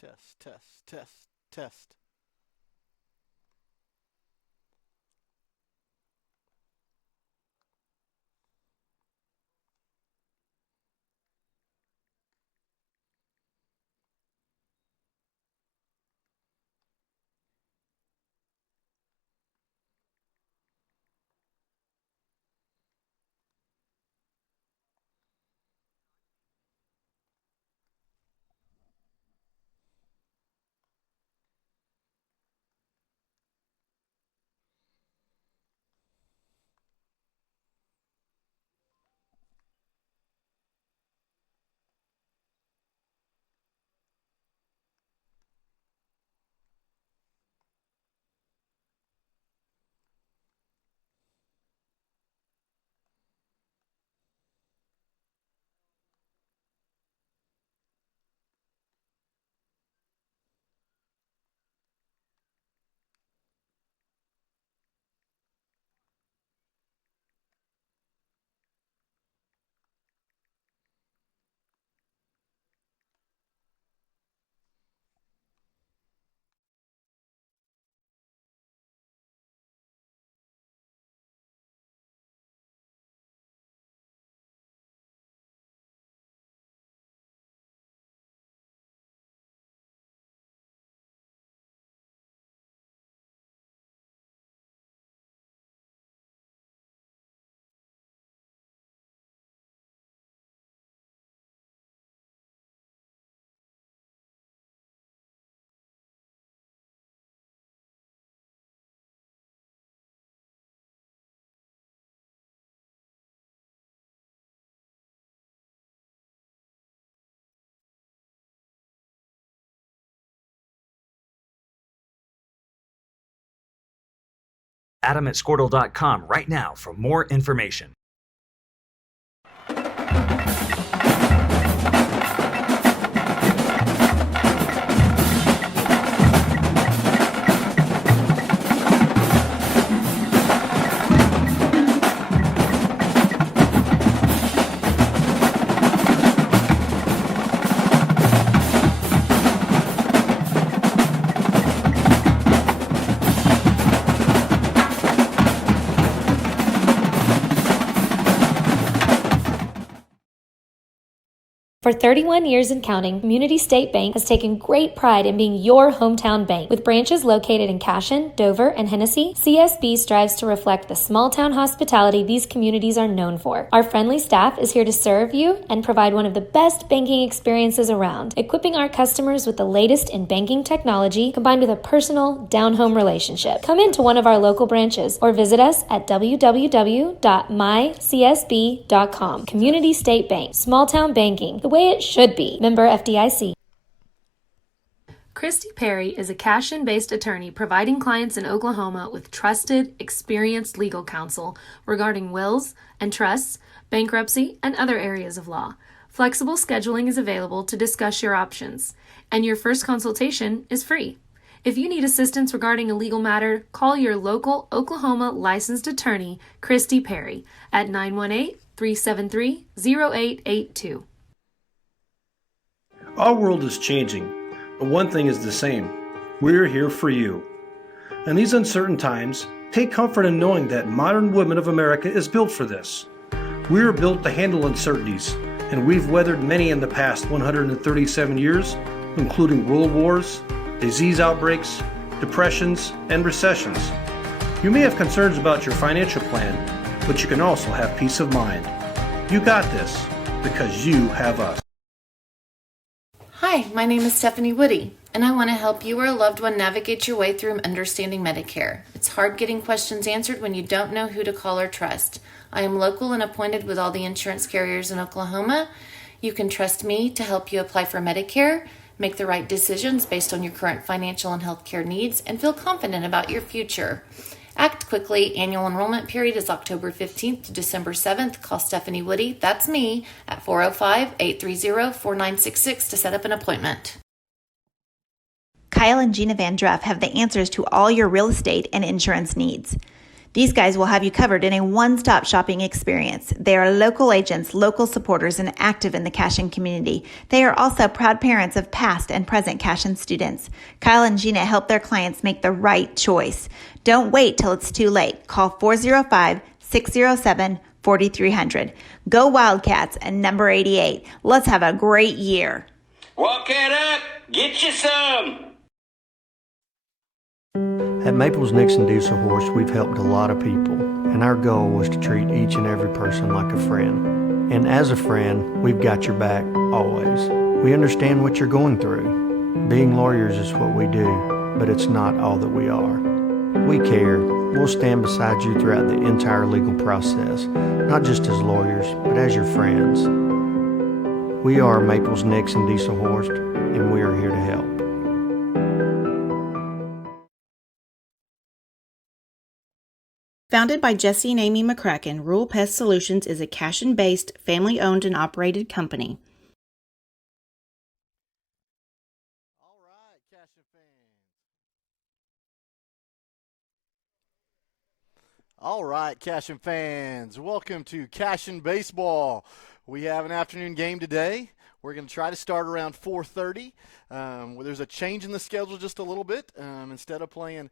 Test, test, test, test. Adam@squirtle.com right now for more information. For 31 years and counting, Community State Bank has taken great pride in being your hometown bank. With branches located in Cashion, Dover, and Hennessy, CSB strives to reflect the small-town hospitality these communities are known for. Our friendly staff is here to serve you and provide one of the best banking experiences around, equipping our customers with the latest in banking technology combined with a personal, down-home relationship. Come into one of our local branches or visit us at www.mycsb.com. Community State Bank, small-town banking, the way it should be. Member FDIC. Christy Perry is a Cashion-based attorney providing clients in Oklahoma with trusted, experienced legal counsel regarding wills and trusts, bankruptcy, and other areas of law. Flexible scheduling is available to discuss your options, and your first consultation is free. If you need assistance regarding a legal matter, call your local Oklahoma licensed attorney, Christy Perry, at 918-373-0882. Our world is changing, but one thing is the same. We're here for you. In these uncertain times, take comfort in knowing that modern women of America is built for this. We are built to handle uncertainties, and we've weathered many in the past 137 years, including world wars, disease outbreaks, depressions, and recessions. You may have concerns about your financial plan, but you can also have peace of mind. You got this because you have us. Hi, my name is Stephanie Woody, and I want to help you or a loved one navigate your way through understanding Medicare. It's hard getting questions answered when you don't know who to call or trust. I am local and appointed with all the insurance carriers in Oklahoma. You can trust me to help you apply for Medicare, make the right decisions based on your current financial and healthcare needs, and feel confident about your future. Act quickly. Annual enrollment period is October 15th to December 7th. Call Stephanie Woody, that's me, at 405-830-4966 to set up an appointment. Kyle and Gina Van Druff have the answers to all your real estate and insurance needs. These guys will have you covered in a one-stop shopping experience. They are local agents, local supporters, and active in the Cashion community. They are also proud parents of past and present Cashion students. Kyle and Gina help their clients make the right choice. Don't wait till it's too late. Call 405-607-4300. Go Wildcats and number 88. Let's have a great year. Walk it up, get you some. At Maples Nixon Diesel Horse, we've helped a lot of people, and our goal was to treat each and every person like a friend. And as a friend, we've got your back always. We understand what you're going through. Being lawyers is what we do, but it's not all that we are. We care. We'll stand beside you throughout the entire legal process, not just as lawyers, but as your friends. We are Maples Nixon Diesel Horse, and we are here to help. Founded by Jesse and Amy McCracken, Rural Pest Solutions is a Cashion-based, family-owned and operated company. All right, Cashion fans. All right, Cashion fans. Welcome to Cashion Baseball. We have an afternoon game today. We're going to try to start around 4:30. There's a change in the schedule just a little bit. Instead of playing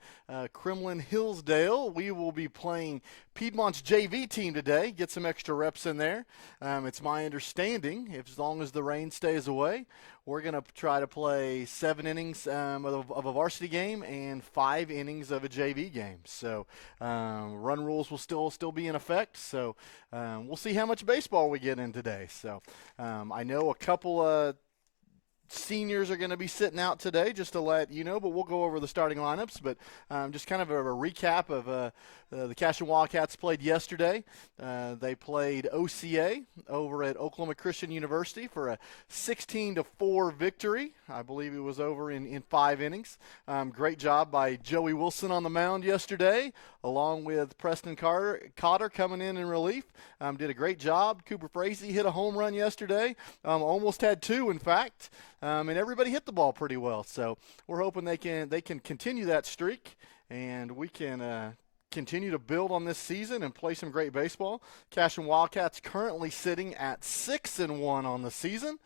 Kremlin Hillsdale, we will be playing Piedmont's JV team today. Get some extra reps in there. It's my understanding, as long as the rain stays away, we're going to try to play 7 innings of a varsity game and 5 innings of a JV game. So run rules will still be in effect. So we'll see how much baseball we get in today. So I know a couple seniors are going to be sitting out today, just to let you know, but we'll go over the starting lineups. But just kind of a recap of the Cashion Wildcats played yesterday. They played OCA over at Oklahoma Christian University for a 16-4 victory. I believe it was over in 5 innings. Great job by Joey Wilson on the mound yesterday, along with Preston Cotter coming in relief. Did a great job. Cooper Frazee hit a home run yesterday. Almost had 2, in fact. And everybody hit the ball pretty well. So we're hoping they can continue that streak, and we can continue to build on this season and play some great baseball. Cashion Wildcats currently sitting at 6-1 on the season.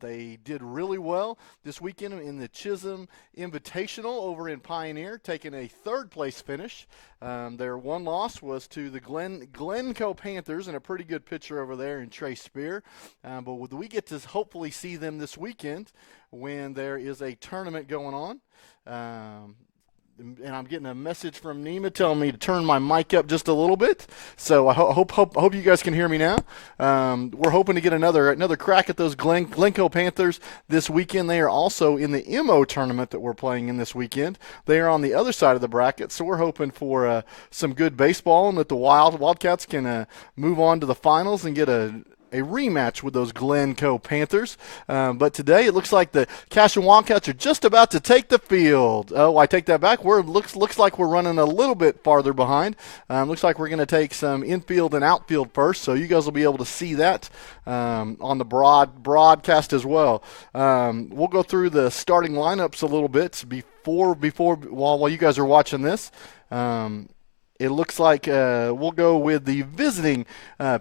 They did really well this weekend in the Chisholm Invitational over in Pioneer, taking a 3rd-place finish. Their one loss was to the Glencoe Panthers and a pretty good pitcher over there in Trey Spear. But we get to hopefully see them this weekend when there is a tournament going on. And I'm getting a message from Nima telling me to turn my mic up just a little bit. So I hope you guys can hear me now. We're hoping to get another crack at those Glencoe Panthers this weekend. They are also in the MO tournament that we're playing in this weekend. They are on the other side of the bracket, so we're hoping for some good baseball and that the Wildcats can move on to the finals and get a rematch with those Glencoe Panthers. But today it looks like the Cashion Wildcats are just about to take the field. Oh, I take that back. Looks like we're running a little bit farther behind. Looks like we're going to take some infield and outfield first, so you guys will be able to see that on the broadcast as well. We'll go through the starting lineups a little bit while you guys are watching this. It looks like we'll go with the visiting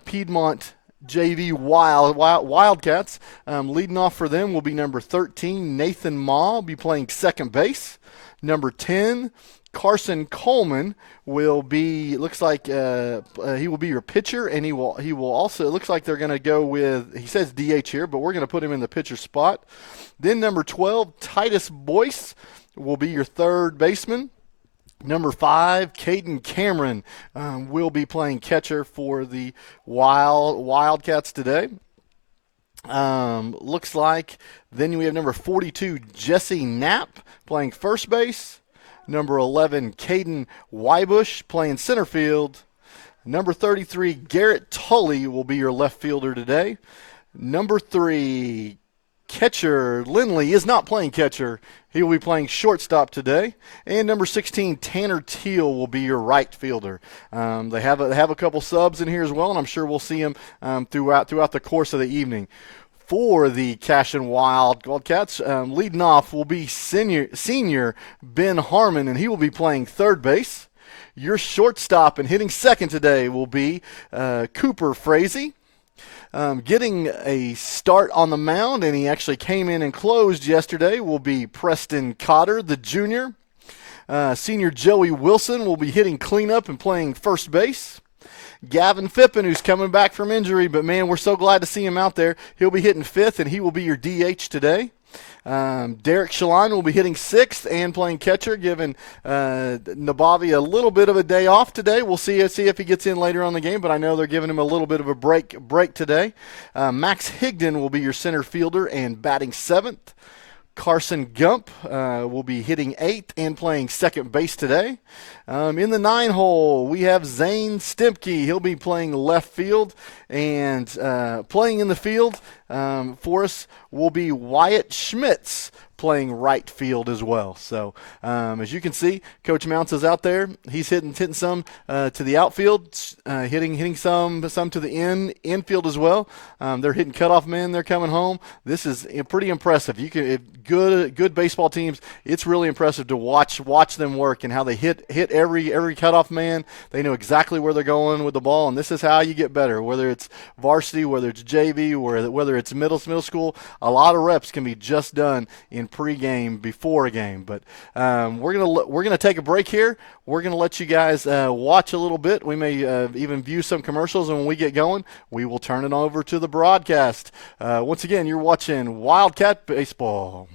Piedmont JV Wildcats. Leading off for them will be number 13, Nathan Ma, will be playing second base. Number 10, Carson Coleman will be, looks like he will be your pitcher, and he will also, it looks like they're going to go with, he says DH here, but we're going to put him in the pitcher spot. Then number 12, Titus Boyce will be your third baseman. Number 5, Caden Cameron will be playing catcher for the Wildcats today. Looks like then we have number 42, Jesse Knapp, playing first base. Number 11, Caden Wybush, playing center field. Number 33, Garrett Tully will be your left fielder today. Number 3, catcher Lindley is not playing catcher. He will be playing shortstop today. And number 16, Tanner Teal will be your right fielder. They have a couple subs in here as well, and I'm sure we'll see them throughout the course of the evening. For the Cashion Wildcats, leading off will be senior Ben Harmon, and he will be playing third base. Your shortstop and hitting second today will be Cooper Frazee. Getting a start on the mound, and he actually came in and closed yesterday, will be Preston Cotter, the junior. Senior Joey Wilson will be hitting cleanup and playing first base. Gavin Fippen, who's coming back from injury, but man, we're so glad to see him out there. He'll be hitting fifth, and he will be your DH today. Derek Shaline will be hitting sixth and playing catcher, giving Nabavi a little bit of a day off today. We'll see if he gets in later on in the game, but I know they're giving him a little bit of a break today. Max Higdon will be your center fielder and batting seventh. Carson Gump will be hitting eighth and playing second base today. In the 9-hole, we have Zane Stemke. He'll be playing left field, and playing in the field for us will be Wyatt Schmitz, playing right field as well. So as you can see, Coach Mounts is out there. He's hitting some to the outfield, hitting some to the infield as well. They're hitting cutoff men. They're coming home. This is pretty impressive. Good baseball teams. It's really impressive to watch them work and how they hit every cutoff man. They know exactly where they're going with the ball, and this is how you get better. Whether it's varsity, whether it's JV, whether it's middle school, a lot of reps can be just done in pregame before a game. But we're gonna take a break here. We're gonna let you guys watch a little bit. We may even view some commercials, and when we get going, we will turn it over to the broadcast. Once again, you're watching Wildcat Baseball.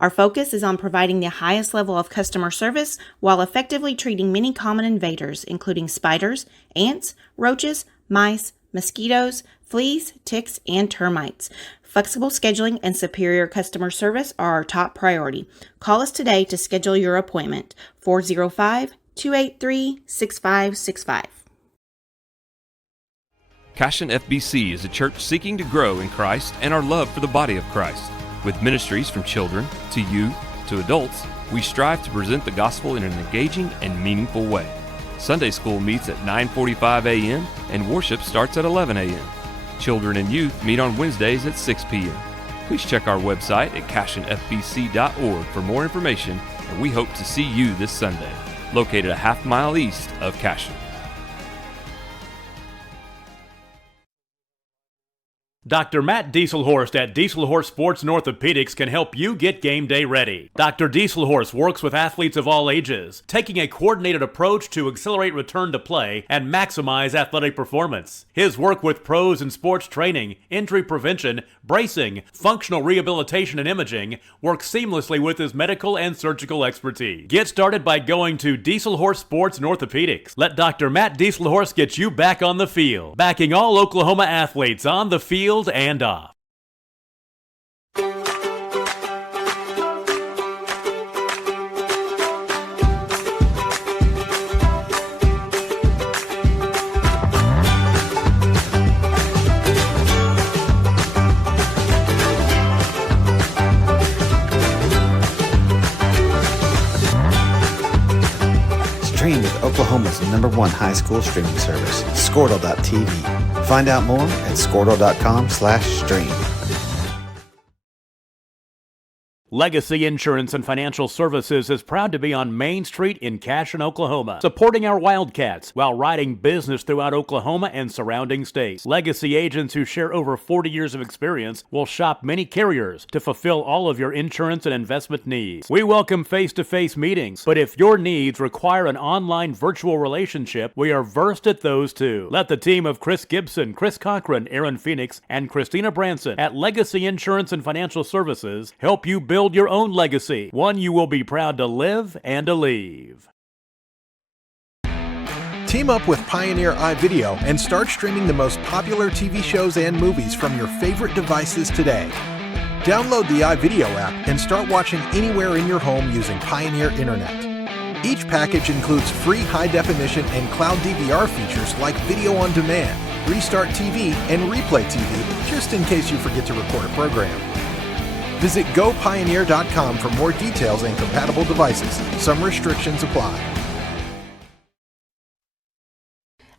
Our focus is on providing the highest level of customer service while effectively treating many common invaders, including spiders, ants, roaches, mice, mosquitoes, fleas, ticks, and termites. Flexible scheduling and superior customer service are our top priority. Call us today to schedule your appointment. 405-283-6565. Cashion FBC is a church seeking to grow in Christ and our love for the body of Christ. With ministries from children to youth to adults, we strive to present the gospel in an engaging and meaningful way. Sunday school meets at 9:45 a.m. and worship starts at 11 a.m. Children and youth meet on Wednesdays at 6 p.m. Please check our website at cashionfbc.org for more information, and we hope to see you this Sunday, located a half-mile east of Cashion. Dr. Matt Dieselhorst at Dieselhorst Sports and Orthopedics can help you get game day ready. Dr. Dieselhorst works with athletes of all ages, taking a coordinated approach to accelerate return to play and maximize athletic performance. His work with pros in sports training, injury prevention, bracing, functional rehabilitation, and imaging works seamlessly with his medical and surgical expertise. Get started by going to Dieselhorst Sports and Orthopedics. Let Dr. Matt Dieselhorst get you back on the field, backing all Oklahoma athletes on the field and off. Stream with Oklahoma's #1 high school streaming service, Squirtle.tv. Find out more at squirtle.com/stream. Legacy Insurance and Financial Services is proud to be on Main Street in Cashion, Oklahoma, supporting our Wildcats while riding business throughout Oklahoma and surrounding states. Legacy agents who share over 40 years of experience will shop many carriers to fulfill all of your insurance and investment needs. We welcome face-to-face meetings, but if your needs require an online virtual relationship, we are versed at those too. Let the team of Chris Gibson, Chris Cochran, Aaron Phoenix, and Christina Branson at Legacy Insurance and Financial Services help you build your own legacy, one you will be proud to live and to leave. Team up with Pioneer iVideo and start streaming the most popular TV shows and movies from your favorite devices today. Download the iVideo app and start watching anywhere in your home using Pioneer Internet. Each package includes free high-definition and cloud DVR features like video on demand, Restart TV, and Replay TV, just in case you forget to record a program. Visit GoPioneer.com for more details and compatible devices. Some restrictions apply.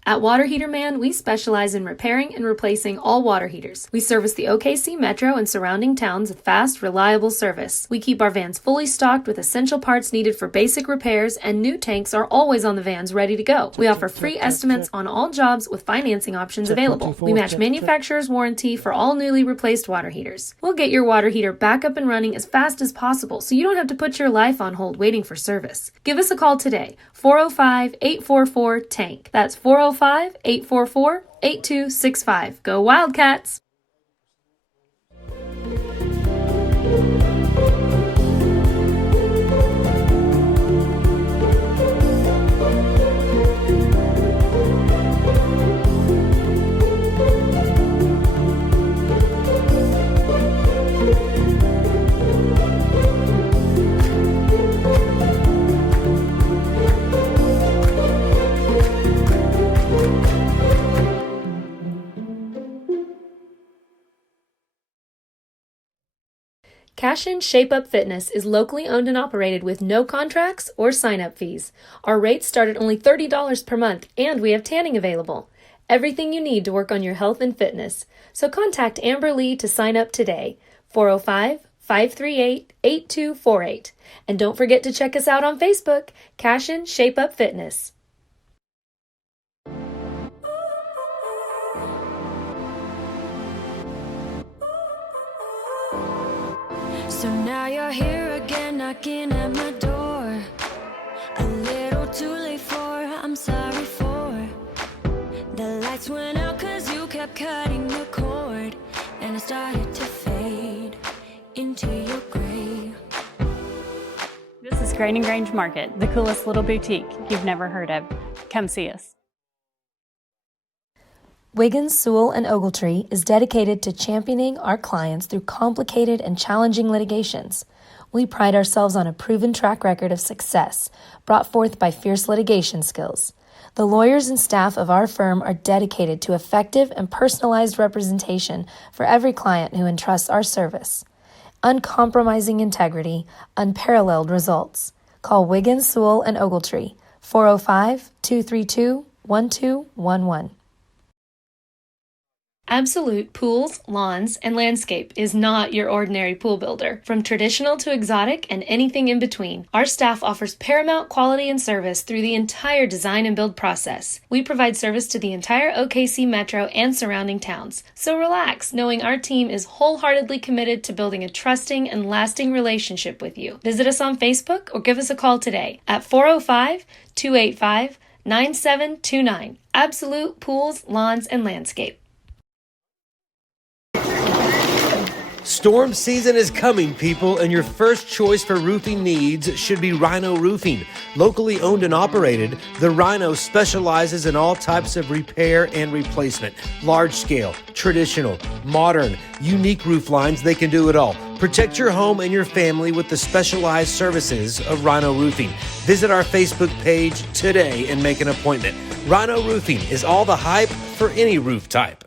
At Water Heater Man, we specialize in repairing and replacing all water heaters. We service the OKC Metro and surrounding towns with fast, reliable service. We keep our vans fully stocked with essential parts needed for basic repairs, and new tanks are always on the vans ready to go. We offer free estimates on all jobs with financing options available. We match manufacturer's warranty for all newly replaced water heaters. We'll get your water heater back up and running as fast as possible so you don't have to put your life on hold waiting for service. Give us a call today, 405-844-TANK. That's 405-844-8265. Go Wildcats! Cashion Shape Up Fitness is locally owned and operated with no contracts or sign-up fees. Our rates start at only $30 per month, and we have tanning available. Everything you need to work on your health and fitness. So contact Amber Lee to sign up today, 405-538-8248. And don't forget to check us out on Facebook, Cashion Shape Up Fitness. So now you're here again, knocking at my door. A little too late for, I'm sorry for. The lights went out 'cause you kept cutting the cord, and I started to fade into your gray. Grain and Grange Market, the coolest little boutique you've never heard of. Come see us. Wiggins, Sewell, and Ogletree is dedicated to championing our clients through complicated and challenging litigations. We pride ourselves on a proven track record of success brought forth by fierce litigation skills. The lawyers and staff of our firm are dedicated to effective and personalized representation for every client who entrusts our service. Uncompromising integrity, unparalleled results. Call Wiggins, Sewell, and Ogletree, 405-232-1211. Absolute Pools, Lawns, and Landscape is not your ordinary pool builder. From traditional to exotic and anything in between, our staff offers paramount quality and service through the entire design and build process. We provide service to the entire OKC metro and surrounding towns. So relax, knowing our team is wholeheartedly committed to building a trusting and lasting relationship with you. Visit us on Facebook or give us a call today at 405-285-9729. Absolute Pools, Lawns, and Landscape. Storm season is coming, people, and your first choice for roofing needs should be Rhino Roofing. Locally owned and operated, the Rhino specializes in all types of repair and replacement. Large scale, traditional, modern, unique roof lines, they can do it all. Protect your home and your family with the specialized services of Rhino Roofing. Visit our Facebook page today and make an appointment. Rhino Roofing is all the hype for any roof type.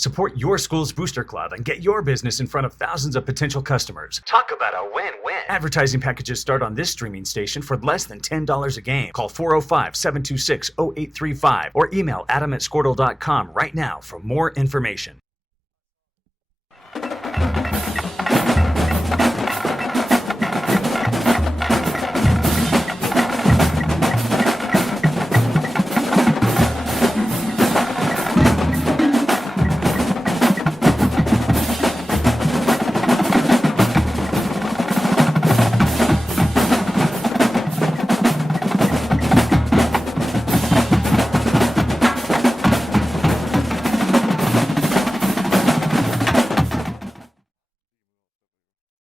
Support your school's booster club and get your business in front of thousands of potential customers. Talk about a win-win. Advertising packages start on this streaming station for less than $10 a game. Call 405-726-0835 or email adam@squirtle.com right now for more information.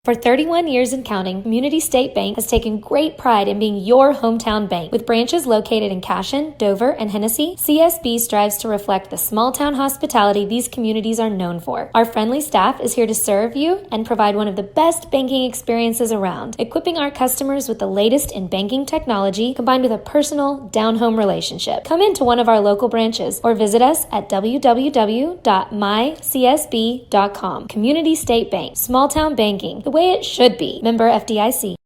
For 31 years and counting, Community State Bank has taken great pride in being your hometown bank. With branches located in Cashion, Dover, and Hennessy, CSB strives to reflect the small-town hospitality these communities are known for. Our friendly staff is here to serve you and provide one of the best banking experiences around, equipping our customers with the latest in banking technology combined with a personal, down-home relationship. Come into one of our local branches or visit us at www.mycsb.com. Community State Bank, small-town banking, the way it should be. Member FDIC.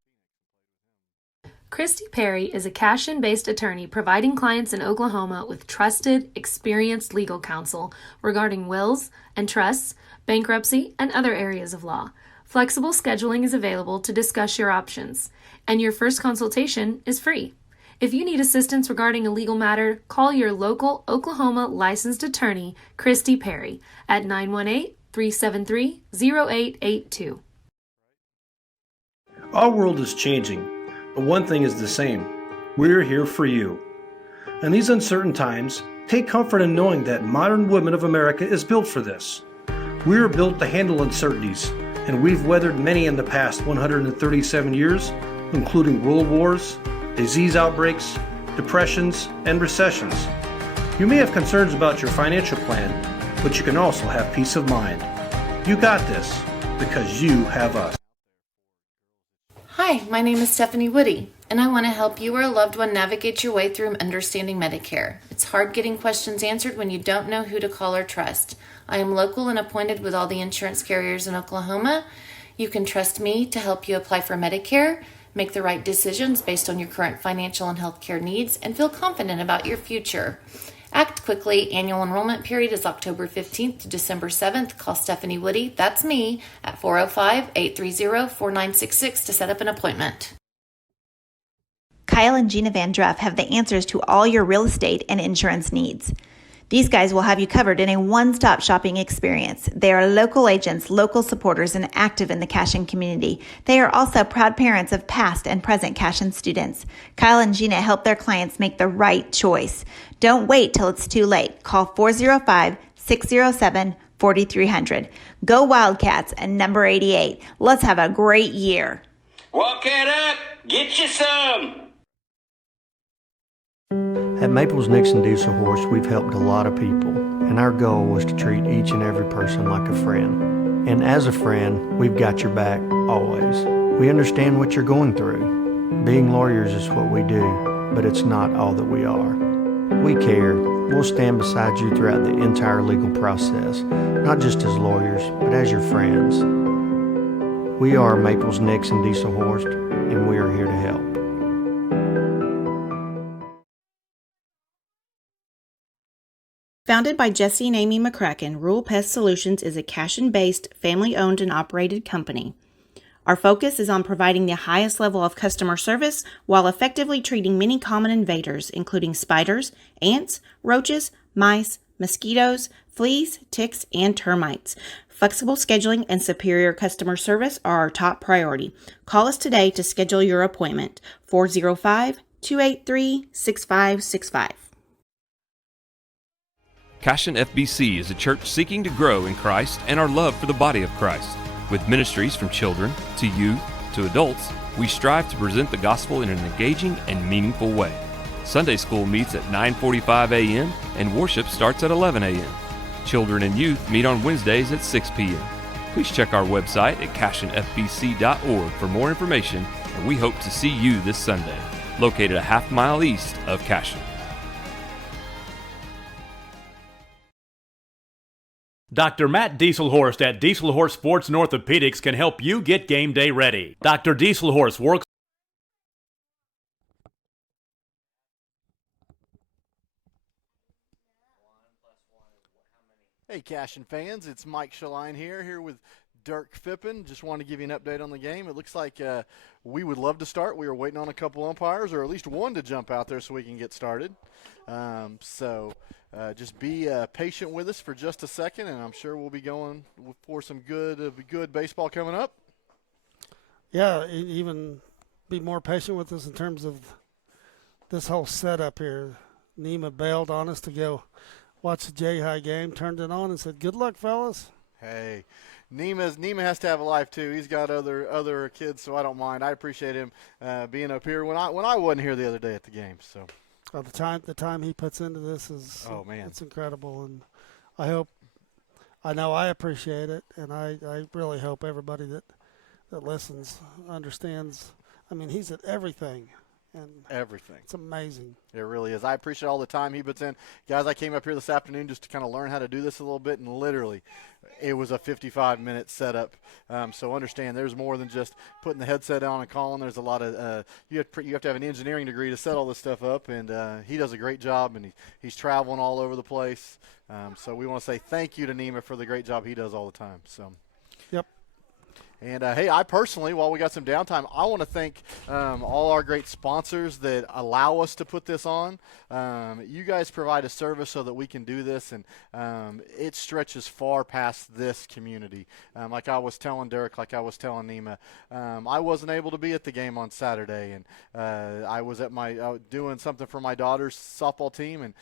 Christy Perry is a Cashion-based attorney providing clients in Oklahoma with trusted, experienced legal counsel regarding wills and trusts, bankruptcy, and other areas of law. Flexible scheduling is available to discuss your options, and your first consultation is free. If you need assistance regarding a legal matter, call your local Oklahoma licensed attorney, Christy Perry, at 918-373-0882. Our world is changing, but one thing is the same. We're here for you. In these uncertain times, take comfort in knowing that modern women of America is built for this. We are built to handle uncertainties, and we've weathered many in the past 137 years, including world wars, disease outbreaks, depressions, and recessions. You may have concerns about your financial plan, but you can also have peace of mind. You got this because you have us. Hi, my name is Stephanie Woody, and I want to help you or a loved one navigate your way through understanding Medicare. It's hard getting questions answered when you don't know who to call or trust. I am local and appointed with all the insurance carriers in Oklahoma. You can trust me to help you apply for Medicare, make the right decisions based on your current financial and healthcare needs, and feel confident about your future. Act quickly. Annual enrollment period is October 15th to December 7th. Call Stephanie Woody, that's me, at 405-830-4966 to set up an appointment. Kyle and Gina Van Druff have the answers to all your real estate and insurance needs. These guys will have you covered in a one-stop shopping experience. They are local agents, local supporters, and active in the Cashion community. They are also proud parents of past and present Cashion students. Kyle and Gina help their clients make the right choice. Don't wait till it's too late. Call 405-607-4300. Go Wildcats and number 88. Let's have a great year. Walk it up, get you some. At Maples Nixon Diesel Horse, we've helped a lot of people, and our goal was to treat each and every person like a friend. And as a friend, we've got your back always. We understand what you're going through. Being lawyers is what we do, but it's not all that we are. We care. We'll stand beside you throughout the entire legal process, not just as lawyers, but as your friends. We are Maples Nixon Diesel Horse, and we are here to help. Founded by Jesse and Amy McCracken, Rural Pest Solutions is a Cashion-based, family-owned and operated company. Our focus is on providing the highest level of customer service while effectively treating many common invaders, including spiders, ants, roaches, mice, mosquitoes, fleas, ticks, and termites. Flexible scheduling and superior customer service are our top priority. Call us today to schedule your appointment. 405-283-6565. Cashion FBC is a church seeking to grow in Christ and our love for the body of Christ. With ministries from children to youth to adults, we strive to present the gospel in an engaging and meaningful way. Sunday school meets at 9:45 a.m. and worship starts at 11 a.m. Children and youth meet on Wednesdays at 6 p.m. Please check our website at cashionfbc.org for more information, and we hope to see you this Sunday, located a half-mile east of Cashion. Dr. Matt Dieselhorst at Dieselhorst Sports and Orthopedics can help you get game day ready. Dr. Dieselhorst works. Hey, Cashion fans, it's Mike Shaline here with Dirk Fippen. Just want to give you an update on the game. It looks like we would love to start. We were waiting on a couple umpires, or at least one to jump out there so we can get started. Just be patient with us for just a second, and I'm sure we'll be going for some good baseball coming up. Yeah, even be more patient with us in terms of this whole setup here. Nema bailed on us to go watch the J-High game, turned it on and said, "Good luck, fellas." Hey, Nema has to have a life too. He's got other kids, so I don't mind. I appreciate him being up here when I wasn't here the other day at the game. So the time he puts into this is it's incredible, and I know I appreciate it, and I really hope everybody that listens understands. I mean, he's at everything. And everything. It's amazing. It really is. I appreciate all the time he puts in. Guys, I came up here this afternoon just to kind of learn how to do this a little bit, and literally it was a 55-minute setup. So understand there's more than just putting the headset on and calling. There's a lot of you have to have an engineering degree to set all this stuff up, and he does a great job, and he's traveling all over the place. So we want to say thank you to Nema for the great job he does all the time. So. Yep. And, hey, I personally, while we got some downtime, I want to thank all our great sponsors that allow us to put this on. You guys provide a service so that we can do this, and it stretches far past this community. Like I was telling Derek, like I was telling Nema, I wasn't able to be at the game on Saturday, and I was at doing something for my daughter's softball team, and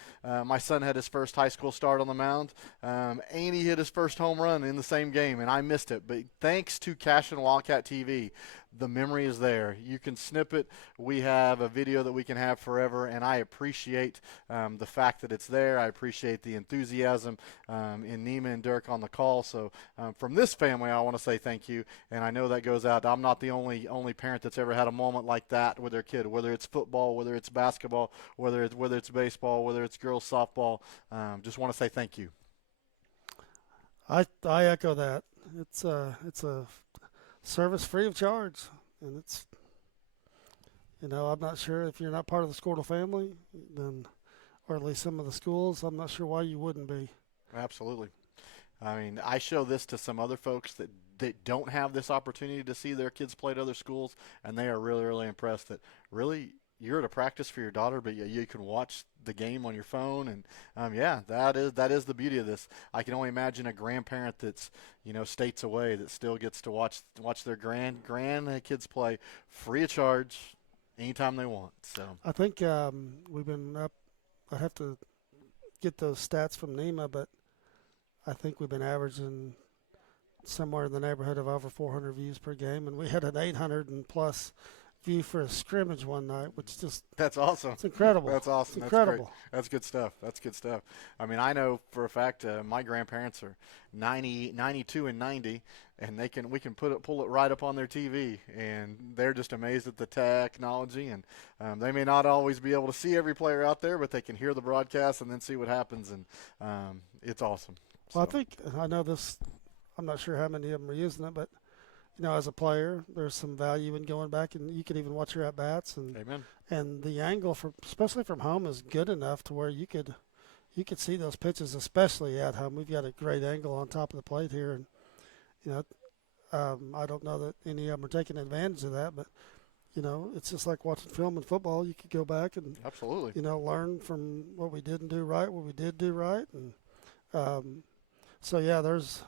my son had his first high school start on the mound. Andy hit his first home run in the same game, and I missed it. But thanks to Cashion Wildcat TV, the memory is there. You can snip it. We have a video that we can have forever, and I appreciate the fact that it's there. I appreciate the enthusiasm in Nima and Dirk on the call. So from this family, I want to say thank you, and I know that goes out. I'm not the only parent that's ever had a moment like that with their kid, whether it's football, whether it's basketball, whether it's baseball, whether it's girls softball. Just want to say thank you. I echo that. It's a service free of charge, and it's, I'm not sure if you're not part of the Squirtle family, then, or at least some of the schools, I'm not sure why you wouldn't be. Absolutely. I mean, I show this to some other folks that don't have this opportunity to see their kids play at other schools, and they are really, really impressed that really you're at a practice for your daughter, but you can watch the game on your phone, and that is the beauty of this. I can only imagine a grandparent that's states away that still gets to watch their grandkids play free of charge anytime they want. So I think we've been up. I have to get those stats from Nima, but I think we've been averaging somewhere in the neighborhood of over 400 views per game, and we had an 800 and plus view for a scrimmage one night, which that's awesome. It's incredible. That's awesome. It's incredible. That's good stuff. That's good stuff. I mean, I know for a fact my grandparents are 92 and 90, and we can pull it right up on their TV, and they're just amazed at the technology. And they may not always be able to see every player out there, but they can hear the broadcast and then see what happens, and it's awesome. Well, I know this. I'm not sure how many of them are using it, but as a player, there's some value in going back, and you can even watch your at bats, and Amen. And the angle especially from home, is good enough to where you could see those pitches, especially at home. We've got a great angle on top of the plate here, and I don't know that any of them are taking advantage of that, but it's just like watching film in football. You could go back and absolutely learn from what we didn't do right, what we did do right, and so yeah, there's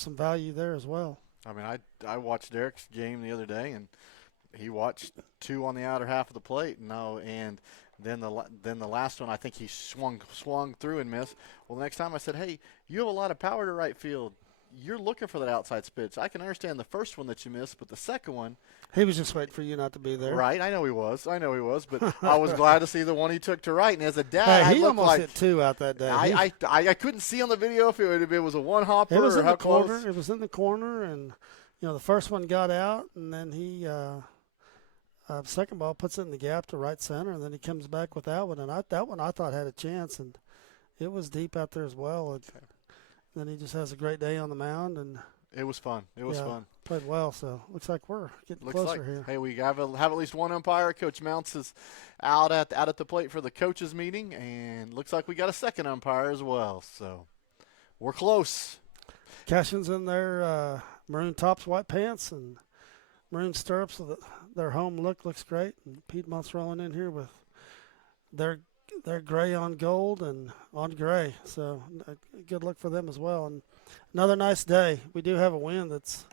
some value there as well. I mean, I watched Derek's game the other day, and he watched two on the outer half of the plate, and then the last one I think he swung through and missed. Well, the next time I said, hey, you have a lot of power to right field. You're looking for that outside pitch. I can understand the first one that you missed, but the second one, he was just waiting for you not to be there. Right, I know he was, but I was glad to see the one he took to right. And as a dad, he almost hit two out that day. I couldn't see on the video if it was a one hopper or how close. It was in the corner, and the first one got out, and then he second ball puts it in the gap to right center, and then he comes back with that one, and that one I thought had a chance, and it was deep out there as well. And then he just has a great day on the mound, and it was fun. It was fun. Played well, so looks like we're getting closer here. Hey, we have at least one umpire. Coach Mounts is out at the plate for the coaches meeting, and looks like we got a second umpire as well. So we're close. Cashion's in their maroon tops, white pants, and maroon stirrups. So their home looks great. And Piedmont's rolling in here with their gray on gold and on gray. So good luck for them as well. And another nice day. We do have a win that's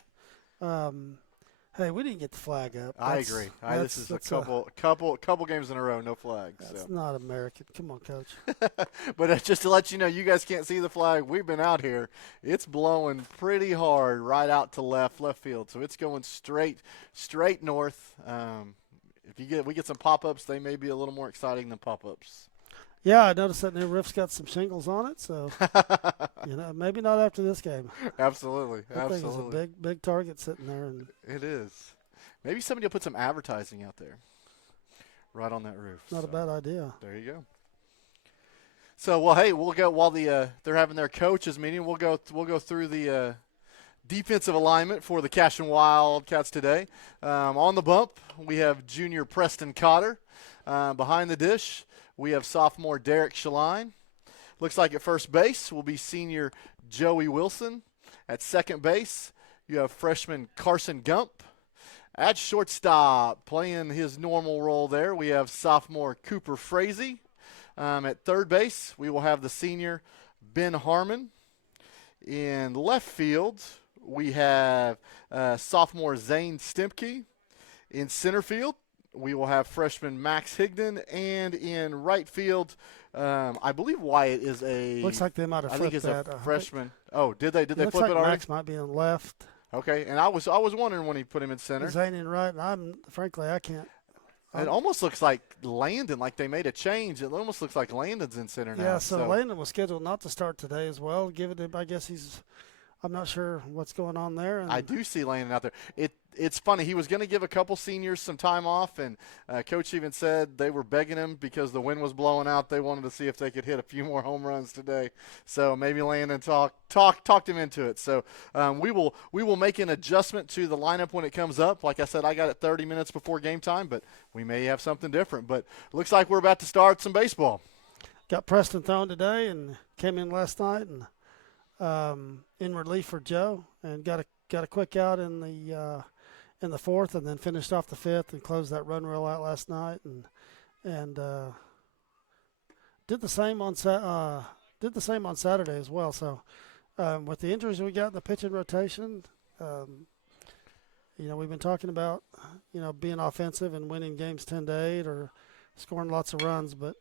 hey, we didn't get the flag up. I agree. This is a couple games in a row, no flags. That's not American. Come on, Coach. But just to let you know, you guys can't see the flag. We've been out here. It's blowing pretty hard right out to left field. So it's going straight north. If we get some pop-ups, they may be a little more exciting than pop-ups. Yeah, I noticed that new roof's got some shingles on it, so maybe not after this game. Absolutely. That thing is a big target sitting there, and it is. Maybe somebody will put some advertising out there, right on that roof. Not a bad idea. There you go. So, well, hey, we'll go while they're having their coaches meeting. We'll go through the defensive alignment for the Cashion Wildcats today. On the bump, we have junior Preston Cotter. Behind the dish, we have sophomore Derek Shaline. Looks like at first base will be senior Joey Wilson. At second base, you have freshman Carson Gump. At shortstop, playing his normal role there, we have sophomore Cooper Frazee. At third base, we will have the senior Ben Harmon. In left field, we have sophomore Zane Stemke. In center field, we will have freshman Max Higdon, and in right field, I believe Wyatt is a. Looks like they might have flipped that. I think he's a freshman. Did they flip like it already? Max might be on left. Okay, and I was wondering when he put him in center. Zane and right, and frankly, I can't. It almost looks like Landon, like they made a change. It almost looks like Landon's in center now. Yeah, so Landon was scheduled not to start today as well. I guess I'm not sure what's going on there. And I do see Landon out there. It's funny. He was going to give a couple seniors some time off, and Coach even said they were begging him because the wind was blowing out. They wanted to see if they could hit a few more home runs today. So maybe Landon talked him into it. So we will make an adjustment to the lineup when it comes up. Like I said, I got it 30 minutes before game time, but we may have something different. But it looks like we're about to start some baseball. Got Preston thrown today and came in last night and in relief for Joe, and got a quick out in the fourth, and then finished off the fifth and closed that run reel out last night, and did the same on Saturday as well. So with the injuries we got in the pitching rotation, we've been talking about being offensive and winning games 10-8 or scoring lots of runs, but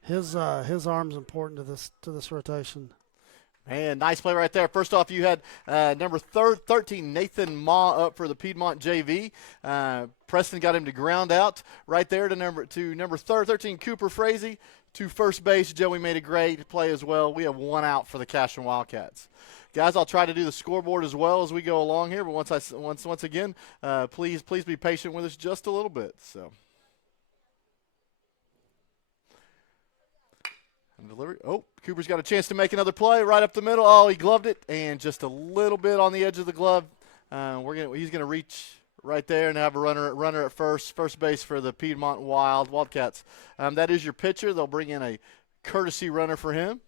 his arm's important to this rotation. Man, nice play right there. First off, you had number 13, Nathan Ma, up for the Piedmont JV. Preston got him to ground out right there to number 13, Cooper Frazee. To first base, Joey made a great play as well. We have one out for the Cashion Wildcats. Guys, I'll try to do the scoreboard as well as we go along here, but once again, please be patient with us just a little bit. So. Delivery. Oh, Cooper's got a chance to make another play right up the middle. Oh, he gloved it, and just a little bit on the edge of the glove. He's gonna reach right there and have a runner at first base for the Piedmont Wildcats. That is your pitcher. They'll bring in a courtesy runner for him.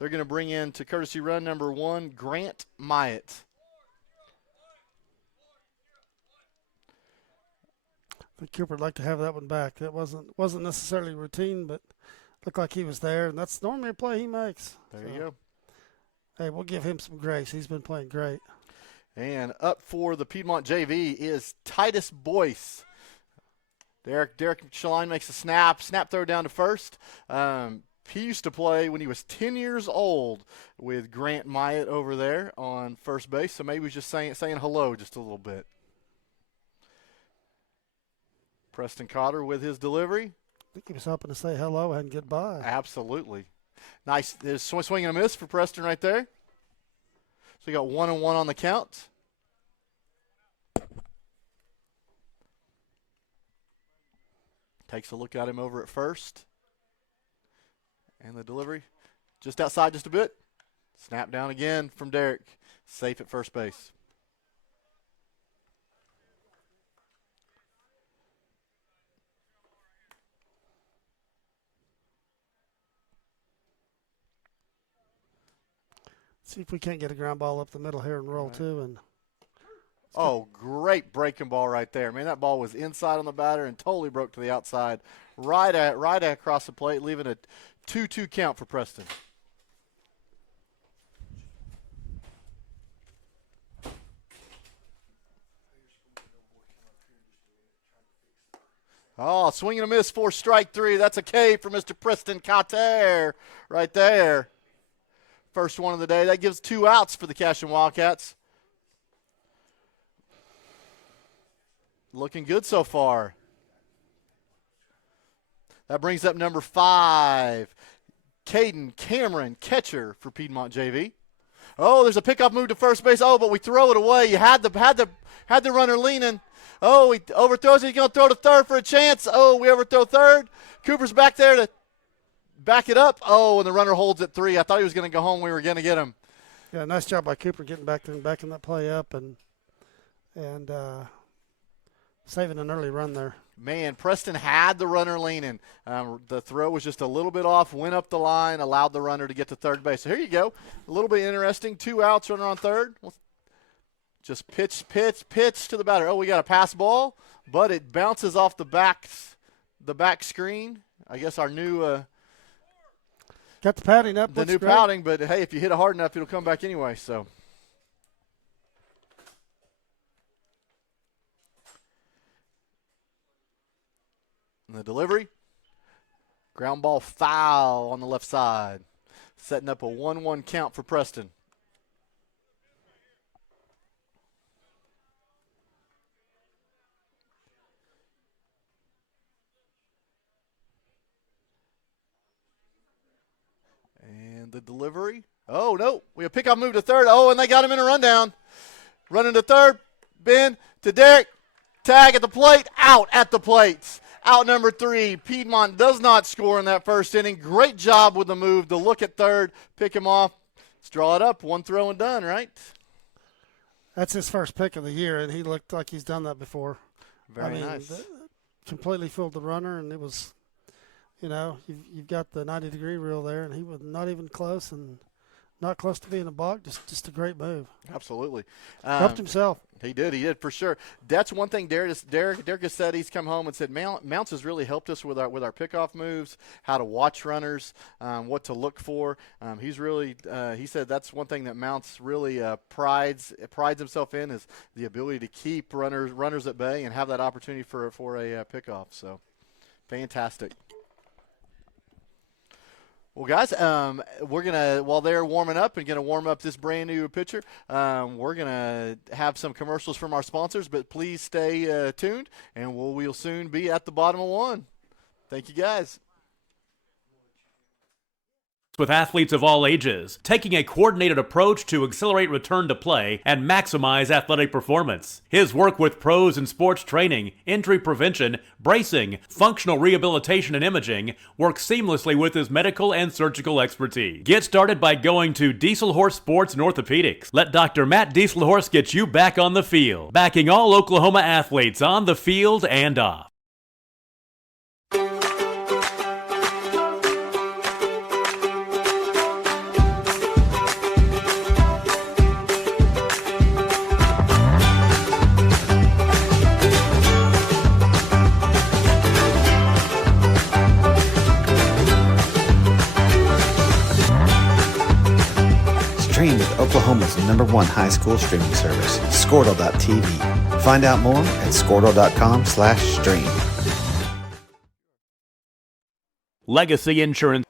They're gonna bring in to courtesy run number 1, Grant Myatt. I think Cooper would like to have that one back. That wasn't necessarily routine, but looked like he was there, and that's normally a play he makes. There you go. Hey, we'll give him some grace. He's been playing great. And up for the Piedmont JV is Titus Boyce. Derek Shaline makes a snap throw down to first. He used to play when he was 10 years old with Grant Myatt over there on first base, so maybe he's just saying hello just a little bit. Preston Cotter with his delivery. I think he was hoping to say hello and goodbye. Absolutely. Nice. There's swing and a miss for Preston right there. So we got 1-1 on the count. Takes a look at him over at first. And the delivery just outside just a bit. Snap down again from Derek. Safe at first base. See if we can't get a ground ball up the middle here and roll too. And great breaking ball right there. Man, that ball was inside on the batter and totally broke to the outside, right across the plate, leaving a 2-2 count for Preston. Oh, swing and a miss for strike 3. That's a K for Mr. Preston Cotter right there. First one of the day. That gives 2 outs for the Cashion Wildcats. Looking good so far. That brings up number 5, Caden Cameron, catcher for Piedmont JV. Oh, there's a pickoff move to first base. Oh, but we throw it away. You had the runner leaning. Oh, he overthrows it. He's going to throw to third for a chance. Oh, we overthrow third. Cooper's back there to back it up. Oh, and the runner holds at 3. I thought he was going to go home. We were going to get him. Yeah, nice job by Cooper getting back in that play up and saving an early run there. Man, Preston had the runner leaning. The throw was just a little bit off, went up the line, allowed the runner to get to third base. So here you go. A little bit interesting. 2 outs, runner on third. Just pitch to the batter. Oh, we got a pass ball, but it bounces off the back screen. I guess our new got the padding up. The new great. padding, but hey, if you hit it hard enough, it'll come back anyway. So. And the delivery, ground ball foul on the left side, setting up a 1-1 count for Preston. And the delivery. Oh, no. We have pickoff move to third. Oh, and they got him in a rundown. Running to third. Ben to Derek. Tag at the plate. Out at the plate. Out number 3. Piedmont does not score in that first inning. Great job with the move to look at third, pick him off. Let's draw it up. 1 throw and done, right? That's his first pick of the year, and he looked like he's done that before. Very nice. Completely fooled the runner, and it was, you've got the 90-degree rule there, and he was not even close and not close to being a balk. Just a great move. Absolutely. Helped himself. He did for sure. That's one thing Derek has said. He's come home and said Mounts has really helped us with our pickoff moves, how to watch runners, what to look for. He's really he said that's one thing that Mounts really prides himself in, is the ability to keep runners at bay and have that opportunity for a pickoff. So fantastic. Well, guys, we're going to, while they're warming up and going to warm up this brand new pitcher, we're going to have some commercials from our sponsors, but please stay tuned, and we'll soon be at the bottom of 1. Thank you, guys. With athletes of all ages, taking a coordinated approach to accelerate return to play and maximize athletic performance. His work with pros in sports training, injury prevention, bracing, functional rehabilitation, and imaging works seamlessly with his medical and surgical expertise. Get started by going to Dieselhorse Sports and Orthopedics. Let Dr. Matt Dieselhorse get you back on the field, backing all Oklahoma athletes on the field and off. Stream with Oklahoma's #1 high school streaming service, Squirtle.tv. Find out more at Squirtle.com/stream. Legacy Insurance.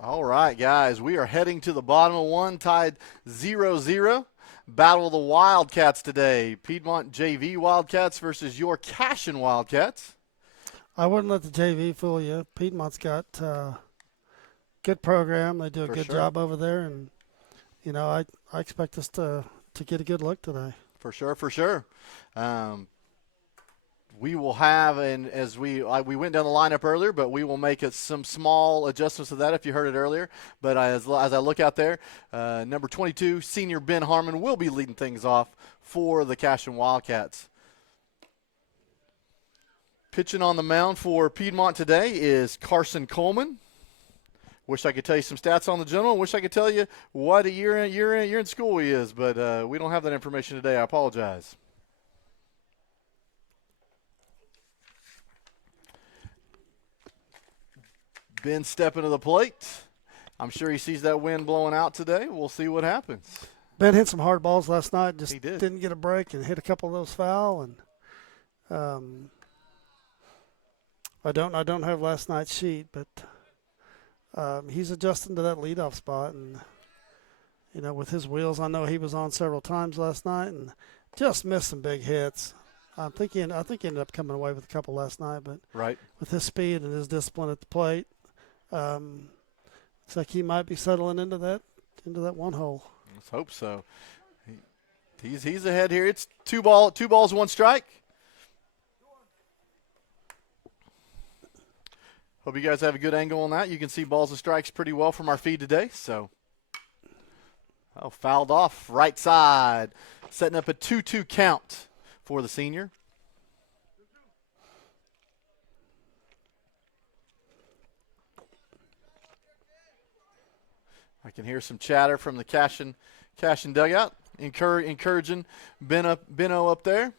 All right, guys, we are heading to the bottom of 1, tied 0-0. Battle of the Wildcats today. Piedmont JV Wildcats versus your Cashion Wildcats. I wouldn't let the JV fool you. Piedmont's got good program. They do a good job over there, and I expect us to get a good look today. For sure. We will have, and as we went down the lineup earlier, but we will make some small adjustments to that if you heard it earlier. But as I look out there, number 22, senior Ben Harmon, will be leading things off for the Cashion Wildcats. Pitching on the mound for Piedmont today is Carson Coleman. Wish I could tell you some stats on the gentleman. Wish I could tell you what a year in school he is, but we don't have that information today. I apologize. Ben stepping to the plate. I'm sure he sees that wind blowing out today. We'll see what happens. Ben hit some hard balls last night. Just he did. Didn't get a break and hit a couple of those foul. And I don't have last night's sheet, but he's adjusting to that leadoff spot, and with his wheels, I know he was on several times last night and just missed some big hits. I think he ended up coming away with a couple last night, but with his speed and his discipline at the plate, looks like he might be settling into that one hole. Let's hope so. He's ahead here. It's 2 balls, 1 strike. Hope you guys have a good angle on that. You can see balls and strikes pretty well from our feed today. So, fouled off right side, setting up a 2-2 count for the senior. I can hear some chatter from the Cashion dugout, encouraging Benno up there.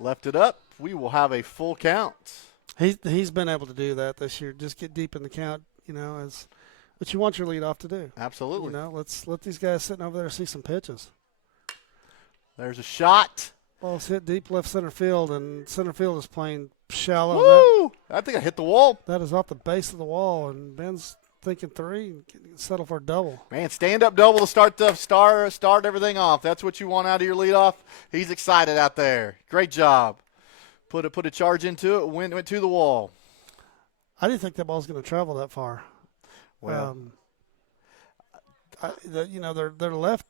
Left it up. We will have a full count. He's been able to do that this year. Just get deep in the count, as what you want your leadoff to do. Absolutely. Let's let these guys sitting over there see some pitches. There's a shot. Ball's hit deep left center field, and center field is playing shallow. Woo! I think I hit the wall. That is off the base of the wall, and Ben's thinking 3 and settle for a double. Man, stand-up double to start everything off. That's what you want out of your leadoff. He's excited out there. Great job. put a charge into it, went to the wall. I didn't think that ball was going to travel that far. Well, their left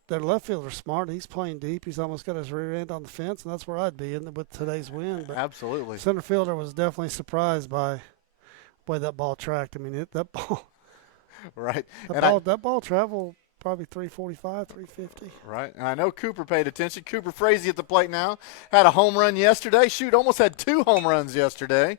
fielder's smart. He's playing deep. He's almost got his rear end on the fence, and that's where I'd be with today's wind. But absolutely. Center fielder was definitely surprised by the way that ball tracked. I mean, that ball. Right. That ball traveled probably 345, 350. Right. And I know Cooper paid attention. Cooper Frazee at the plate now. Had a home run yesterday. Shoot, almost had 2 home runs yesterday.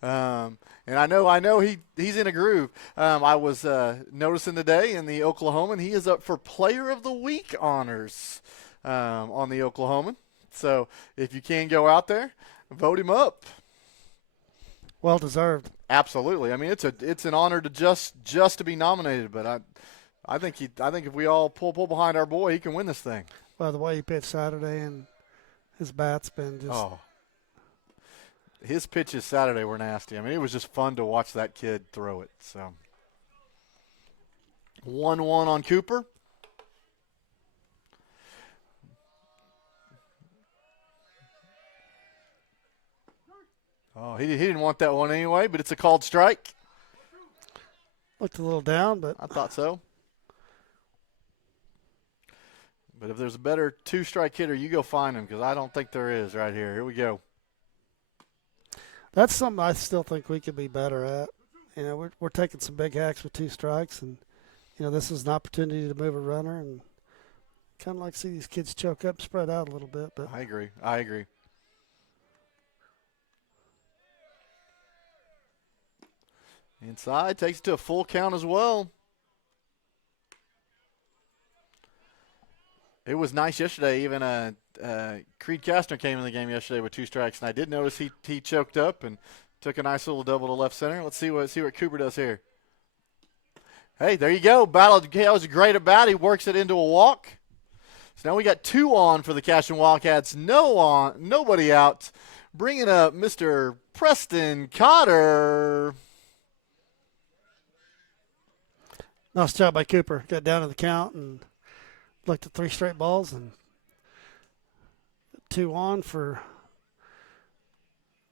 And I know he's in a groove. I was noticing today in the Oklahoman, he is up for Player of the Week honors on the Oklahoman. So if you can go out there, vote him up. Well deserved. Absolutely. I mean, it's an honor to just to be nominated. But I think if we all pull behind our boy, he can win this thing. Well, the way he pitched Saturday and his bat's been just. Oh. His pitches Saturday were nasty. I mean, it was just fun to watch that kid throw it. So 1-1 on Cooper. Oh, he didn't want that one anyway, but it's a called strike. Looked a little down, but I thought so. But if there's a better 2-strike hitter, you go find him, because I don't think there is right here. Here we go. That's something I still think we could be better at. You know, we're taking some big hacks with 2 strikes, and this is an opportunity to move a runner, and kind of like see these kids choke up, spread out a little bit. But I agree. Inside, takes it to a full count as well. It was nice yesterday. Even Creed Kastner came in the game yesterday with 2 strikes, and I did notice he choked up and took a nice little double to left center. Let's see what Cooper does here. Hey, there you go. Battle. That was a great at bat. He works it into a walk. So now we got 2 on for the Cashion Wildcats. Nobody out. Bringing up Mr. Preston Cotter. Nice job by Cooper. Got down to the count and looked at 3 straight balls and 2 on for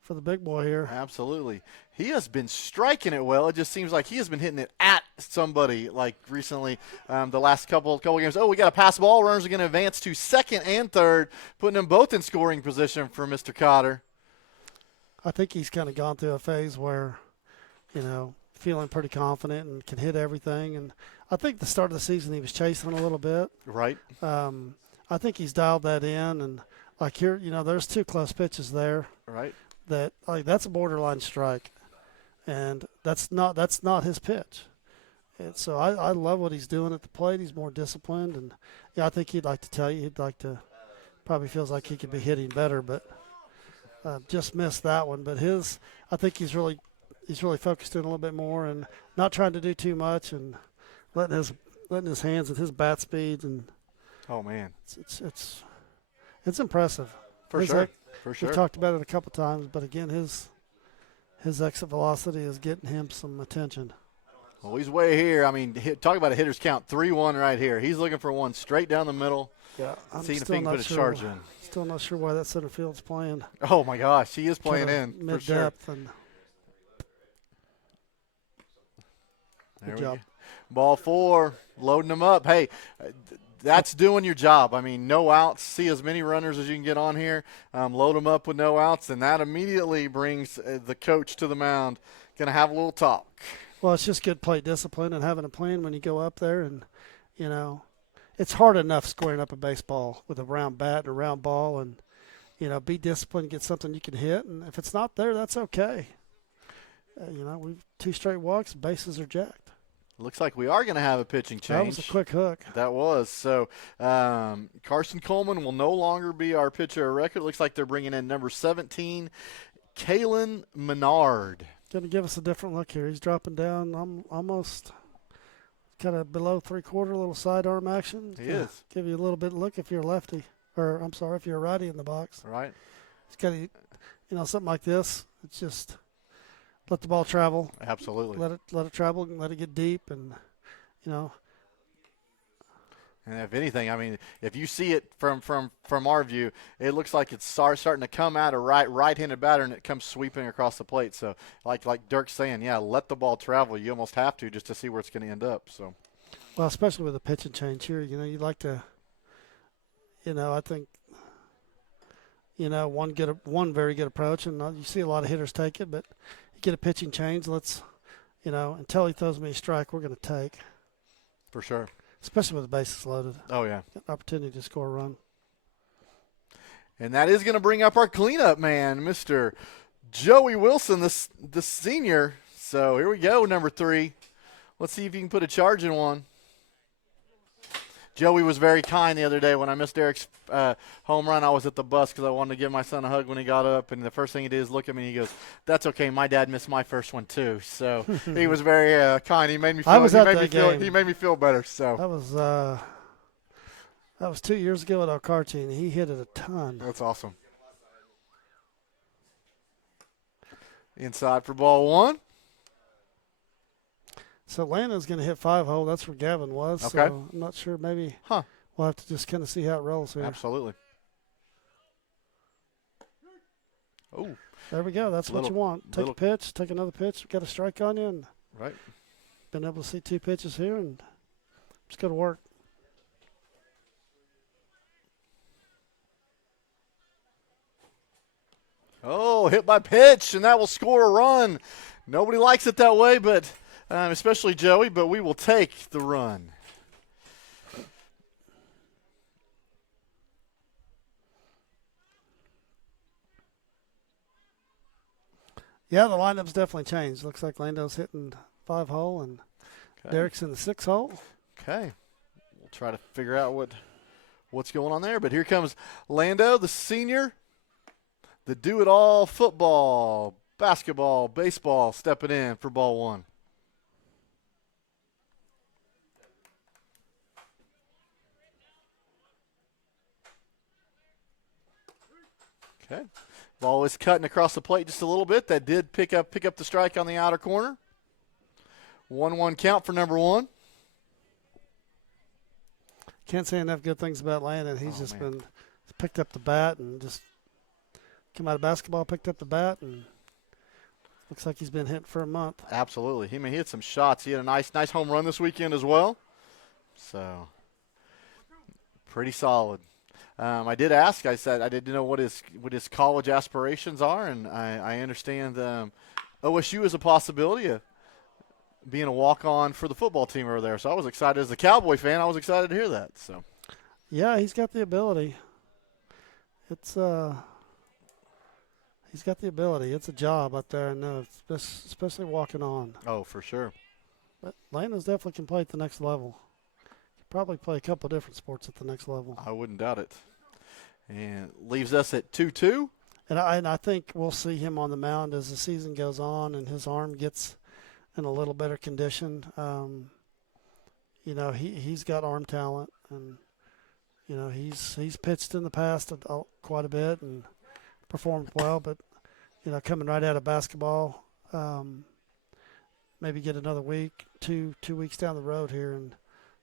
the big boy here. Absolutely. He has been striking it well. It just seems like he has been hitting it at somebody like recently the last couple games. Oh, we got a pass ball. Runners are going to advance to second and third, putting them both in scoring position for Mr. Cotter. I think he's kind of gone through a phase where, feeling pretty confident and can hit everything. And I think the start of the season he was chasing a little bit. Right. I think he's dialed that in. And like here, there's 2 close pitches there. Right. That's a borderline strike. And that's not his pitch. And so I love what he's doing at the plate. He's more disciplined. And, I think he'd like to tell you probably feels like he could be hitting better, but just missed that one. But I think he's really focused in a little bit more and not trying to do too much and letting his hands and his bat speed and oh man, it's impressive. For sure. We've talked about it a couple times, but again, his exit velocity is getting him some attention. Well, he's way here. I mean, talk about a hitter's count, 3-1 right here. He's looking for one straight down the middle. Yeah, I'm seeing if still he can not put a sure. charge in. Still not sure why that center field's playing. Oh my gosh, he is playing in mid for sure. depth and. Good job. Ball 4, loading them up. Hey, that's doing your job. I mean, no outs. See as many runners as you can get on here. Load them up with no outs, and that immediately brings the coach to the mound. Going to have a little talk. Well, it's just good plate discipline and having a plan when you go up there. And, it's hard enough squaring up a baseball with a round bat and a round ball and, be disciplined, get something you can hit. And if it's not there, that's okay. We've 2 straight walks, bases are jacked. Looks like we are going to have a pitching change. That was a quick hook. That was. So Carson Coleman will no longer be our pitcher of record. Looks like they're bringing in number 17, Kalen Menard. Going to give us a different look here. He's dropping down almost kind of below 3/4, little sidearm action. He is. Give you a little bit of look if you're a lefty. Or, I'm sorry, if you're a righty in the box. Right. It's got to, something like this. It's just – let the ball travel. Absolutely. Let it travel and let it get deep, and And if anything, I mean, if you see it from our view, it looks like it's starting to come out a right-handed batter, and it comes sweeping across the plate. So, like Dirk's saying, yeah, let the ball travel. You almost have to just to see where it's going to end up. So, well, especially with a pitch and change here, you'd like to, I think, one very good approach, and you see a lot of hitters take it, but you get a pitching change. Let's, until he throws me a strike, we're going to take. For sure. Especially with the bases loaded. Oh, yeah. Opportunity to score a run. And that is going to bring up our cleanup man, Mr. Joey Wilson, the senior. So here we go, number 3. Let's see if you can put a charge in one. Joey was very kind the other day when I missed Eric's home run. I was at the bus because I wanted to give my son a hug when he got up, and the first thing he did is look at me and he goes, "That's okay. My dad missed my first one too." So he was very kind. He made me feel. He made me feel better. So that was 2 years ago at Alcarchi, and he hit it a ton. That's awesome. Inside for ball 1. So Landon's going to hit 5-hole. That's where Gavin was. Okay. So I'm not sure. Maybe we'll have to just kind of see how it rolls here. Absolutely. Oh. There we go. That's what you want. Take a pitch. Take another pitch. Got a strike on you. And right. Been able to see 2 pitches here and just go to work. Oh, hit by pitch, and that will score a run. Nobody likes it that way, but especially Joey, but we will take the run. Yeah, the lineup's definitely changed. Looks like Lando's hitting 5-hole and Derek's in the 6-hole. Okay. We'll try to figure out what's going on there. But here comes Lando, the senior, the do-it-all football, basketball, baseball, stepping in for ball 1. Okay. Ball is cutting across the plate just a little bit. That did pick up the strike on the outer corner. 1-1 count for number 1. Can't say enough good things about Landon. He's been picked up the bat and just come out of basketball, picked up the bat, and looks like he's been hit for a month. Absolutely. He hit some shots. He had a nice home run this weekend as well. So pretty solid. I did ask. I said I didn't know what his college aspirations are, and I understand OSU is a possibility of being a walk-on for the football team over there. So I was excited as a Cowboy fan. I was excited to hear that. So yeah, he's got the ability. He's got the ability. It's a job out there, and especially walking on. Oh, for sure. But Landon's definitely can play at the next level. Probably play a couple of different sports at the next level. I wouldn't doubt it. And leaves us at 2-2. And I think we'll see him on the mound as the season goes on and his arm gets in a little better condition. He's got arm talent, and he's pitched in the past quite a bit and performed well. But coming right out of basketball, maybe get another week, two weeks down the road here, and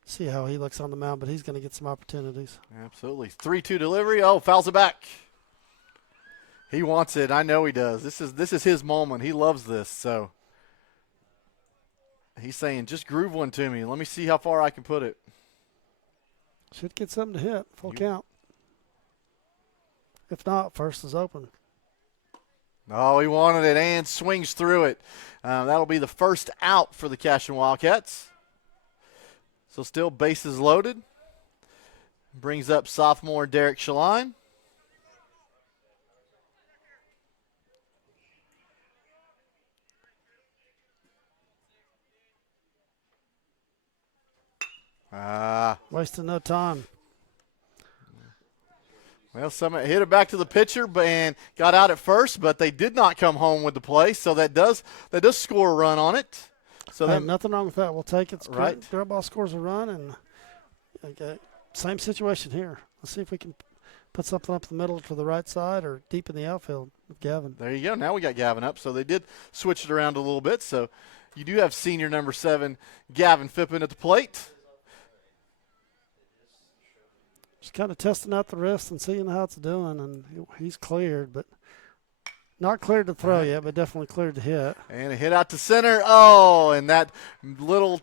see how he looks on the mound, but he's going to get some opportunities. Absolutely. 3-2 delivery. Oh, fouls it back. He wants it. I know he does. This is his moment. He loves this. So he's saying, just groove one to me. Let me see how far I can put it. Should get something to hit. Full count. If not, first is open. Oh, he wanted it and swings through it. That'll be the first out for the Cashion Wildcats. So still bases loaded. Brings up sophomore Derek Shaline. Wasting no time. Well, Summit hit it back to the pitcher and got out at first, but they did not come home with the play, so that does score a run on it. So nothing wrong with that. We'll take it. Right. Ground ball scores a run, and same situation here. Let's see if we can put something up the middle to the right side or deep in the outfield with Gavin. There you go. Now we got Gavin up. So they did switch it around a little bit. So you do have senior number 7, Gavin Phippen at the plate. just kind of testing out the wrist and seeing how it's doing, and he's cleared, but not cleared to throw yet, but definitely cleared to hit. And a hit out to center. Oh, and that little,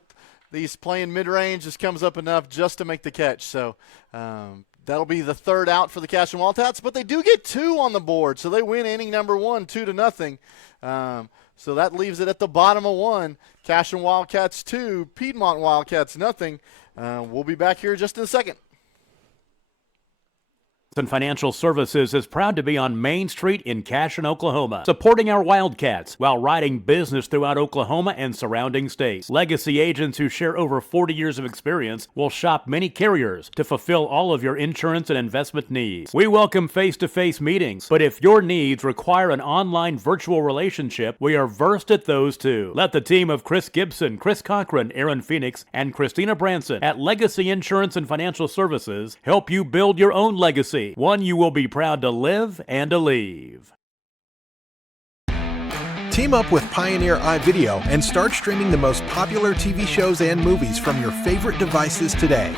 these playing mid-range just comes up enough just to make the catch. So that'll be the third out for the Cashion Wildcats, but they do get 2 on the board, so they win inning number 1, 2-0. So that leaves it at the bottom of 1. Cashion Wildcats 2, Piedmont Wildcats nothing. We'll be back here just in a second. And Financial Services is proud to be on Main Street in Cashion, Oklahoma, supporting our Wildcats while riding business throughout Oklahoma and surrounding states. Legacy agents who share over 40 years of experience will shop many carriers to fulfill all of your insurance and investment needs. We welcome face-to-face meetings, but if your needs require an online virtual relationship, we are versed at those too. Let the team of Chris Gibson, Chris Cochran, Aaron Phoenix, and Christina Branson at Legacy Insurance and Financial Services help you build your own legacy. One you will be proud to live and to leave. Team up with Pioneer iVideo and start streaming the most popular TV shows and movies from your favorite devices today.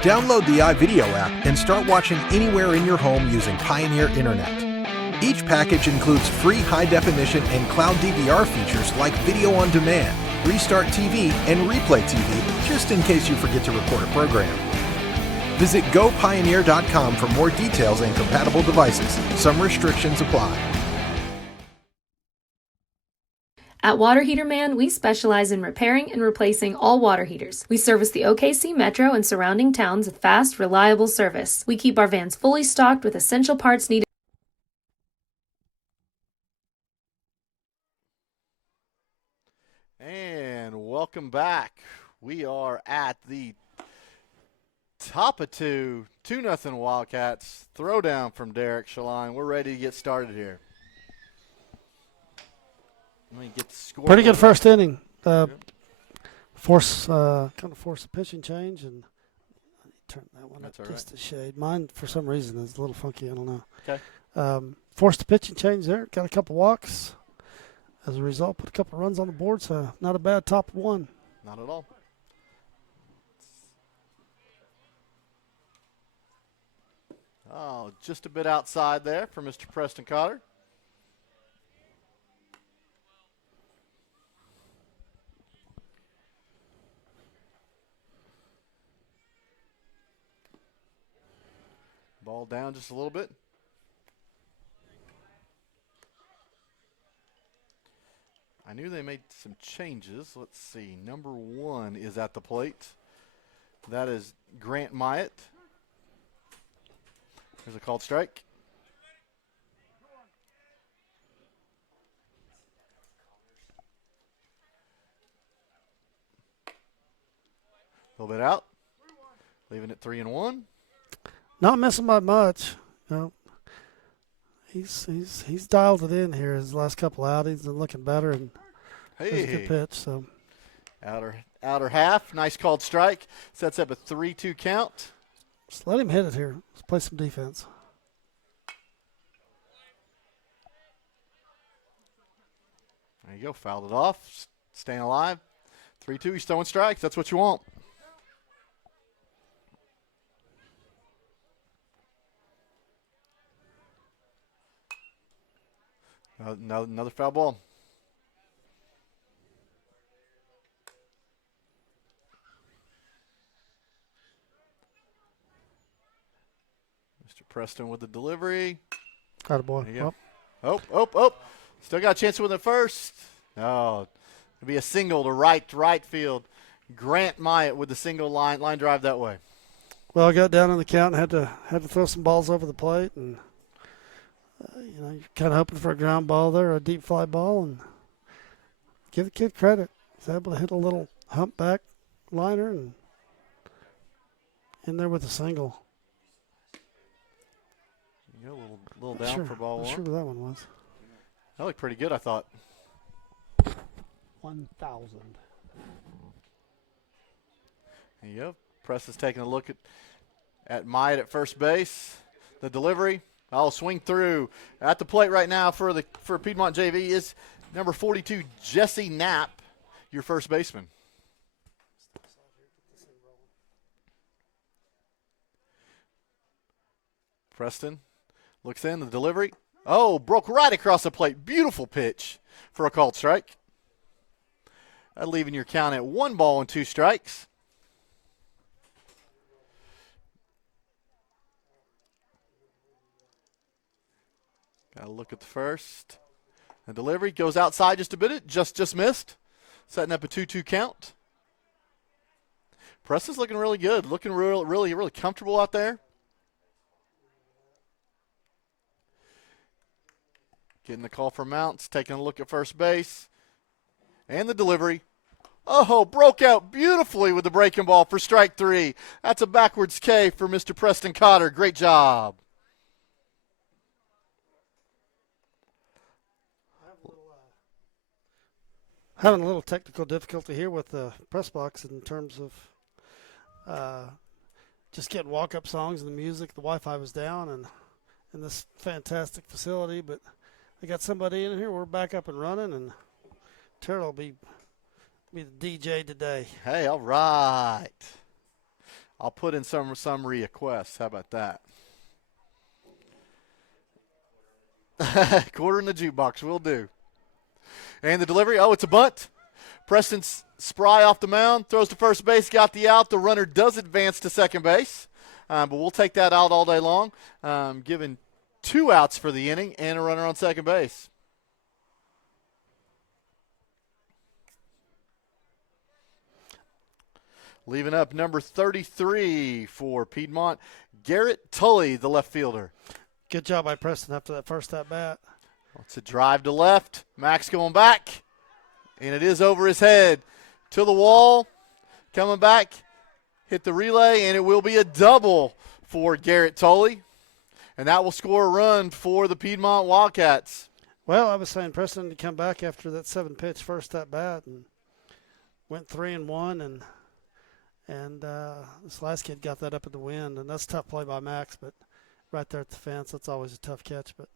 Download the iVideo app and start watching anywhere in your home using Pioneer Internet. Each package includes free high-definition and cloud DVR features like video on demand, Restart TV, and Replay TV, just in case you forget to record a program. Visit gopioneer.com for more details and compatible devices. Some restrictions apply. At Water Heater Man, we specialize in repairing and replacing all water heaters. We service the OKC Metro and surrounding towns with fast, reliable service. We keep our vans fully stocked with essential parts needed. And welcome back. We are at the top of 2-0 Wildcats. Throwdown from Derek Shaline. We're ready to get started here. Let me get the score. Pretty good first inning. Force a pitching change, and turn that one That's up all just right. a shade. Mine, for some reason, is a little funky. I don't know. Okay. Forced a pitching change there. Got a couple walks. As a result, put a couple runs on the board, so not a bad top 1. Not at all. Oh, just a bit outside there for Mr. Preston Cotter. Ball down just a little bit. I knew they made some changes. Let's see. Number 1 is at the plate. That is Grant Myatt. There's a called strike. A little bit out. Leaving it 3-1. Not missing by much. No. He's dialed it in here his last couple outings and looking better, and it's a good pitch. So outer half, nice called strike. Sets up a 3-2 count. just let him hit it here. Let's play some defense. There you go, fouled it off. Staying alive. 3-2, he's throwing strikes. That's what you want. Another foul ball. Mr. Preston with the delivery. Got it, boy. There you go. Oh. Still got a chance with it first. No. It'll be a single to right field. Grant Myatt with the single line drive that way. Well, I got down in the count and had to throw some balls over the plate, and you're kind of hoping for a ground ball there, a deep fly ball, and give the kid credit. He's able to hit a little humpback liner and in there with a single. You go, a little down for ball 1. Not sure what that one was. That looked pretty good, I thought. 1,000. There you go. Press is taking a look at Myatt at first base. The delivery. I'll swing through. At the plate right now for Piedmont JV is number 42, Jesse Knapp, your first baseman. Preston looks in, the delivery. Oh, broke right across the plate. Beautiful pitch for a called strike. That leaving your count at 1 ball and 2 strikes. Got to look at the first. The delivery goes outside just a bit. Just missed. Setting up a 2-2 count. Preston's looking really good. Looking really comfortable out there. Getting the call for Mounts. Taking a look at first base. And the delivery. Oh, broke out beautifully with the breaking ball for strike 3. That's a backwards K for Mr. Preston Cotter. Great job. Having a little technical difficulty here with the press box in terms of just getting walk-up songs and the music. The Wi-Fi was down and in this fantastic facility, but I got somebody in here. We're back up and running, and Terrell will be the DJ today. Hey, all right. I'll put in some requests. How about that? Quarter in the jukebox will do. And the delivery, oh, it's a bunt. Preston Spry off the mound, throws to first base, got the out. The runner does advance to second base, but we'll take that out all day long. Giving 2 outs for the inning and a runner on second base. Leaving up number 33 for Piedmont, Garrett Tully, the left fielder. Good job by Preston after that first at-bat. It's a drive to left. Max going back, and it is over his head. To the wall, coming back, hit the relay, and it will be a double for Garrett Tully. And that will score a run for the Piedmont Wildcats. Well, I was saying Preston to come back after that 7-pitch first at-bat and went 3-1, and this last kid got that up in the wind, and that's a tough play by Max, but right there at the fence, that's always a tough catch, but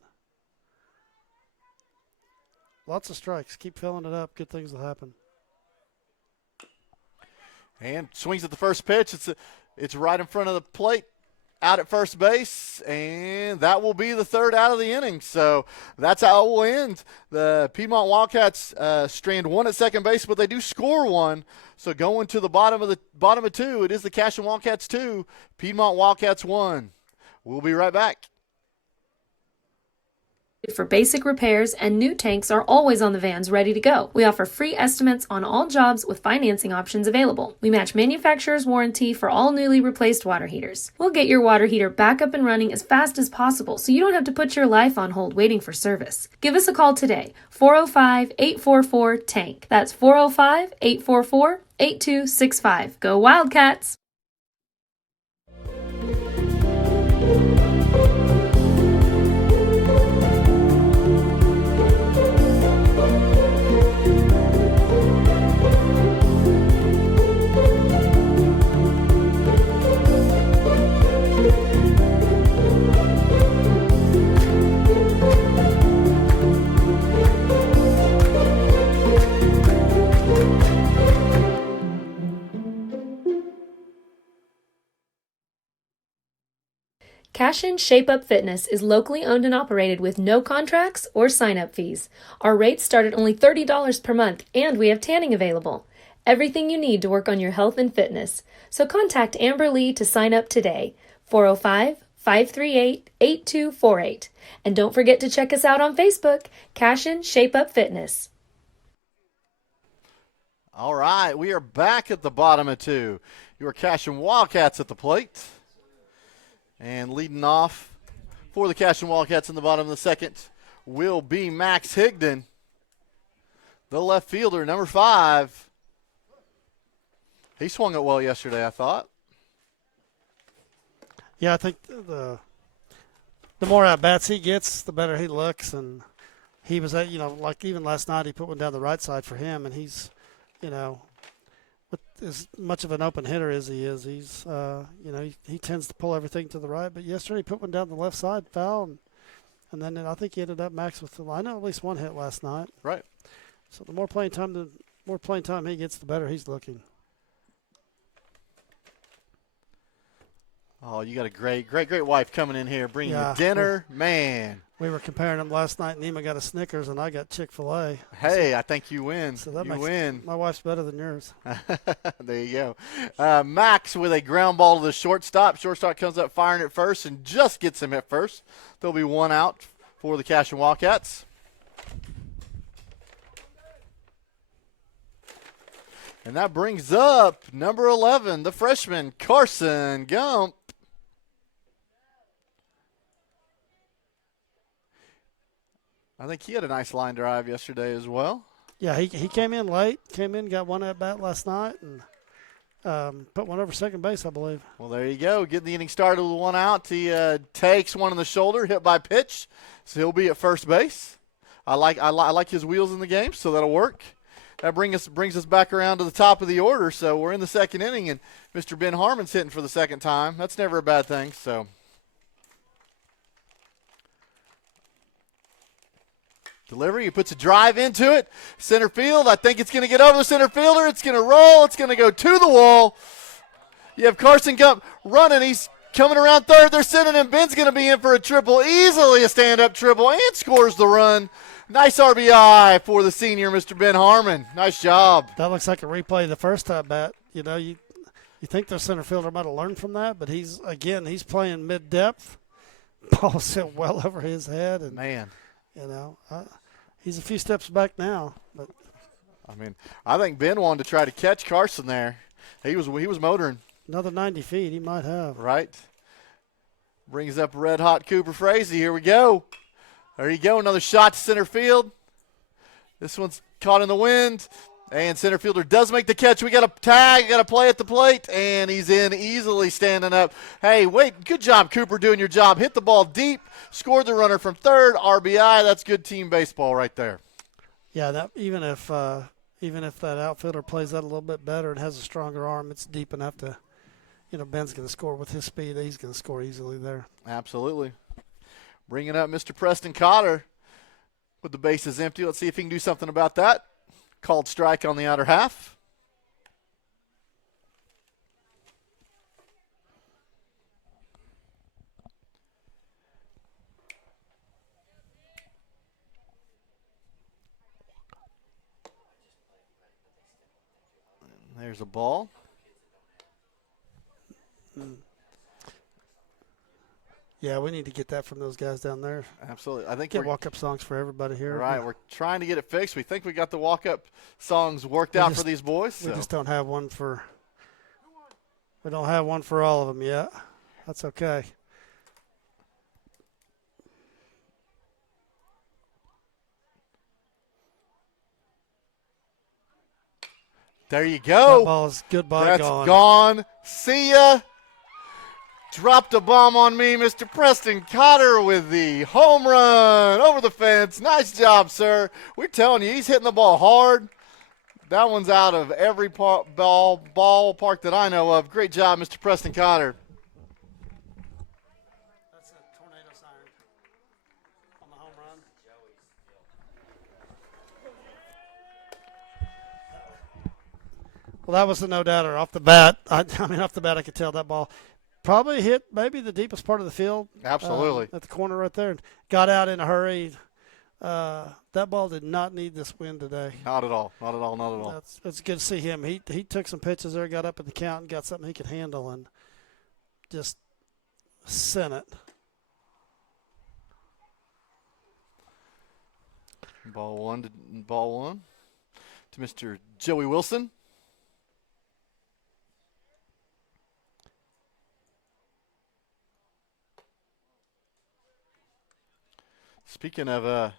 lots of strikes. Keep filling it up. Good things will happen. And swings at the first pitch. It's right in front of the plate, out at first base, and that will be the 3rd out of the inning. So that's how it will end. The Piedmont Wildcats strand 1 at second base, but they do score 1. So going to the bottom of 2, it is the Cashion Wildcats 2, Piedmont Wildcats 1. We'll be right back. For basic repairs, and new tanks are always on the vans ready to go. We offer free estimates on all jobs with financing options available. We match manufacturer's warranty for all newly replaced water heaters. We'll get your water heater back up and running as fast as possible so you don't have to put your life on hold waiting for service. Give us a call today, 405-844-TANK. That's 405-844-8265. Go Wildcats! Cashion Shape Up Fitness is locally owned and operated with no contracts or sign-up fees. Our rates start at only $30 per month, and we have tanning available. Everything you need to work on your health and fitness. So contact Amber Lee to sign up today, 405-538-8248. And don't forget to check us out on Facebook, Cashion Shape Up Fitness. All right, we are back at the bottom of 2. Your Cashion Wildcats at the plate. And leading off for the Cashion Wildcats in the bottom of the 2nd will be Max Higdon, the left fielder, number 5. He swung it well yesterday, I thought. Yeah, I think the more at-bats he gets, the better he looks. And he was, like even last night, he put one down the right side for him, and he's, with as much of an open hitter as he is, he's, he tends to pull everything to the right. But yesterday he put one down the left side, foul, and then I think he ended up Max with I know at least one hit last night. Right. So the more playing time he gets, the better he's looking. Oh, you got a great wife coming in here bringing you dinner. Man. We were comparing them last night. Nima got a Snickers, and I got Chick-fil-A. Hey, I think you win. So that you makes win. My wife's better than yours. There you go. Max with a ground ball to the shortstop. Shortstop comes up firing at first and just gets him at first. There'll be one out for the Cashion Wildcats. And that brings up number 11, the freshman, Carson Gump. I think he had a nice line drive yesterday as well. Yeah, he came in late, got one at bat last night, and put one over second base, I believe. Well, there you go. Getting the inning started with one out. He takes one in the shoulder, hit by pitch, so he'll be at first base. I like his wheels in the game, so that'll work. That brings us back around to the top of the order. So we're in the second inning, and Mr. Ben Harmon's hitting for the second time. That's never a bad thing. So delivery, he puts a drive into it. Center field, I think it's going to get over the center fielder. It's going to roll. It's going to go to the wall. You have Carson Gump running. He's coming around third. They're sending him. Ben's going to be in for a triple, easily a stand-up triple, and scores the run. Nice RBI for the senior, Mr. Ben Harmon. Nice job. That looks like a replay of the first at bat. You know, you think their center fielder might have learned from that, but he's playing mid-depth. Ball's hit well over his head, and man, you know, he's a few steps back now. But I mean, I think Ben wanted to try to catch Carson there. He was motoring. Another 90 feet, he might have. Right. Brings up red-hot Cooper Frazee. Here we go. There you go, another shot to center field. This one's caught in the wind, and center fielder does make the catch. We got a tag, got a play at the plate, and he's in easily standing up. Hey, wait, good job, Cooper, doing your job. Hit the ball deep, scored the runner from third, RBI. That's good team baseball right there. Yeah, that even if that outfielder plays that a little bit better and has a stronger arm, it's deep enough to, Ben's going to score with his speed. He's going to score easily there. Absolutely. Bringing up Mr. Preston Cotter with the bases empty. Let's see if he can do something about that. Called strike on the outer half. There's a ball. Yeah, we need to get that from those guys down there. Absolutely. I think get walk-up songs for everybody here. Right, we're trying to get it fixed. We think we got the walk-up songs worked out for these boys. We just don't have one for – we don't have one for all of them yet. That's okay. There you go. That ball's goodbye. That's gone. See ya. Dropped a bomb on me, Mr. Preston Cotter with the home run over the fence. Nice job, sir. We're telling you, he's hitting the ball hard. That one's out of every ballpark that I know of. Great job, Mr. Preston Cotter. That's a tornado siren on the home run. Well, that was the no-doubter off the bat. I could tell that ball probably hit maybe the deepest part of the field. Absolutely. At the corner right there. And got out in a hurry. That ball did not need this win today. Not at all. Not at all. Not at all. It's good to see him. He took some pitches there, got up in the count, and got something he could handle, and just sent it. Ball one to Mr. Joey Wilson. Speaking of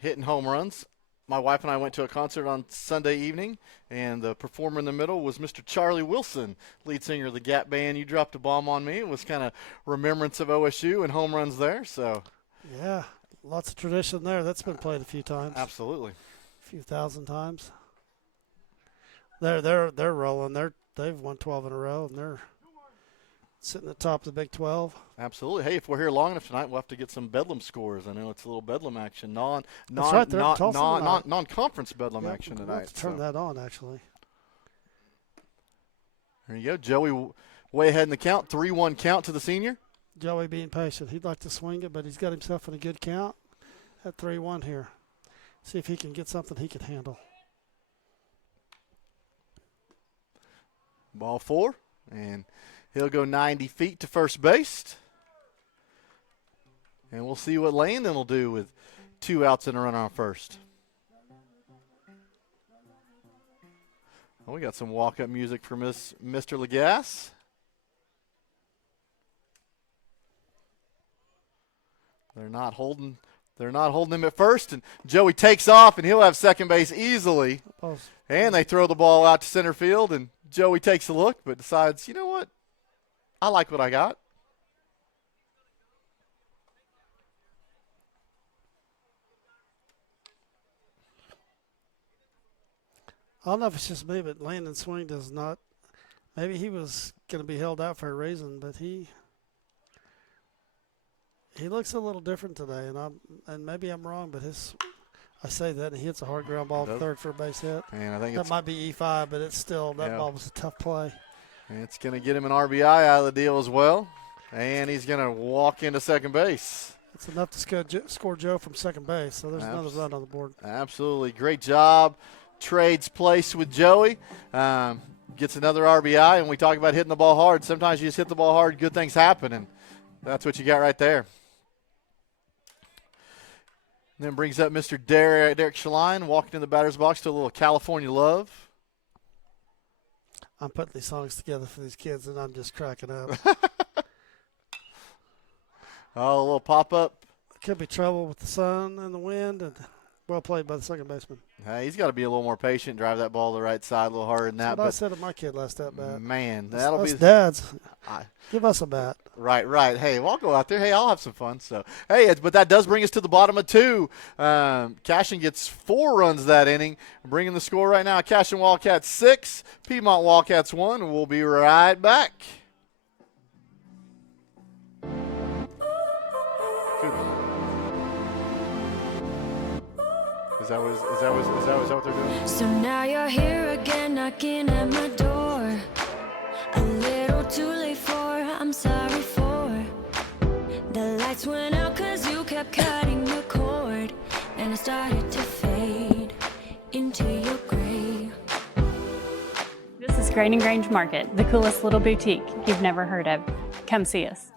hitting home runs, my wife and I went to a concert on Sunday evening, and the performer in the middle was Mr. Charlie Wilson, lead singer of the Gap Band. You dropped a bomb on me. It was kind of remembrance of OSU and home runs there. So, yeah, lots of tradition there. That's been played a few times. Absolutely, a few thousand times. They're rolling. They've won 12 in a row, and they're sitting at the top of the Big 12. Absolutely. Hey, if we're here long enough tonight, we'll have to get some Bedlam scores. I know it's a little Bedlam action, non-conference Bedlam action tonight. We'll have to turn that on, actually. There you go. Joey way ahead in the count. 3-1 count to the senior. Joey being patient. He'd like to swing it, but he's got himself in a good count at 3-1 here. See if he can get something he can handle. Ball 4, and he'll go 90 feet to first base. And we'll see what Landon will do with 2 outs and a runner on first. Well, we got some walk-up music for Mr. Lagasse. They're not holding him at first, and Joey takes off, and he'll have second base easily. And they throw the ball out to center field, and Joey takes a look, but decides, you know what? I like what I got. I don't know if it's just me, but Landon's swing does not. Maybe he was going to be held out for a reason, but he looks a little different today, and maybe I'm wrong, but I say that, and he hits a hard ground ball to third for a base hit. And I think that might be E5, but it's still, that ball was a tough play. And it's going to get him an RBI out of the deal as well, and he's going to walk into second base. It's enough to score Joe from second base, so there's another run on the board. Absolutely. Great job. Trades place with Joey. Gets another RBI, and we talk about hitting the ball hard. Sometimes you just hit the ball hard, good things happen, and that's what you got right there. And then brings up Mr. Derek Schlein, walking in the batter's box to a little California Love. I'm putting these songs together for these kids, and I'm just cracking up. Oh, a little pop-up. Could be trouble with the sun and the wind, and well played by the second baseman. Hey, he's got to be a little more patient, drive that ball to the right side a little harder than that. That's what I said to my kid last at bat. Man, that'll be dads. Give us a bat. Right. Hey, well, I'll go out there. Hey, I'll have some fun. So, hey, but that does bring us to the bottom of 2. Cashion gets 4 runs that inning, bringing the score right now. Cashion Wildcats 6, Piedmont Wildcats 1. We'll be right back. Is that what they're doing? So now you're here again, knocking at my door. A little too late for, I'm sorry for. The lights went out 'cause you kept cutting the cord, and I started to fade into your gray. This is Grain and Grange Market, the coolest little boutique you've never heard of. Come see us.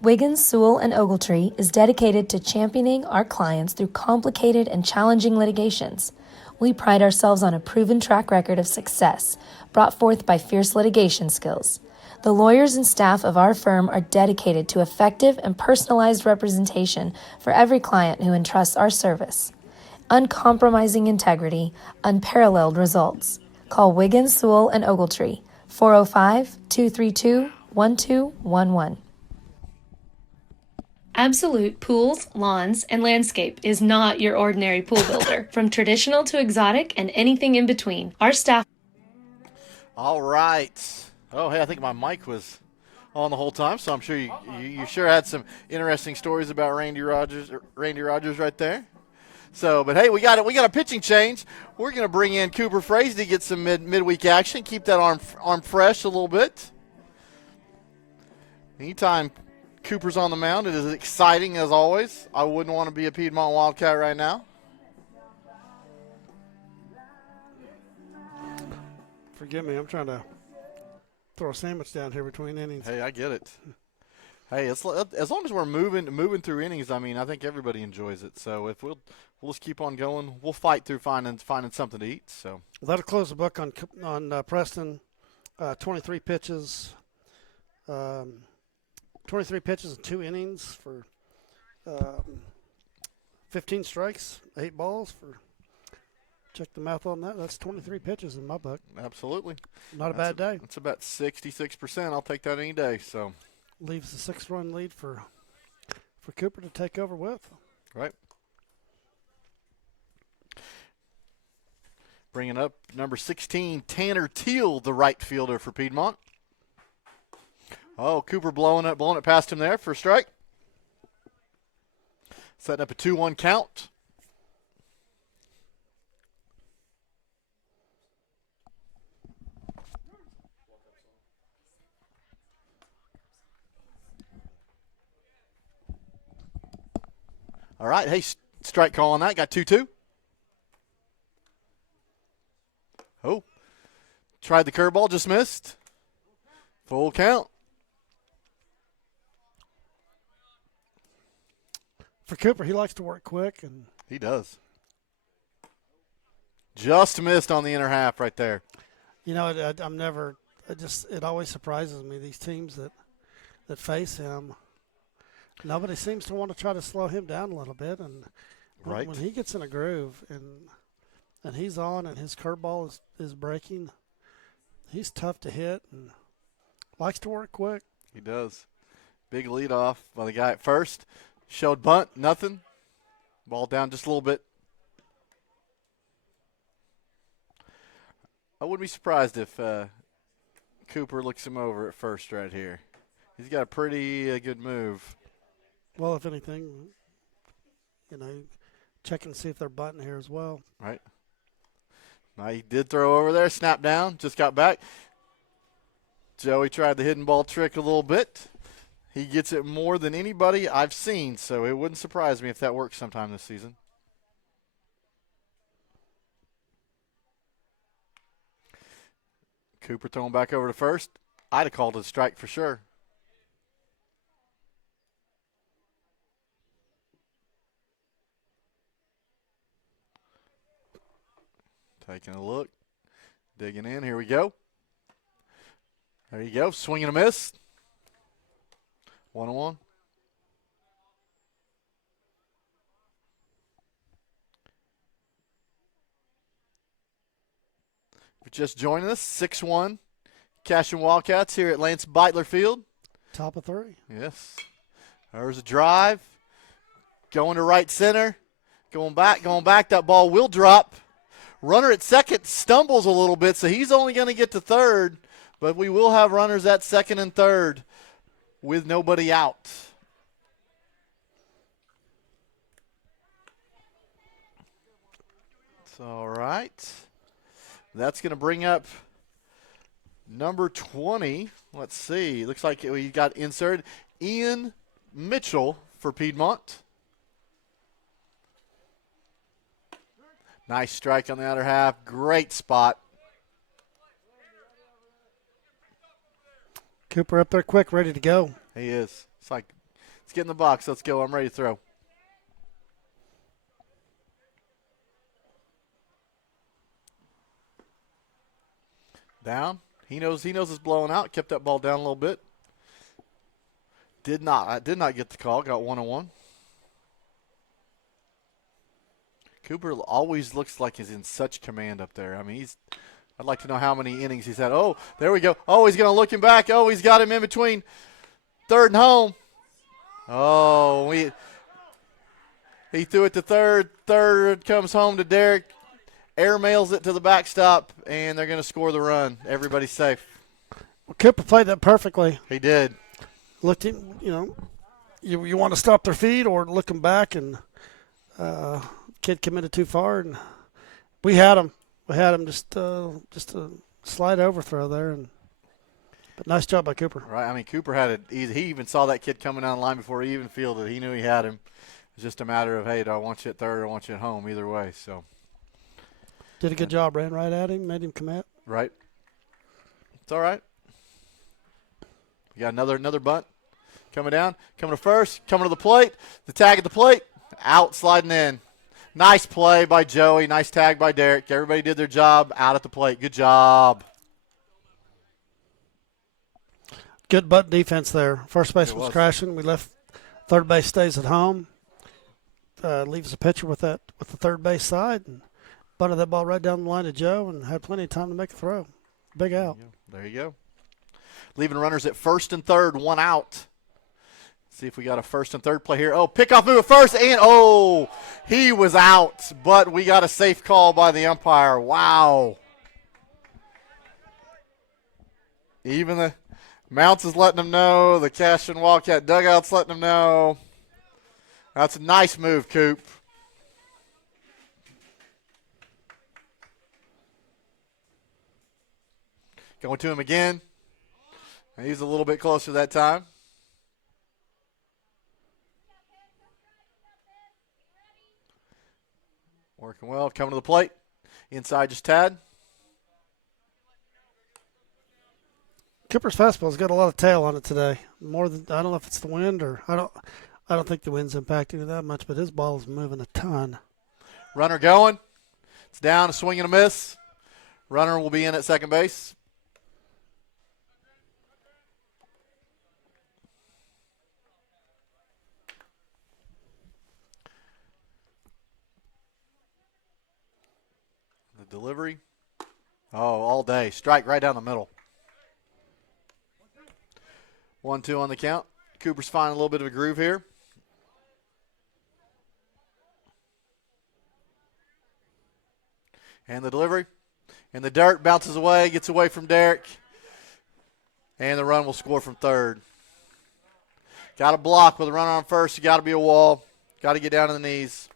Wiggins, Sewell, and Ogletree is dedicated to championing our clients through complicated and challenging litigations. We pride ourselves on a proven track record of success, brought forth by fierce litigation skills. The lawyers and staff of our firm are dedicated to effective and personalized representation for every client who entrusts our service. Uncompromising integrity, unparalleled results. Call Wiggins, Sewell, and Ogletree, 405-232-1211. Absolute Pools, Lawns, and Landscape is not your ordinary pool builder. From traditional to exotic and anything in between, our staff... All right. Oh, hey, I think my mic was on the whole time, so I'm sure you sure had some interesting stories about Randy Rogers right there. So, but hey, we got a pitching change. We're going to bring in Cooper Frazee to get some midweek action, keep that arm fresh a little bit. Anytime Cooper's on the mound, it is exciting as always. I wouldn't want to be a Piedmont Wildcat right now. Forgive me, I'm trying to throw a sandwich down here between innings. Hey, I get it. Hey, as long as we're moving through innings, I mean, I think everybody enjoys it. So if we'll just keep on going, we'll fight through finding something to eat. So well, that'll close the book on Preston. 23 pitches. 23 pitches and 2 innings for 15 strikes, 8 balls for. Check the math on that. That's 23 pitches in my book. Absolutely. Not a bad day. It's about 66%. I'll take that any day. So leaves a 6-run lead for Cooper to take over with. Right. Bringing up number 16, Tanner Teal, the right fielder for Piedmont. Oh, Cooper blowing it past him there for a strike. Setting up a 2-1 count. All right, hey, strike call on that. Got 2-2. Oh, tried the curveball, just missed. Full count. For Cooper, he likes to work quick, and he does. Just missed on the inner half right there. You know, it always surprises me, these teams that face him. Nobody seems to want to try to slow him down a little bit, and when he gets in a groove and he's on and his curveball is breaking, he's tough to hit and likes to work quick. He does. Big lead off by the guy at first. Showed bunt, nothing. Ball down just a little bit. I wouldn't be surprised if Cooper looks him over at first right here. He's got a pretty good move. Well, if anything, check and see if they're bunting here as well. Right. Now he did throw over there, snap down, just got back. Joey tried the hidden ball trick a little bit. He gets it more than anybody I've seen, so it wouldn't surprise me if that works sometime this season. Cooper throwing back over to first. I'd have called it a strike for sure. Taking a look. Digging in. Here we go. There you go. Swing and a miss. 1-1. If you're just joining us, 6-1. Cashion Wildcats here at Lance Beitler Field. Top of 3. Yes. There's a drive. Going to right center. Going back. That ball will drop. Runner at second stumbles a little bit, so he's only going to get to third. But we will have runners at second and third with nobody out. It's all right. That's going to bring up number 20. Let's see. Looks like we got inserted Ian Mitchell for Piedmont. Nice strike on the outer half. Great spot. Cooper up there quick, ready to go. He is. It's like, let's get in the box. Let's go. I'm ready to throw. Down. He knows it's blowing out. Kept that ball down a little bit. Did not get the call. Got 1-1. Cooper always looks like he's in such command up there. I mean, I'd like to know how many innings he's had. Oh, there we go. Oh, he's going to look him back. Oh, he's got him in between third and home. Oh, he threw it to third. Third comes home to Derek. Airmails it to the backstop, and they're going to score the run. Everybody's safe. Well, Cooper played that perfectly. He did. Looked him, you want to stop their feet or look him back, and kid committed too far, and we had him. We had him just a slide overthrow there, but nice job by Cooper. Right. I mean, Cooper had it easy. He even saw that kid coming down the line before he even fielded. He knew he had him. It's just a matter of, hey, do I want you at third or I want you at home? Either way, so. Did a good job. Ran right at him, made him commit. Right. It's all right. We got another bunt coming down, coming to first, coming to the plate. The tag at the plate, out, sliding in. Nice play by Joey. Nice tag by Derek. Everybody did their job out at the plate. Good job. Good bunt defense there. First base was crashing. We left third base stays at home. Leaves the pitcher with the third base side and bunted that ball right down the line to Joe and had plenty of time to make a throw. Big out. There you go. Leaving runners at first and third, 1 out. See if we got a first and third play here. Oh, pickoff move at first, and he was out, but we got a safe call by the umpire. Wow. Even the Mounts is letting them know. The Cashion Wildcat dugout's letting them know. That's a nice move, Coop. Going to him again. He's a little bit closer that time. Working well, coming to the plate. Inside just tad. Cooper's fastball's got a lot of tail on it today. More than I don't know if it's the wind or I don't think the wind's impacting it that much, but his ball is moving a ton. Runner going. It's down, a swing and a miss. Runner will be in at second base. The delivery. Oh, all day. Strike right down the middle. 1-2 on the count. Cooper's finding a little bit of a groove here. And the delivery. And the dirt bounces away, gets away from Derek. And the run will score from third. Got to block with a runner on first. You got to be a wall. Got to get down to the knees.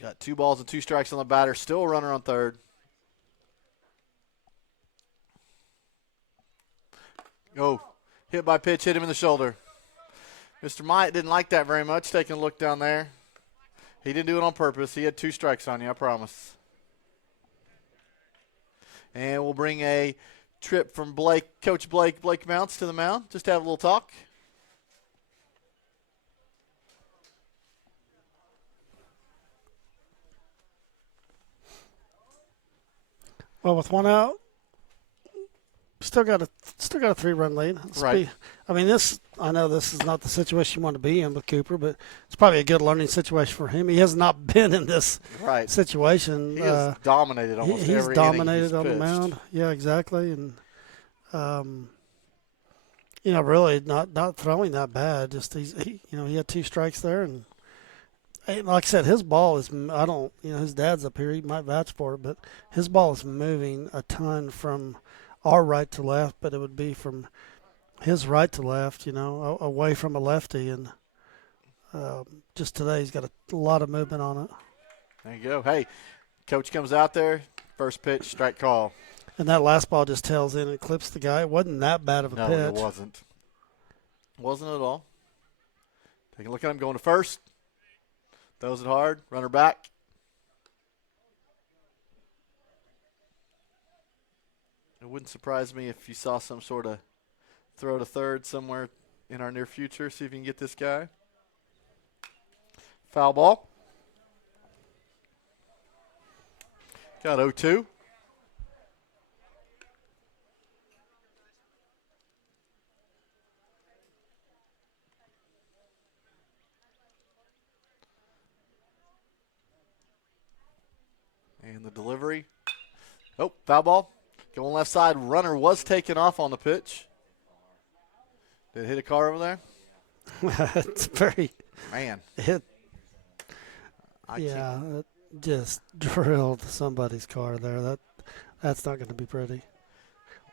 Got 2 balls and 2 strikes on the batter. Still a runner on third. Oh, hit by pitch, hit him in the shoulder. Mr. Myatt didn't like that very much, taking a look down there. He didn't do it on purpose. He had 2 strikes on you, I promise. And we'll bring a trip from Coach Blake Mounts to the mound. Just have a little talk. Well, with 1 out, still got a 3-run lead. Right. I know this is not the situation you want to be in with Cooper, but it's probably a good learning situation for him. He has not been in this situation. He has dominated almost every inning he's dominated on the pitched. mound. Yeah, exactly. And really not throwing that bad. Just he had 2 strikes there, and like I said, his ball is. His dad's up here. He might vouch for it, but his ball is moving a ton from our right to left, but it would be from his right to left, away from a lefty. And just today he's got a lot of movement on it. There you go. Hey, coach comes out there, first pitch, strike call. And that last ball just tails in and clips the guy. It wasn't that bad of a pitch. No, it wasn't. Wasn't at all. Take a look at him going to first. Throws it hard. Runner back. It wouldn't surprise me if you saw some sort of throw to third somewhere in our near future. See if you can get this guy. Foul ball. Got 0-2. And the delivery. Oh, foul ball. Going left side. Runner was taken off on the pitch. Did it hit a car over there? It's very. Man. It just drilled somebody's car there. That's not going to be pretty.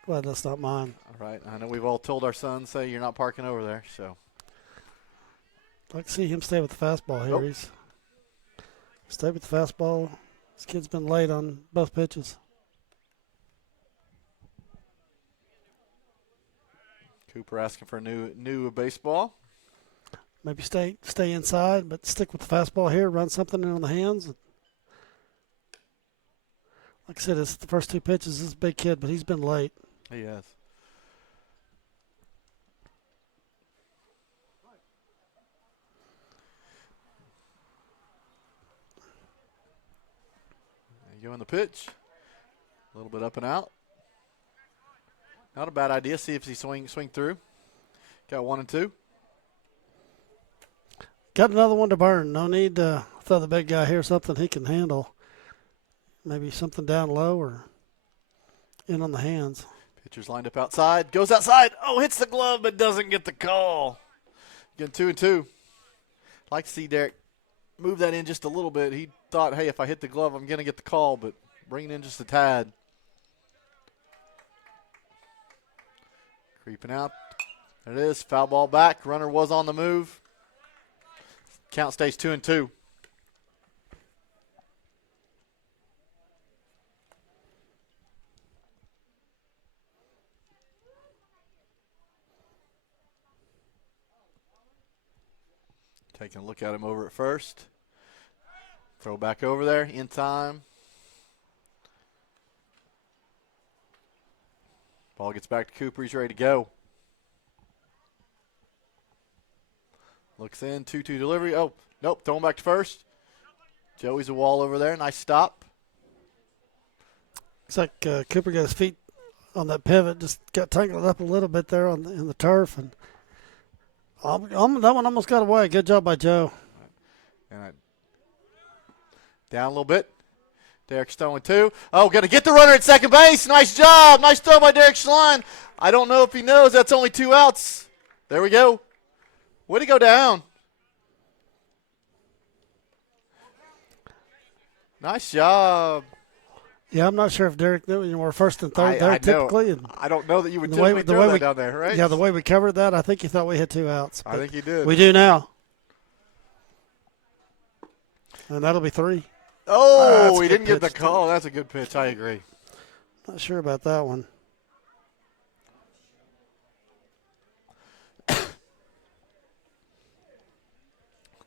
Well, that's not mine. All right. I know we've all told our sons, say you're not parking over there. So. I'd like to see him stay with the fastball here. He's stay with the fastball. This kid's been late on both pitches. Cooper asking for a new baseball. Maybe stay inside, but stick with the fastball here. Run something in on the hands. Like I said, it's the first 2 pitches. This is a big kid, but he's been late. He has. There you go in the pitch. A little bit up and out. Not a bad idea. See if he swing through. Got 1 and 2. Got another one to burn. No need to throw the big guy here something he can handle. Maybe something down low or in on the hands. Pitcher's lined up outside. Goes outside. Oh, hits the glove but doesn't get the call. Getting 2 and 2. Like to see Derek move that in just a little bit. He thought, hey, if I hit the glove, I'm going to get the call, but bringing in just a tad. Creeping out. There it is. Foul ball back. Runner was on the move. Count stays 2 and 2. Taking a look at him over at first. Throw back over there in time. Ball gets back to Cooper. He's ready to go. Looks in, 2-2 delivery. Oh, nope, throwing back to first. Joey's a wall over there. Nice stop. Looks like Cooper got his feet on that pivot, just got tangled up a little bit there in the turf, and that one almost got away. Good job by Joe. And down a little bit. Derek Stone with 2. Oh, going to get the runner at second base. Nice job. Nice throw by Derek Schlein. I don't know if he knows that's only 2 outs. There we go. Way to go down. Nice job. Yeah, I'm not sure if Derek knew you were first and third there typically. And I don't know that you would typically throw that down there, right? Yeah, the way we covered that, I think he thought we had 2 outs. I think he did. We do now. And that'll be 3. Oh, he didn't get the call. That's a good pitch. I agree. Not sure about that one.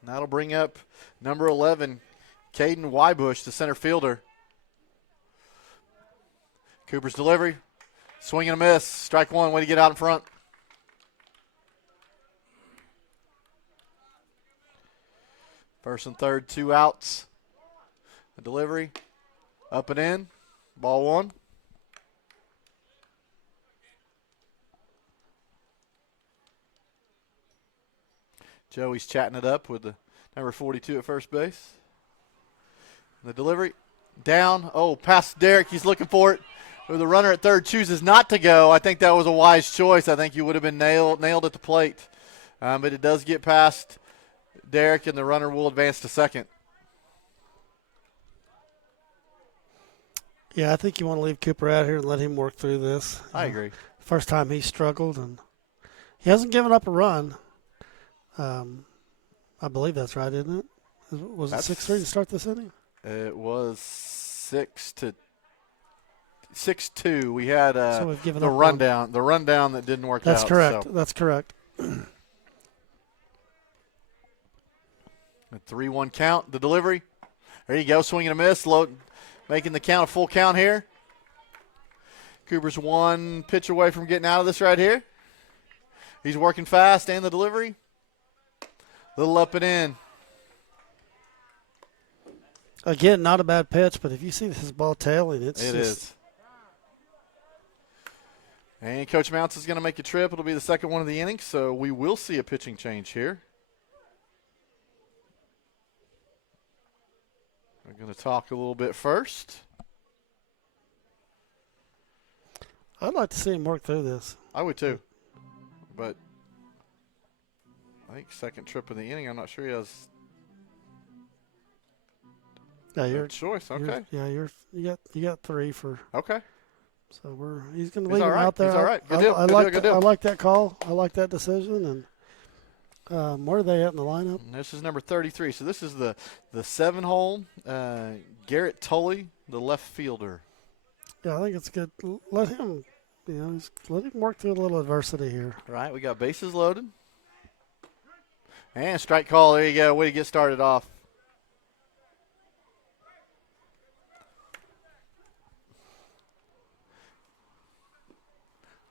That'll bring up number 11, Caden Wybush, the center fielder. Cooper's delivery. Swing and a miss. Strike 1. Way to get out in front. First and third, 2 outs. The delivery. Up and in. Ball 1. Joey's chatting it up with the number 42 at first base. The delivery. Down. Oh, past Derek. He's looking for it. The runner at third chooses not to go. I think that was a wise choice. I think you would have been nailed at the plate. But it does get past Derek, and the runner will advance to second. Yeah, I think you want to leave Cooper out here and let him work through this. I agree. First time he struggled, and he hasn't given up a run. I believe that's right, isn't it? Was it 6-3 to start this inning? It was 6-2. We had so we've given the up rundown. The rundown that didn't work That's out. correct. So. That's correct. A 3-1 count. The delivery. There you go. Swing and a miss. Making the count a full count here. Cooper's 1 pitch away from getting out of this right here. He's working fast, and the delivery. Little up and in. Again, not a bad pitch, but if you see this ball tailing, it is. And Coach Mounts is going to make a trip. It'll be the second one of the inning, so we will see a pitching change here. We're going to talk a little bit first. I'd like to see him work through this. I would too. But I think second trip of the inning, I'm not sure he has your choice. Okay. You got 3 for. Okay. So he's going to leave him right. out there. He's all right. Good deal. I deal. like that call. I like that decision. And where are they at in the lineup? And this is number 33. So this is the 7-hole. Garrett Tully, the left fielder. Yeah, I think it's good. Let him, let him work through a little adversity here. Right. We got bases loaded. And strike call. There you go. Way to get started off.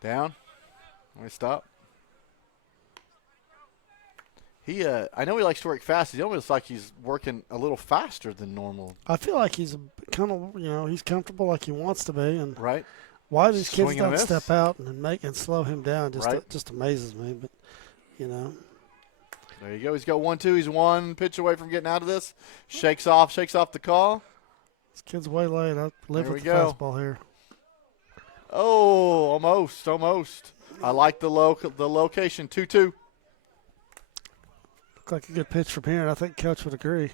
Down. Let me stop. I know he likes to work fast. He almost like he's working a little faster than normal. I feel like he's kind of, he's comfortable like he wants to be. And right. Why these kids Swing don't step out and slow him down just amazes me. But, There you go. He's got 1-2. He's 1 pitch away from getting out of this. Shakes off the call. This kid's way late. I live with the fastball here. Oh, almost. I like the location. 2-2. Look like a good pitch from here, and I think Coach would agree.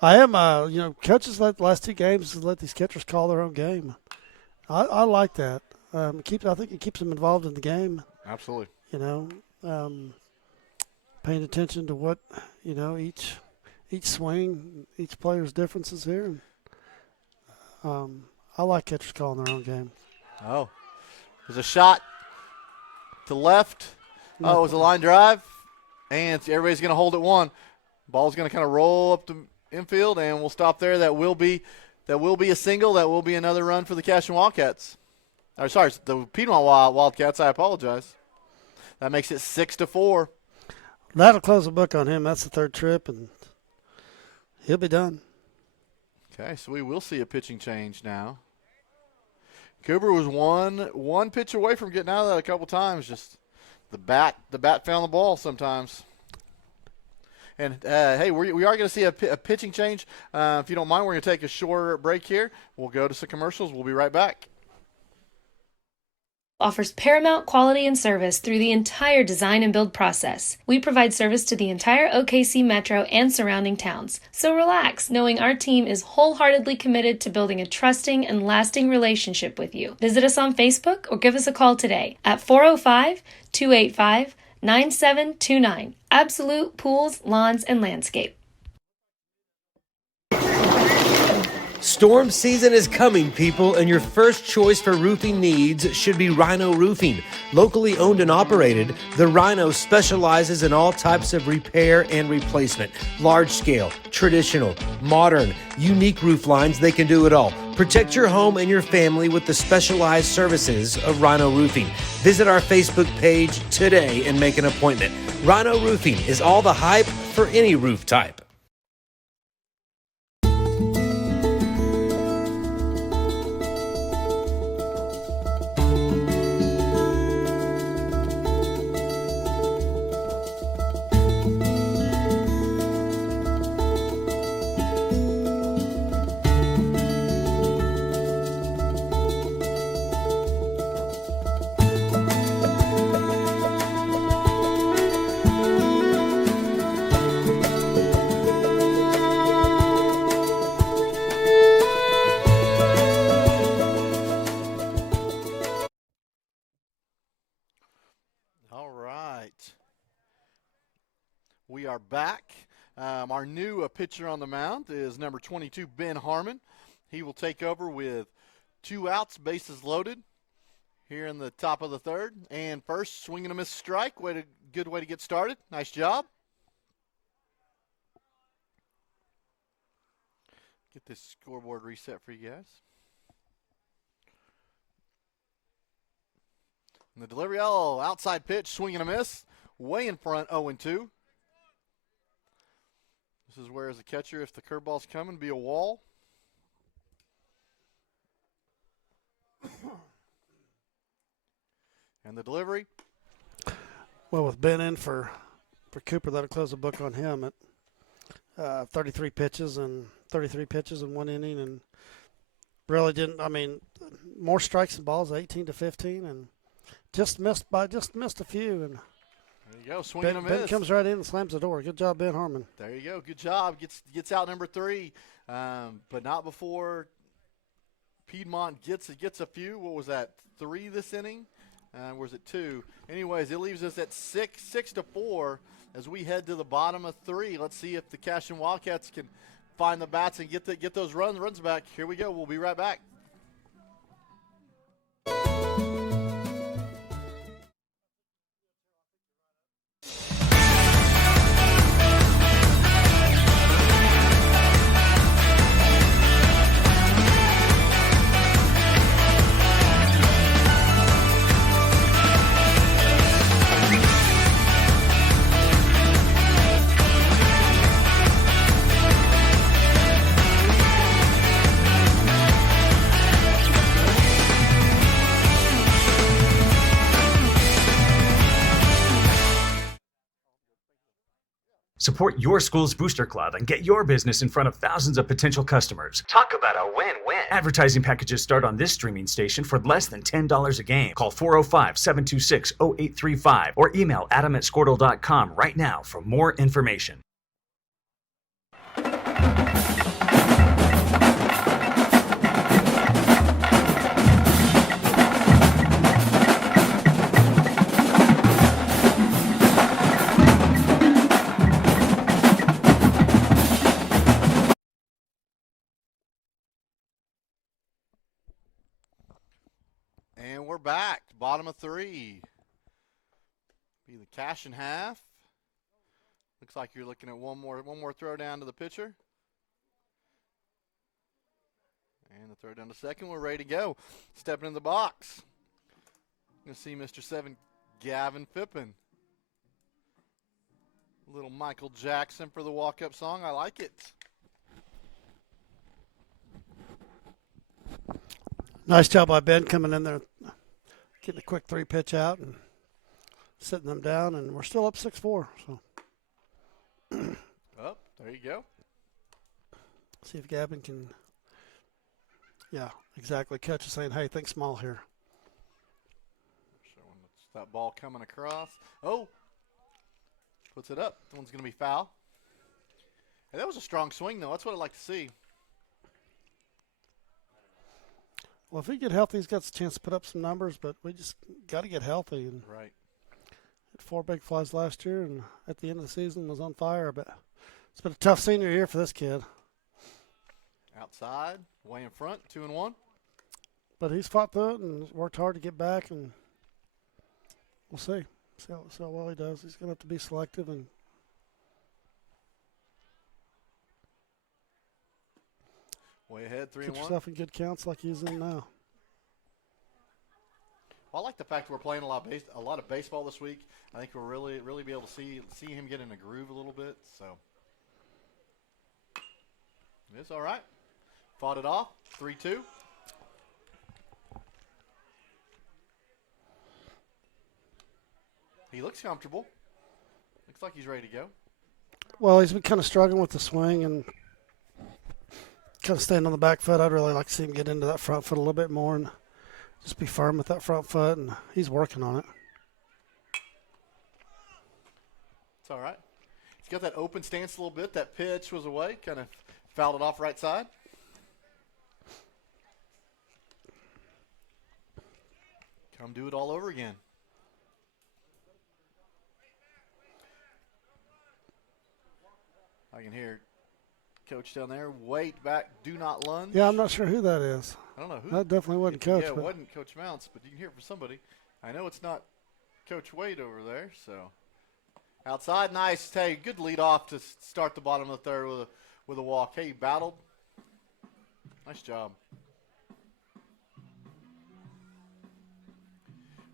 I am, coaches the last 2 games let these catchers call their own game. I like that. I think it keeps them involved in the game. Absolutely. Paying attention to what each swing, each player's differences here. I like catchers calling their own game. Oh, there's a shot to left. Oh, it was a line drive. And everybody's going to hold at one. Ball's going to kind of roll up the infield, and we'll stop there. That will be a single. That will be another run for the Cashion Wildcats. Or sorry, the Piedmont Wildcats. I apologize. That makes it 6-4. That'll close the book on him. That's the third trip, and he'll be done. Okay, so we will see a pitching change now. Cooper was one pitch away from getting out of that a couple times. Just the bat found the ball sometimes. And, hey, we are going to see a pitching change. If you don't mind, we're going to take a short break here. We'll go to some commercials. We'll be right back. Offers paramount quality and service through the entire design and build process. We provide service to the entire OKC metro and surrounding towns. So relax, knowing our team is wholeheartedly committed to building a trusting and lasting relationship with you. Visit us on Facebook or give us a call today at 405-285-9729. Absolute Pools, Lawns, and Landscape. Storm season is coming, people, and your first choice for roofing needs should be Rhino Roofing. Locally owned and operated, the Rhino specializes in all types of repair and replacement. Large scale, traditional, modern, unique roof lines, they can do it all. Protect your home and your family with the specialized services of Rhino Roofing. Visit our Facebook page today and make an appointment. Rhino Roofing is all the hype for any roof type. We are back. Our new pitcher on the mound is number 22, Ben Harmon. He will take over with 2 outs, bases loaded here in the top of the third. And first, swing and a miss strike. Good way to get started. Nice job. Get this scoreboard reset for you guys. And the delivery, outside pitch, swing and a miss. Way in front, 0-2. This is where, as a catcher, if the curveball's coming, be a wall. And the delivery. Well, with Ben in for Cooper, that'll close the book on him at 33 pitches in 1 inning, and really didn't. I mean, more strikes and balls, 18-15, and just missed a few. And there you go, swing and a miss. Ben comes right in and slams the door. Good job, Ben Harmon. There you go, good job. Gets out number 3, but not before Piedmont gets a few. What was that? 3 this inning? Was it 2? Anyways, it leaves us at 6-4 as we head to the bottom of 3. Let's see if the Cashion Wildcats can find the bats and get those runs back. Here we go. We'll be right back. Support your school's booster club and get your business in front of thousands of potential customers. Talk about a win-win. Advertising packages start on this streaming station for less than $10 a game. Call 405-726-0835 or email adam@squirtle.com right now for more information. And we're back. Bottom of 3. Be the Cashion half. Looks like you're looking at one more throw down to the pitcher. And the throw down to second. We're ready to go. Stepping in the box. Going to see Mr. 7, Gavin Phippen. Little Michael Jackson for the walk-up song. I like it. Nice job by Ben coming in there, getting a quick 3 pitch out and sitting them down, and we're still up 6-4. So. Oh, there you go. See if Gavin can, yeah, exactly. Coach is saying, hey, think small here. Showing that ball coming across. Oh, puts it up. That one's going to be foul. Hey, that was a strong swing, though. That's what I'd like to see. Well, if he get healthy, he's got a chance to put up some numbers, but we just got to get healthy. And right. Had 4 big flies last year, and at the end of the season was on fire. But it's been a tough senior year for this kid. Outside, way in front, 2-1. But he's fought through it and worked hard to get back, and we'll see. See how well he does. He's going to have to be selective and way ahead, 3-1. get yourself in good counts like he's in now. Well, I like the fact that we're playing a lot of baseball this week. I think we'll really be able to see him get in a groove a little bit. So it's all right. Fought it off, 3-2. He looks comfortable. Looks like he's ready to go. Well, he's been kind of struggling with the swing and kind of staying on the back foot. I'd really like to see him get into that front foot a little bit more and just be firm with that front foot, and he's working on it. It's all right. He's got that open stance a little bit. That pitch was away, kind of fouled it off right side. Come do it all over again. I can hear Coach down there. Wait back, do not lunge. Yeah, I'm not sure who that is. I don't know who. That definitely wasn't Coach. Yeah, it but wasn't Coach Mounts, but you can hear it from somebody. I know it's not Coach Wade over there. So outside, nice. Hey, good lead off to start the bottom of the third with a walk. Hey, you battled. Nice job.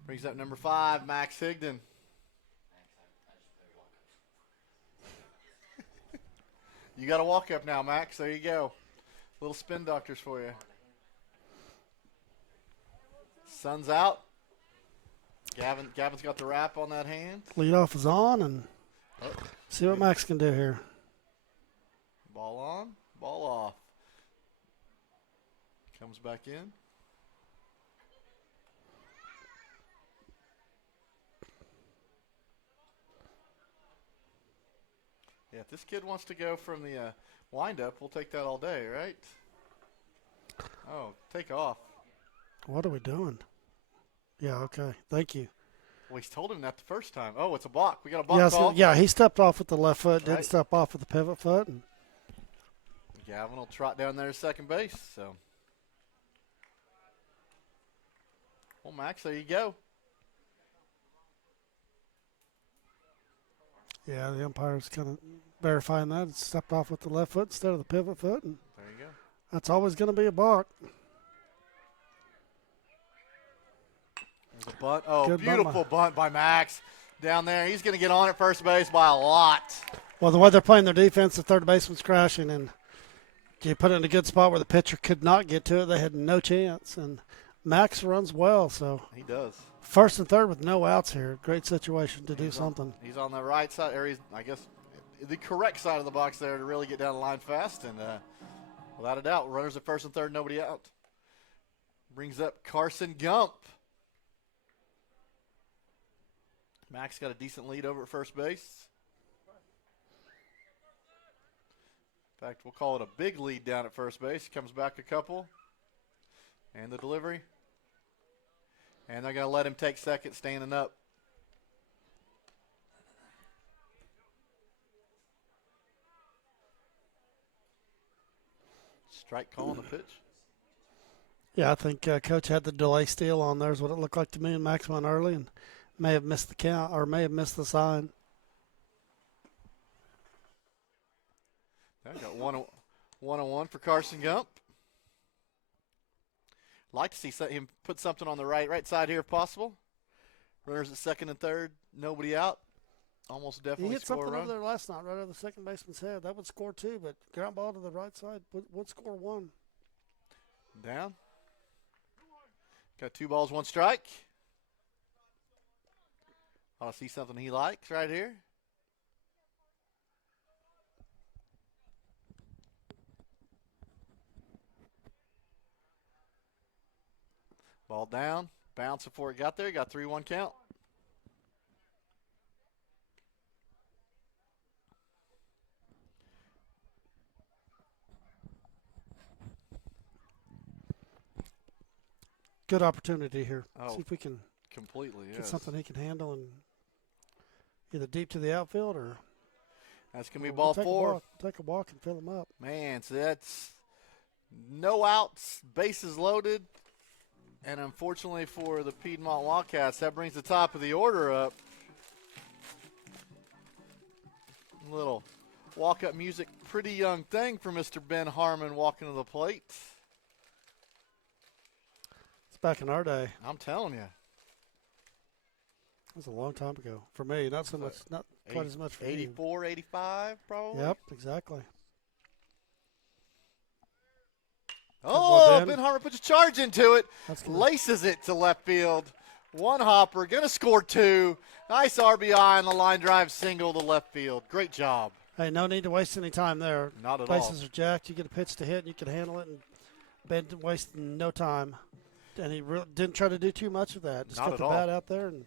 Brings up number 5, Max Higdon. You got a walk up now, Max. There you go. Little spin doctors for you. Sun's out. Gavin's got the wrap on that hand. Lead off is on, and see what Max can do here. Ball on, ball off. Comes back in. Yeah, if this kid wants to go from the wind-up, we'll take that all day, right? Oh, take off. What are we doing? Yeah, okay. Thank you. Well, he's told him that the first time. Oh, it's a balk. We got a balk call. Yeah, he stepped off with the left foot, didn't step off with the pivot foot. And Gavin will trot down there to second base. So, well, Max, there you go. yeah, the umpire's kind of verifying that. It stepped off with the left foot instead of the pivot foot. And there you go. That's always going to be a balk. There's a bunt. Oh, Good beautiful bunt by Max down there. He's going to get on at first base by a lot. Well, the way they're playing their defense, the third baseman's crashing, and you put it in a good spot where the pitcher could not get to it. They had no chance, and Max runs well. So he does. First and third with no outs here. Great situation to do something. He's on the right side, or he's, I guess, the correct side of the box there to really get down the line fast. And without a doubt, runners at first and third, nobody out. Brings up Carson Gump. Max got a decent lead over at first base. In fact, we'll call it a big lead down at first base. Comes back a couple. And the delivery. And they're going to let him take second standing up. Strike call on the pitch. Yeah, I think Coach had the delay steal on there is what it looked like to me, and Max went early and may have missed the count or may have missed the sign. Okay, got one-on-one for Carson Gump. Like to see him put something on the right side here if possible. Runners at second and third, nobody out. Almost definitely he hit score a something run. over there last night, right over the second baseman's head. That would score 2, but ground ball to the right side would score 1. Down. Got 2 balls, 1 strike. I'll see something he likes right here. Ball down. Bounce before it got there. Got 3-1 count. Good opportunity here. Oh, see if we can completely get yes. something he can handle and either deep to the outfield or that's going to be ball 4. Take a walk and fill him up. Man, so that's no outs, bases loaded. And unfortunately for the Piedmont Wildcats, that brings the top of the order up. Little walk-up music, pretty young thing for Mr. Ben Harmon walking to the plate. It's back in our day. I'm telling you. It was a long time ago. For me, not so much, not quite as much for 84, 85 probably. Yep, exactly. Oh, Ben Harmon puts a charge into it. Laces it to left field. 1 hopper, going to score 2. Nice RBI on the line drive single to left field. Great job. Hey, no need to waste any time there. Not at all. Bases are jacked. You get a pitch to hit, and you can handle it. And Ben wasted no time. And he didn't try to do too much of that. Just got the bat out there. And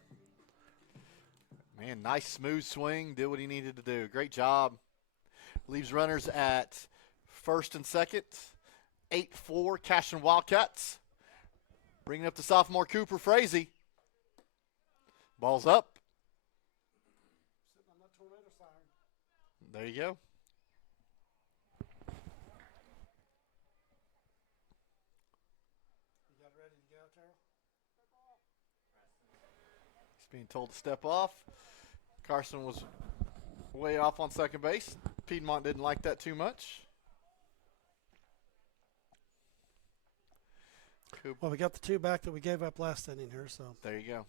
man, nice smooth swing. Did what he needed to do. Great job. Leaves runners at first and second. 8-4 Cashion Wildcats. Bringing up the sophomore Cooper Frazee. Ball's up. There you go. He's being told to step off. Carson was way off on second base. Piedmont didn't like that too much. Well, we got the 2 back that we gave up last inning here, so. There you go.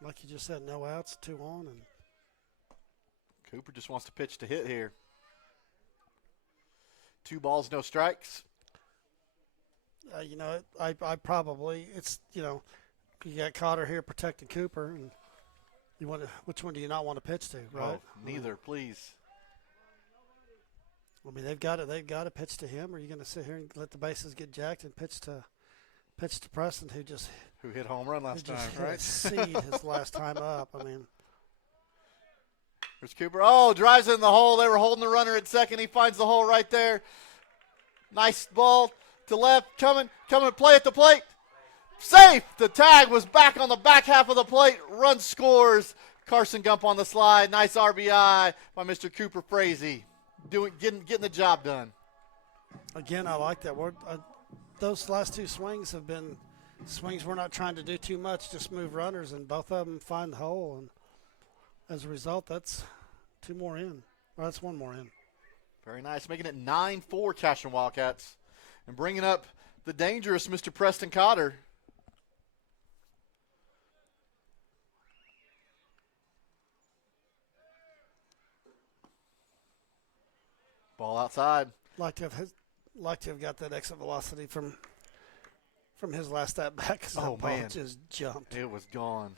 Like you just said, no outs, 2 on. And Cooper just wants to pitch to hit here. 2 balls, no strikes. You know, I probably, it's, you know, you got Cotter here protecting Cooper, and you want to, which one do you not want to pitch to, right? Oh, neither, please. I mean, they've got to pitch to him, or are you going to sit here and let the bases get jacked and pitch to Preston, who hit home run last time, right? Seed his last time up. I mean, there's Cooper. Oh, drives in the hole. They were holding the runner at second. He finds the hole right there. Nice ball to left. Coming, play at the plate. Safe. The tag was back on the back half of the plate. Run scores. Carson Gump on the slide. Nice RBI by Mr. Cooper Frazee. Getting the job done. Again, I like that. Those last 2 swings have been swings we're not trying to do too much, just move runners, and both of them find the hole. And as a result, that's 2 more in. Well, that's 1 more in. Very nice. Making it 9-4 Cashion Wildcats. And bringing up the dangerous Mr. Preston Cotter. Ball outside. Like to have got that exit velocity from his last at bat, because that ball just jumped. It was gone.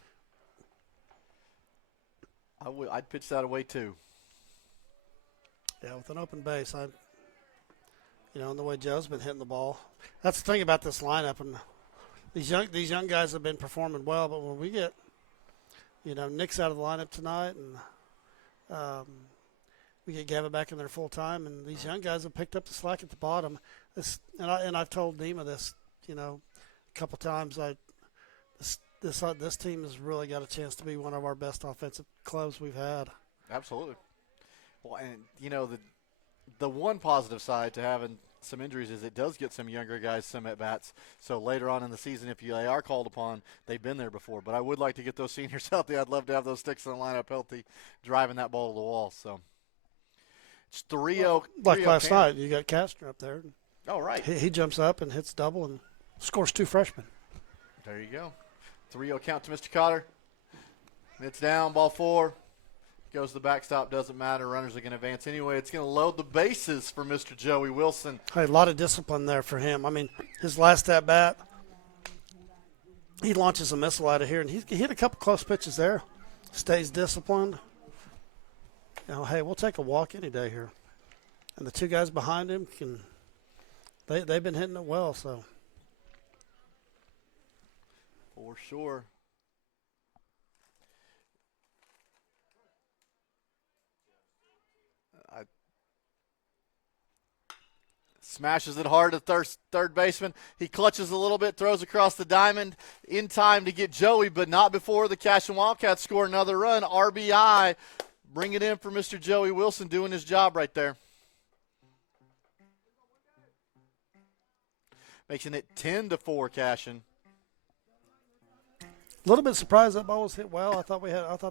I'd pitch that away too. Yeah, with an open base, and the way Joe's been hitting the ball. That's the thing about this lineup, and these young guys have been performing well. But when we get, Nick's out of the lineup tonight, and we get Gavin back in there full time, and these young guys have picked up the slack at the bottom. I've told Nima this, a couple times. This team has really got a chance to be one of our best offensive clubs we've had. Absolutely. Well, and the one positive side to having some injuries is it does get some younger guys some at bats. So later on in the season, if they are called upon, they've been there before. But I would like to get those seniors out there. I'd love to have those sticks in the lineup healthy, driving that ball to the wall. So It's 3-0. Like 3-0 last Canton. night, you got Cashion up there. Oh, right. He jumps up and hits double and scores 2 freshmen. There you go. 3-0 count to Mr. Cotter. It's down, ball 4. Goes to the backstop, doesn't matter. Runners are going to advance anyway. It's going to load the bases for Mr. Joey Wilson. Hey, a lot of discipline there for him. I mean, his last at bat, he launches a missile out of here, and he hit a couple close pitches there. Stays disciplined. Hey, we'll take a walk any day here. And the 2 guys behind him they've been hitting it well, so. For sure. Smashes it hard to third baseman. He clutches a little bit, throws across the diamond in time to get Joey, but not before the Cashion Wildcats score another run. RBI, bring it in for Mr. Joey Wilson, doing his job right there. Making it 10-4 Cashion. A little bit surprised that ball was hit well. I thought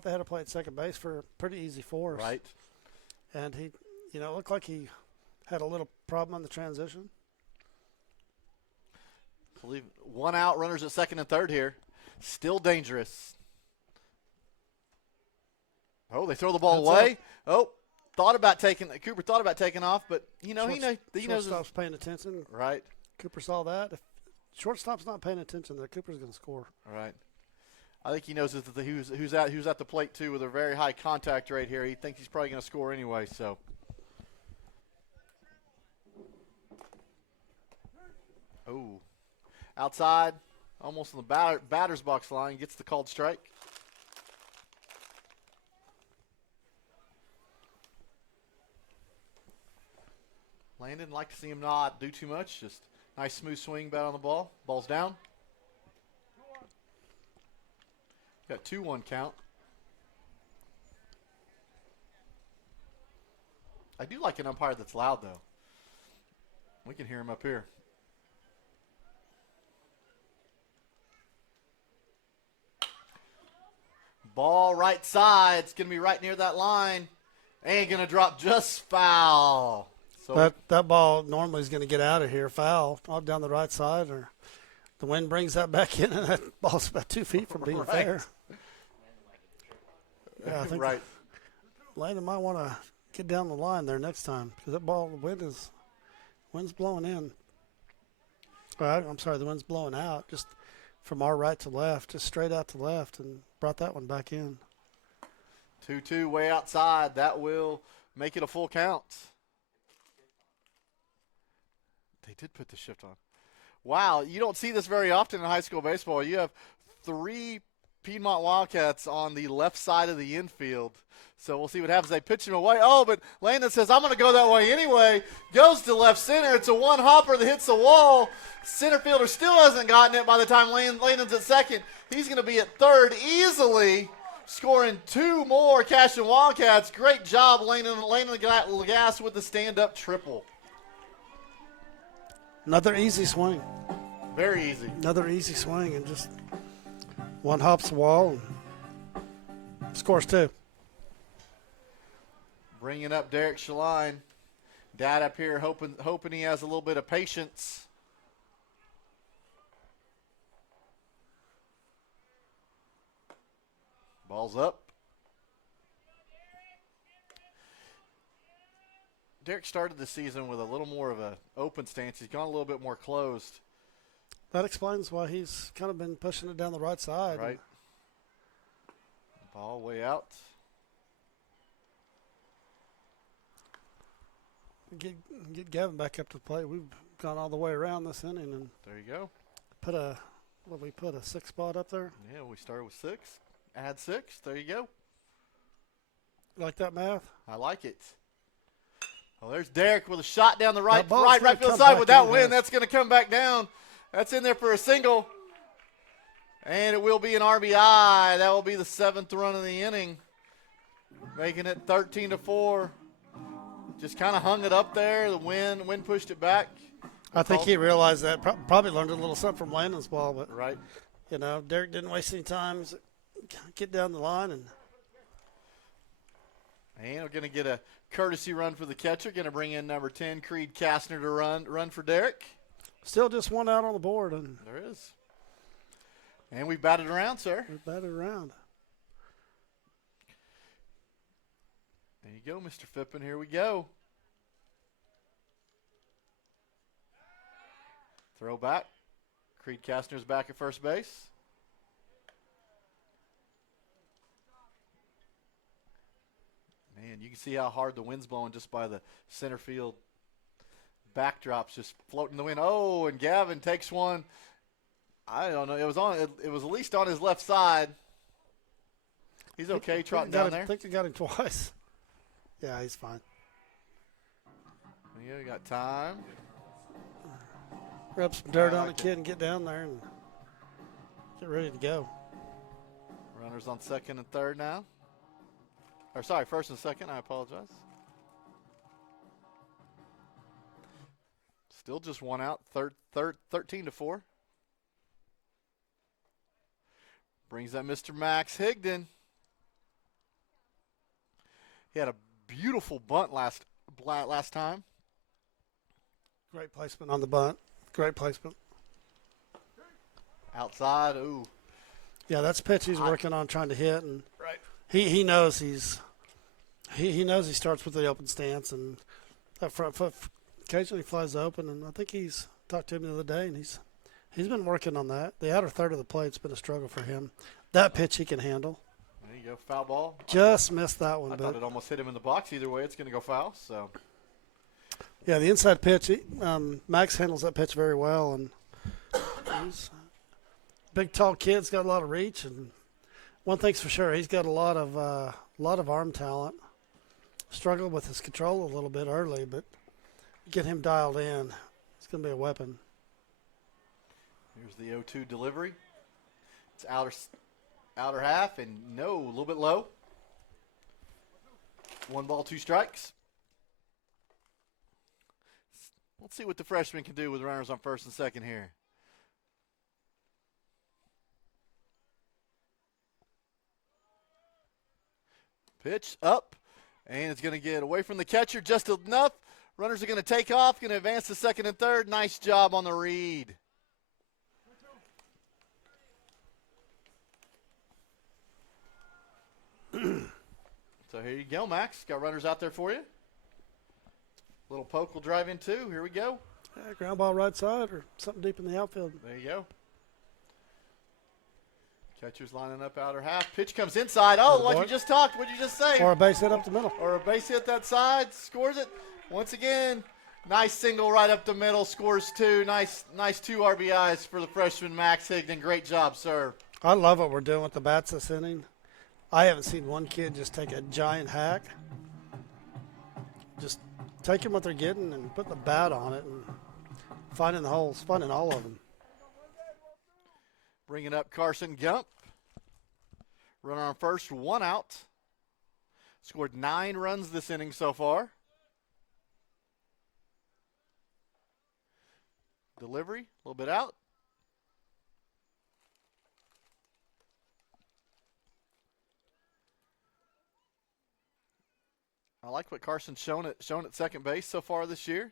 they had to play at second base for a pretty easy force. Right. And he, it looked like he had a little problem on the transition. I believe 1 out, runners at second and third here. Still dangerous. Oh, they throw the ball away. Cooper thought about taking off, but he knows. Shortstop's paying attention. Right. Cooper saw that. If shortstop's not paying attention, then Cooper's going to score. Right. I think he knows who's at the plate too with a very high contact rate here. He thinks he's probably going to score anyway. So. Oh, outside, almost on the batter's box line, gets the called strike. Landon, like to see him not do too much. Just nice smooth swing, bat on the ball. Ball's down. Got 2-1 count. I do like an umpire that's loud, though. We can hear him up here. Ball right side. It's going to be right near that line. Ain't going to drop, just foul. So that ball normally is going to get out of here, foul, all down the right side, or the wind brings that back in, and that ball's about 2 feet from being fair. Yeah, I think Landon might want to get down the line there next time, because that ball, the wind's blowing in. I'm sorry, the wind's blowing out, just from our right to left, just straight out to left, and brought that one back in. 2-2 way outside. That will make it a full count. They did put the shift on. Wow, you don't see this very often in high school baseball. You have 3 Piedmont Wildcats on the left side of the infield. So we'll see what happens. They pitch him away. Oh, but Landon says, I'm going to go that way anyway. Goes to left center. It's a one-hopper that hits the wall. Center fielder still hasn't gotten it by the time Landon's at second. He's going to be at third easily, scoring 2 more Cashion Wildcats. Great job, Landon Lagasse with the stand-up triple. Another easy swing. Very easy. Another easy swing, and just one hops the wall and scores 2. Bringing up Derek Shaline. Dad up here hoping he has a little bit of patience. Ball's up. Derek started the season with a little more of an open stance. He's gone a little bit more closed. That explains why he's kind of been pushing it down the right side. Right. Ball way out. Get Gavin back up to the plate. We've gone all the way around this inning, and there you go. Put a 6 spot up there. Yeah, we started with 6. Add 6. There you go. Like that math? I like it. Well, there's Derek with a shot down the right field side. back With that in win, there. that's going to come back down. That's in there for a single. And it will be an RBI. That will be the 7th run of the inning, making it 13-4. Just kind of hung it up there. The wind pushed it back. I think he realized that. Probably learned a little something from Landon's ball, but right. Derek didn't waste any time. Get down the line and And we're going to get a courtesy run for the catcher. Going to bring in number 10, Creed Kastner, to run for Derek. Still just one out on the board. And there is. And we batted around, sir. We batted around. There you go, Mr. Fippen. Here we go. Throw back. Creed Kastner's back at first base. Man, you can see how hard the wind's blowing just by the center field backdrops just floating in the wind. Oh, and Gavin takes one. I don't know. It was at least on his left side. He's okay trotting down there. I think they got him twice. Yeah, he's fine. Yeah, we got time. Rub some dirt on the kid and get down there and get ready to go. Runners on second and third now. Or sorry, first and second. I apologize. Still just one out. 13-4. Brings up Mr. Max Higdon. He had a beautiful bunt last time. Great placement on the bunt. Great placement. Outside, ooh. Yeah, that's a pitch he's working on trying to hit, and right. He knows he knows he starts with the open stance, and that front foot occasionally flies open, and I think he's talked to him the other day, and he's been working on that. The outer third of the plate's been a struggle for him. That pitch he can handle. There you go, foul ball. Just missed that one. I thought it almost hit him in the box. Either way, it's going to go foul. So. Yeah, the inside pitch, Max handles that pitch very well, and he's a big, tall kid. He's got a lot of reach, and one thing's for sure, he's got a lot of arm talent. Struggled with his control a little bit early, but get him dialed in. It's going to be a weapon. Here's the 0-2 delivery. It's outer half, and no, a little bit low. 1 ball, 2 strikes. Let's see what the freshman can do with runners on first and second here. Pitch up, and it's going to get away from the catcher just enough. Runners are going to take off, going to advance to second and third. Nice job on the read. So here you go, Max. Got runners out there for you. Little poke will drive in too. Here we go. Yeah, ground ball right side or something deep in the outfield. There you go. Catcher's lining up outer half. Pitch comes inside. Oh, like you just talked. What'd you just say? Or a base hit up the middle. Or a base hit that side. Scores it. Once again, nice single right up the middle. Scores 2. Nice 2 RBIs for the freshman Max Higdon. Great job, sir. I love what we're doing with the bats this inning. I haven't seen one kid just take a giant hack. Just taking what they're getting and putting the bat on it and finding the holes, finding all of them. Bringing up Carson Gump. Runner on first, 1 out. Scored 9 runs this inning so far. Delivery, a little bit out. I like what Carson's shown at second base so far this year.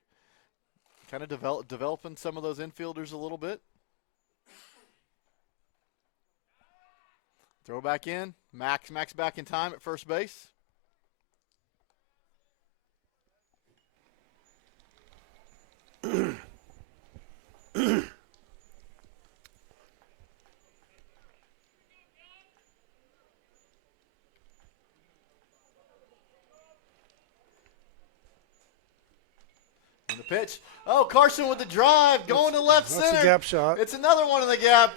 Kind of developing some of those infielders a little bit. Throw back in. Max back in time at first base. And the pitch. Oh, Carson with the drive, going to left center. That's a gap shot. It's another one in the gap.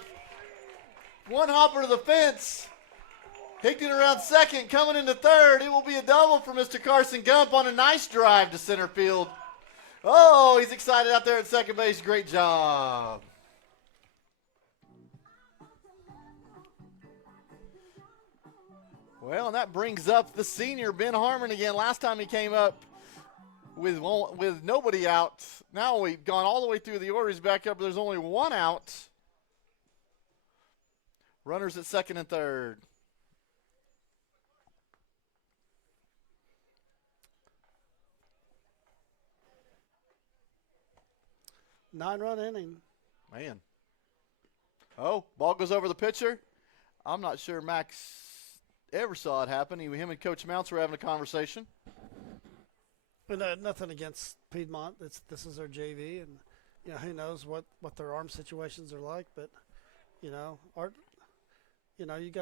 One hopper to the fence. Higdon around second, coming into third. It will be a double for Mr. Carson Gump on a nice drive to center field. Oh, he's excited out there at second base. Great job. Well, and that brings up the senior, Ben Harmon, again. Last time he came up with nobody out. Now we've gone all the way through the order. He's back up. There's only 1 out. Runners at second and third. 9-run inning. Man. Oh, ball goes over the pitcher. I'm not sure Max ever saw it happen. Him and Coach Mounts were having a conversation. But nothing against Piedmont. This is their JV, and who knows what their arm situations are like. But you got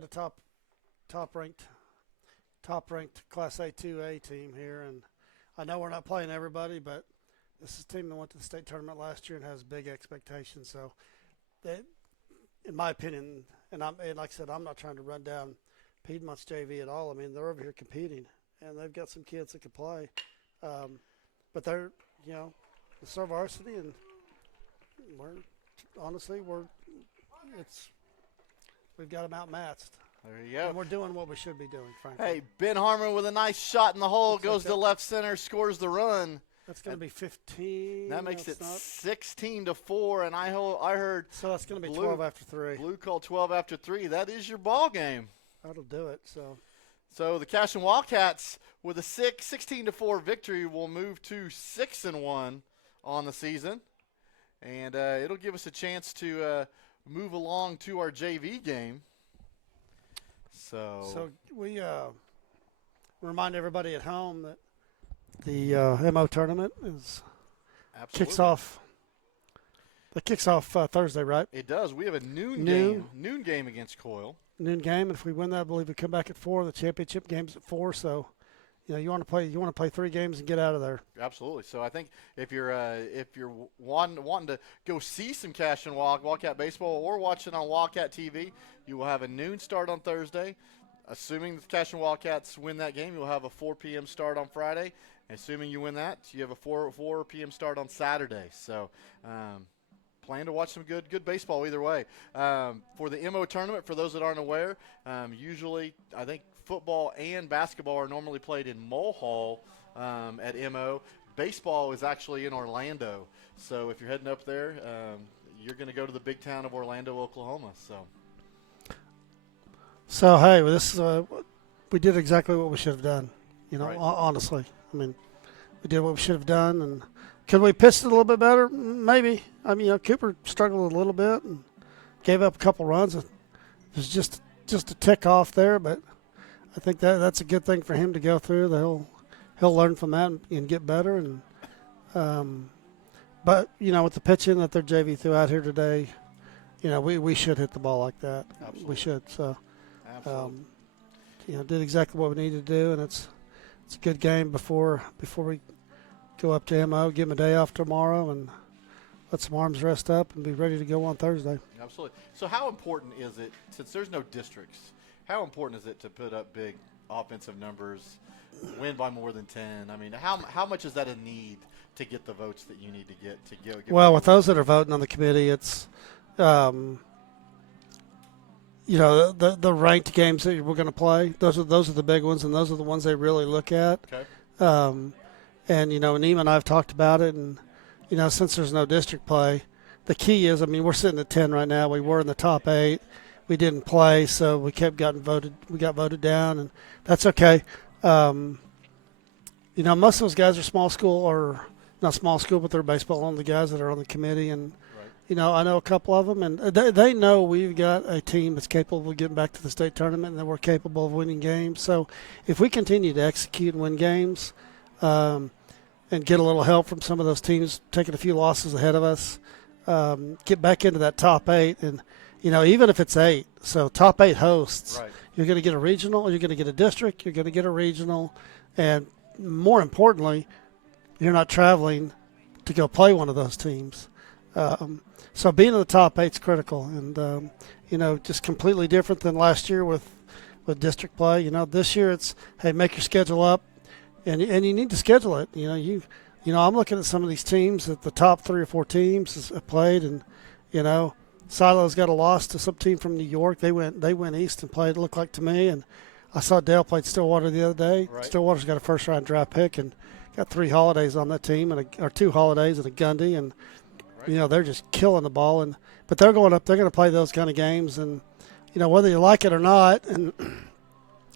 a top ranked Class A 2A team here, and I know we're not playing everybody, but this is a team that went to the state tournament last year and has big expectations. So, in my opinion, and like I said, I'm not trying to run down Piedmont's JV at all. I mean, they're over here competing, and they've got some kids that can play. But they're, it's our varsity, and we've got them outmatched. There you go. And we're doing what we should be doing, frankly. Hey, Ben Harmon with a nice shot in the hole, goes to left center, scores the run. That's going to be 15. That makes it 16-4, and I heard. So that's going to be 12 after 3. Blue called 12 after 3. That is your ball game. That'll do it. So the Cashion Wildcats with a 16-4 victory will move to 6-1 on the season, and it'll give us a chance to move along to our JV game. So we remind everybody at home that the MO tournament kicks off. It kicks off Thursday, right? It does. We have a noon game against Coyle. Noon game, and if we win that, I believe we come back at 4. The championship game's at 4. So, you want to play 3 games and get out of there. Absolutely. So I think if you're wanting to go see some Cashion Wildcat baseball or watching on Wildcat TV, you will have a noon start on Thursday. Assuming the Cashion Wildcats win that game, you'll have a 4 p.m. start on Friday. Assuming you win that, you have a 4 p.m. start on Saturday. So. Plan to watch some good baseball either way. For the MO tournament, for those that aren't aware, usually I think football and basketball are normally played in Mulhall at MO. Baseball is actually in Orlando. So if you're heading up there, you're going to go to the big town of Orlando, Oklahoma. So hey, this is we did exactly what we should have done. Right. Honestly, I mean, we did what we should have done, and. Could we pitch it a little bit better? Maybe. I mean, Cooper struggled a little bit and gave up a couple runs. It was just a tick off there, but I think that's a good thing for him to go through. He'll learn from that and get better. And but with the pitching that their JV threw out here today, we should hit the ball like that. Absolutely. We should. So, absolutely. Did exactly what we needed to do, and it's a good game before we. Go up to MO, give him a day off tomorrow, and let some arms rest up and be ready to go on Thursday. Absolutely. So how important is it, since there's no districts, how important is it to put up big offensive numbers, win by more than 10? I mean, how much is that a need to get the votes that you need to get? Well, with those that are voting on the committee, it's, the ranked games that we're going to play. Those are the big ones, and those are the ones they really look at. Okay. And, Nima and I have talked about it, and, since there's no district play, the key is, we're sitting at 10 right now. We were in the top 8. We didn't play, so we got voted down, and that's okay. Most of those guys are small school, or not small school, but they're baseball only guys that are on the committee, and, I know a couple of them, and they know we've got a team that's capable of getting back to the state tournament, and that we're capable of winning games. So if we continue to execute and win games, and get a little help from some of those teams taking a few losses ahead of us, get back into that top 8. And, even if it's 8, so top 8 hosts, right. You're going to get a regional, you're going to get a district, you're going to get a regional, and more importantly, you're not traveling to go play one of those teams. So being in the top 8 is critical, and, just completely different than last year with district play. This year it's, hey, make your schedule up. And you need to schedule it. I'm looking at some of these teams that the top 3 or 4 teams have played, and Silo's got a loss to some team from New York. They went east and played. It looked like to me, and I saw Dale played Stillwater the other day. Right. Stillwater's got a first round draft pick and got 3 holidays on that team, or 2 holidays and a Gundy, and they're just killing the ball. But they're going up. They're going to play those kind of games, and whether you like it or not, and.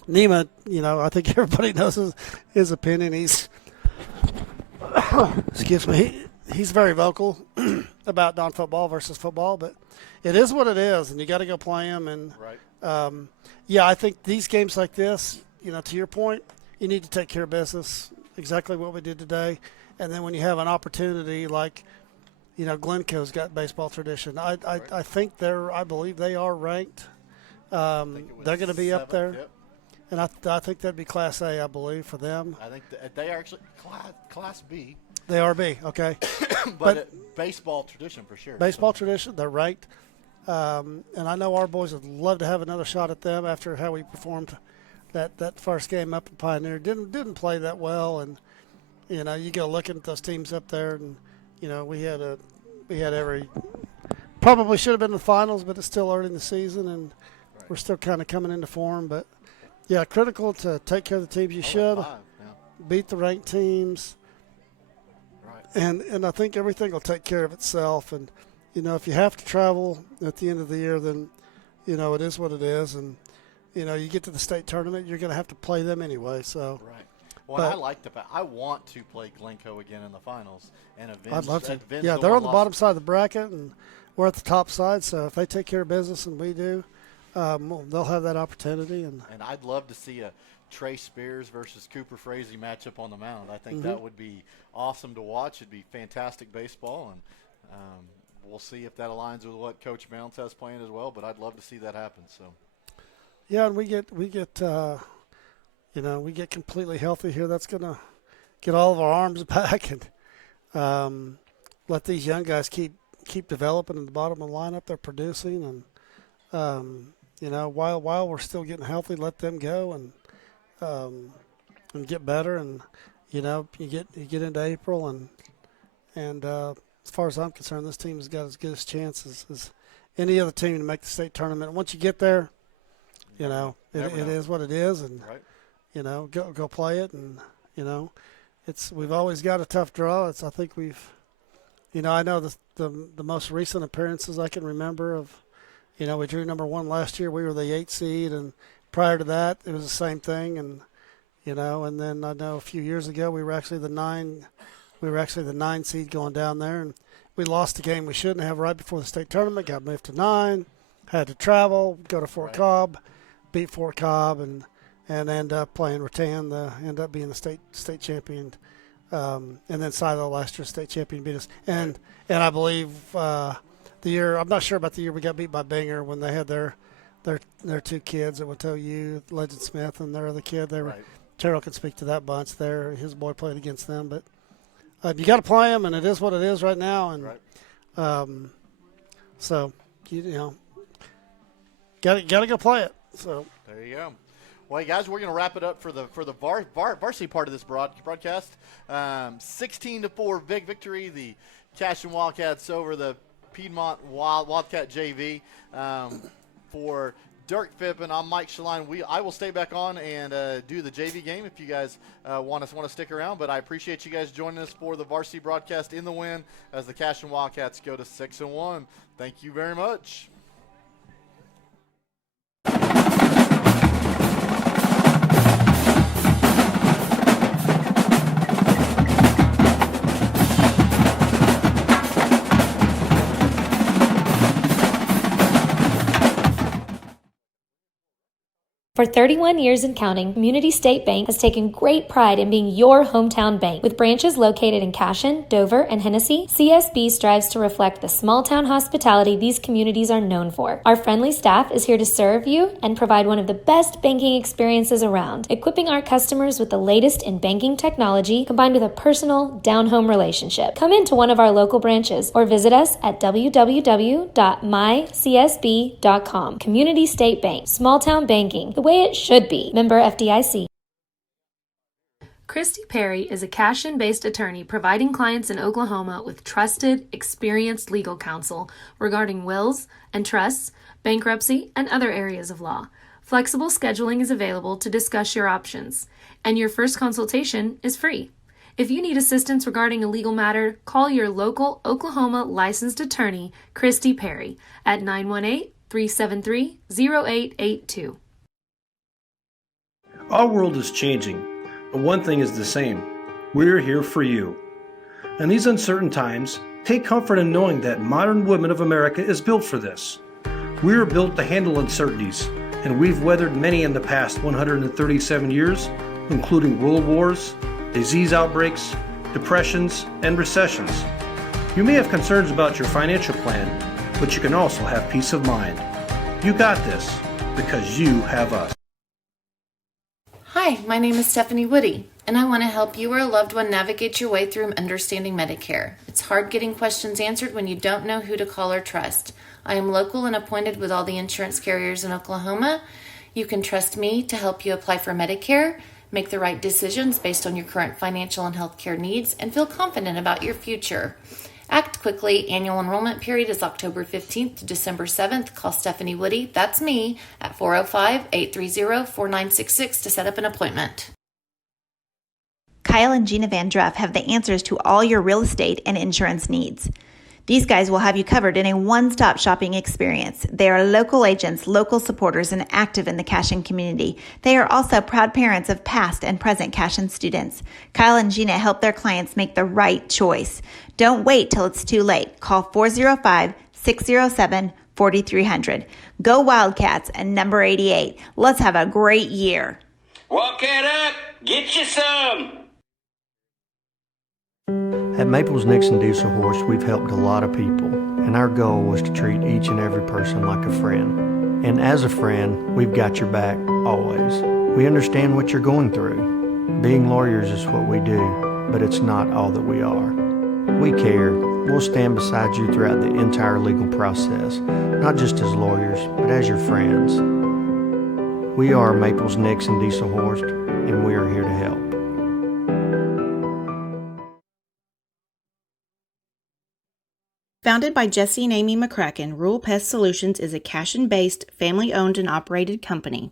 Nima, I think everybody knows his opinion. He's, excuse me, he's very vocal about non-football versus football, but it is what it is, and you got to go play them. And yeah, I think these games like this, to your point, you need to take care of business. Exactly what we did today, and then when you have an opportunity like, Glencoe's got baseball tradition. I think I believe they are ranked. They're going to be up there. Yep. And I think that'd be Class A, I believe, for them. I think they are actually Class B. They are B, okay. but baseball tradition for sure. Baseball tradition, they're ranked. And I know our boys would love to have another shot at them after how we performed that first game up at Pioneer. Didn't play that well, and you go looking at those teams up there, and we had every probably should have been in the finals, but it's still early in the season, and we're still kind of coming into form, but. Yeah, critical to take care of the teams you should, beat the ranked teams, and I think everything will take care of itself. And, if you have to travel at the end of the year, then, it is what it is. And, you get to the state tournament, you're going to have to play them anyway. So. Right. Well, I like the fact I want to play Glencoe again in the finals. And I'd love to. Yeah, they're on the bottom side of the bracket, and we're at the top side. So if they take care of business and we do, they'll have that opportunity. And I'd love to see a Trey Spears versus Cooper Frazee matchup on the mound. I think that would be awesome to watch. It'd be fantastic baseball, and we'll see if that aligns with what Coach Mounts has planned as well. But I'd love to see that happen. So, yeah, and we get completely healthy here. That's gonna get all of our arms back and let these young guys keep developing in the bottom of the lineup. They're producing, and while we're still getting healthy, let them go and get better. And you get into April, and as far as I'm concerned, this team has got as good a chance as any other team to make the state tournament. Once you get there, it is what it is, and go play it. And we've always got a tough draw. I think we've, I know the most recent appearances I can remember of. We drew number 1 last year. We were the 8th seed, and prior to that, it was the same thing. And and then I know a few years ago we were actually the 9 seed going down there, and we lost the game we shouldn't have right before the state tournament. Got moved to 9, had to travel, go to Fort Cobb, beat Fort Cobb, and end up playing Rattan. End up being the state champion, and then Silo last year state champion beat us. And I believe. The year, I'm not sure about the year we got beat by Binger when they had their 2 kids at Wateau U, Legend Smith, and their other kid. They were Terrell can speak to that bunch there. His boy played against them, but you got to play them, and it is what it is right now. And so got to go play it. So there you go. Well, guys, we're going to wrap it up for the varsity part of this broadcast. 16-4 big victory. The Cashion Wildcats over the Piedmont Wildcat JV. For Dirk Phippen, I'm Mike Shaline. I will stay back on and do the JV game if you guys want to stick around. But I appreciate you guys joining us for the varsity broadcast in the win as the Cashion Wildcats go to 6-1. Thank you very much. For 31 years and counting, Community State Bank has taken great pride in being your hometown bank. With branches located in Cashion, Dover, and Hennessy, CSB strives to reflect the small-town hospitality these communities are known for. Our friendly staff is here to serve you and provide one of the best banking experiences around, equipping our customers with the latest in banking technology combined with a personal, down-home relationship. Come into one of our local branches or visit us at www.mycsb.com. Community State Bank, small-town banking, the way it should be. Member FDIC. Christy Perry is a Cashion-based attorney providing clients in Oklahoma with trusted, experienced legal counsel regarding wills and trusts, bankruptcy, and other areas of law. Flexible scheduling is available to discuss your options, and your first consultation is free. If you need assistance regarding a legal matter, call your local Oklahoma licensed attorney, Christy Perry, at 918-373-0882. Our world is changing, but one thing is the same. We're here for you. In these uncertain times, take comfort in knowing that modern women of America is built for this. We are built to handle uncertainties, and we've weathered many in the past 137 years, including world wars, disease outbreaks, depressions, and recessions. You may have concerns about your financial plan, but you can also have peace of mind. You got this because you have us. Hi, my name is Stephanie Woody, and I want to help you or a loved one navigate your way through understanding Medicare. It's hard getting questions answered when you don't know who to call or trust. I am local and appointed with all the insurance carriers in Oklahoma. You can trust me to help you apply for Medicare, make the right decisions based on your current financial and healthcare needs, and feel confident about your future. Act quickly. Annual enrollment period is October 15th to December 7th. Call Stephanie Woody, that's me, at 405-830-4966 to set up an appointment. Kyle and Gina Van Druff have the answers to all your real estate and insurance needs. These guys will have you covered in a one-stop shopping experience. They are local agents, local supporters, and active in the Cashion community. They are also proud parents of past and present Cashion students. Kyle and Gina help their clients make the right choice. Don't wait till it's too late. Call 405-607-4300. Go Wildcats and number 88. Let's have a great year. Walk it up, get you some. At Maples Nixon Diesel Horse, we've helped a lot of people, and our goal was to treat each and every person like a friend. And as a friend, we've got your back always. We understand what you're going through. Being lawyers is what we do, but it's not all that we are. We care. We'll stand beside you throughout the entire legal process, not just as lawyers, but as your friends. We are Maples Nixon Diesel Horse, and we are here to help. Founded by Jesse and Amy McCracken, Rural Pest Solutions is a Cashion-based, family-owned and operated company.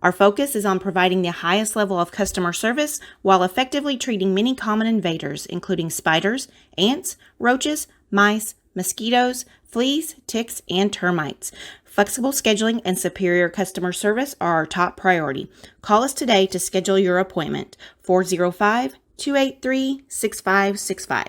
Our focus is on providing the highest level of customer service while effectively treating many common invaders, including spiders, ants, roaches, mice, mosquitoes, fleas, ticks, and termites. Flexible scheduling and superior customer service are our top priority. Call us today to schedule your appointment. 405-283-6565.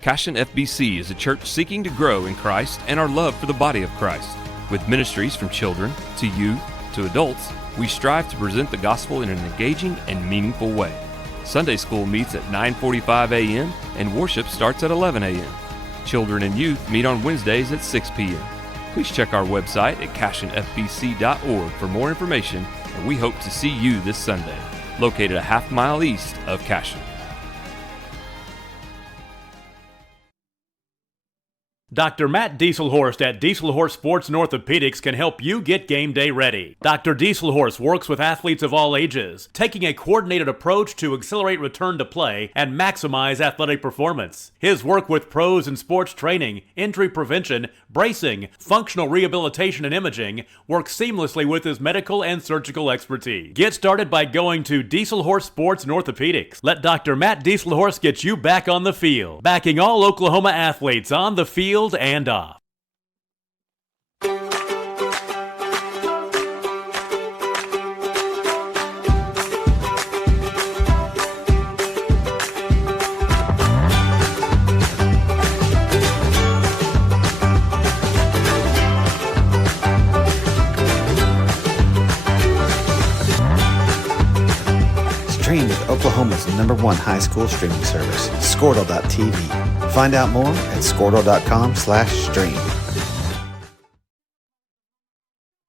Cashion FBC is a church seeking to grow in Christ and our love for the body of Christ. With ministries from children to youth to adults, we strive to present the gospel in an engaging and meaningful way. Sunday school meets at 9:45 a.m. and worship starts at 11 a.m. Children and youth meet on Wednesdays at 6 p.m. Please check our website at cashionfbc.org for more information, and we hope to see you this Sunday, located a half-mile east of Cashion. Dr. Matt Dieselhorst at Dieselhorst Sports and Orthopedics can help you get game day ready. Dr. Dieselhorst works with athletes of all ages, taking a coordinated approach to accelerate return to play and maximize athletic performance. His work with pros in sports training, injury prevention, bracing, functional rehabilitation, and imaging works seamlessly with his medical and surgical expertise. Get started by going to Dieselhorst Sports and Orthopedics. Let Dr. Matt Dieselhorst get you back on the field, backing all Oklahoma athletes on the field and off. Stream with Oklahoma's #1 high school streaming service, Squirtle.tv. Find out more at squirtle.com/stream.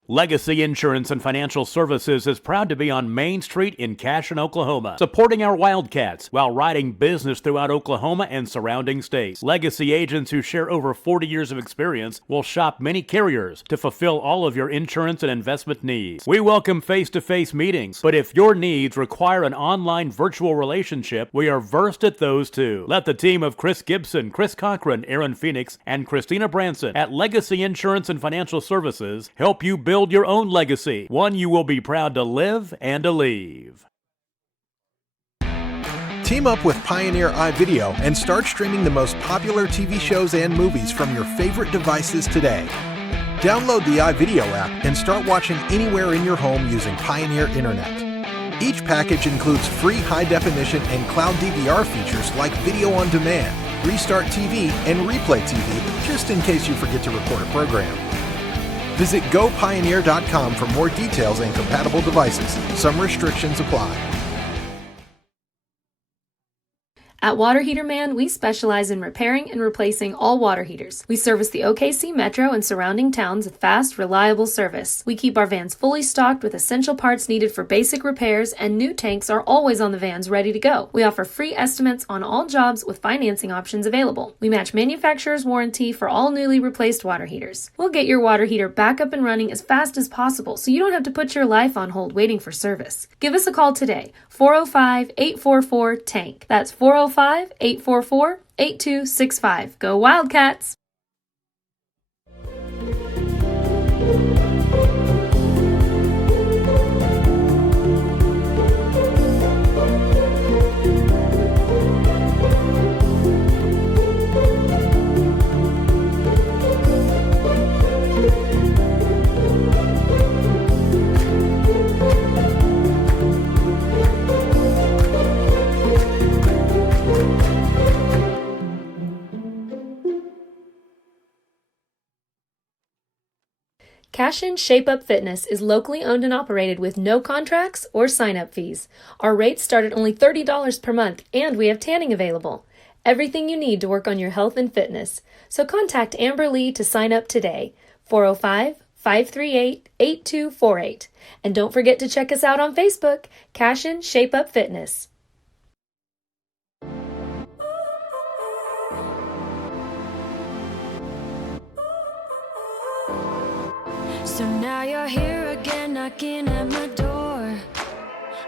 Legacy Insurance and Financial Services is proud to be on Main Street in Cashion, Oklahoma, supporting our Wildcats while riding business throughout Oklahoma and surrounding states. Legacy agents who share over 40 years of experience will shop many carriers to fulfill all of your insurance and investment needs. We welcome face-to-face meetings, but if your needs require an online virtual relationship, we are versed at those too. Let the team of Chris Gibson, Chris Cochran, Aaron Phoenix, and Christina Branson at Legacy Insurance and Financial Services help you build your own legacy, one you will be proud to live and to leave. Team up with Pioneer iVideo and start streaming the most popular TV shows and movies from your favorite devices today. Download the iVideo app and start watching anywhere in your home using Pioneer Internet. Each package includes free high-definition and cloud DVR features like video on demand, Restart TV, and Replay TV, just in case you forget to record a program. Visit gopioneer.com for more details and compatible devices. Some restrictions apply. At Water Heater Man, we specialize in repairing and replacing all water heaters. We service the OKC Metro and surrounding towns with fast, reliable service. We keep our vans fully stocked with essential parts needed for basic repairs, and new tanks are always on the vans ready to go. We offer free estimates on all jobs with financing options available. We match manufacturer's warranty for all newly replaced water heaters. We'll get your water heater back up and running as fast as possible so you don't have to put your life on hold waiting for service. Give us a call today, 405-844-TANK. That's 405-844-8265. Go Wildcats! Cashion Shape Up Fitness is locally owned and operated with no contracts or sign-up fees. Our rates start at only $30 per month, and we have tanning available. Everything you need to work on your health and fitness. So contact Amber Lee to sign up today, 405-538-8248. And don't forget to check us out on Facebook, Cashion Shape Up Fitness. So now you're here again, knocking at my door.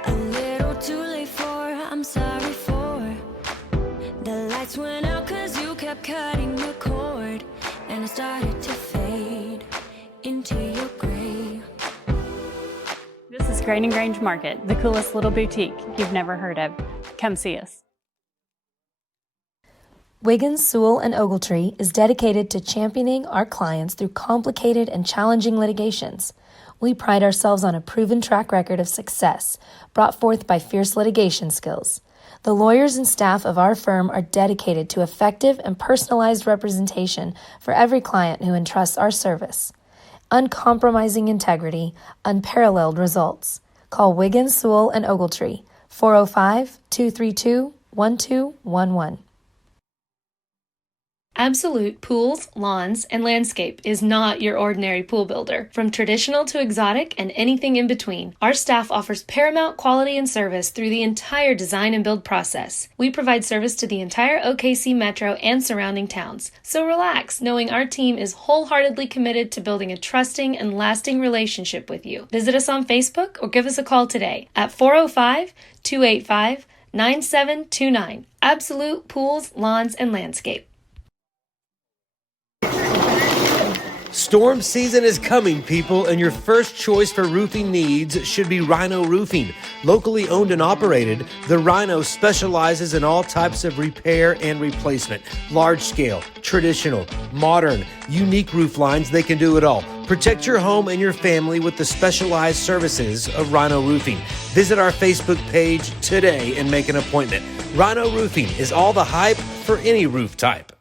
A little too late for, I'm sorry for. The lights went out 'cause you kept cutting the cord, and I started to fade into your gray. This is Grain and Grange Market, the coolest little boutique you've never heard of. Come see us. Wiggins, Sewell, and Ogletree is dedicated to championing our clients through complicated and challenging litigations. We pride ourselves on a proven track record of success brought forth by fierce litigation skills. The lawyers and staff of our firm are dedicated to effective and personalized representation for every client who entrusts our service. Uncompromising integrity, unparalleled results. Call Wiggins, Sewell, and Ogletree, 405-232-1211. Absolute Pools, Lawns, and Landscape is not your ordinary pool builder. From traditional to exotic and anything in between, our staff offers paramount quality and service through the entire design and build process. We provide service to the entire OKC Metro and surrounding towns. So relax, knowing our team is wholeheartedly committed to building a trusting and lasting relationship with you. Visit us on Facebook or give us a call today at 405-285-9729. Absolute Pools, Lawns, and Landscape. Storm season is coming, people, and your first choice for roofing needs should be Rhino Roofing. Locally owned and operated, the Rhino specializes in all types of repair and replacement. Large scale, traditional, modern, unique roof lines, they can do it all. Protect your home and your family with the specialized services of Rhino Roofing. Visit our Facebook page today and make an appointment. Rhino Roofing is all the hype for any roof type.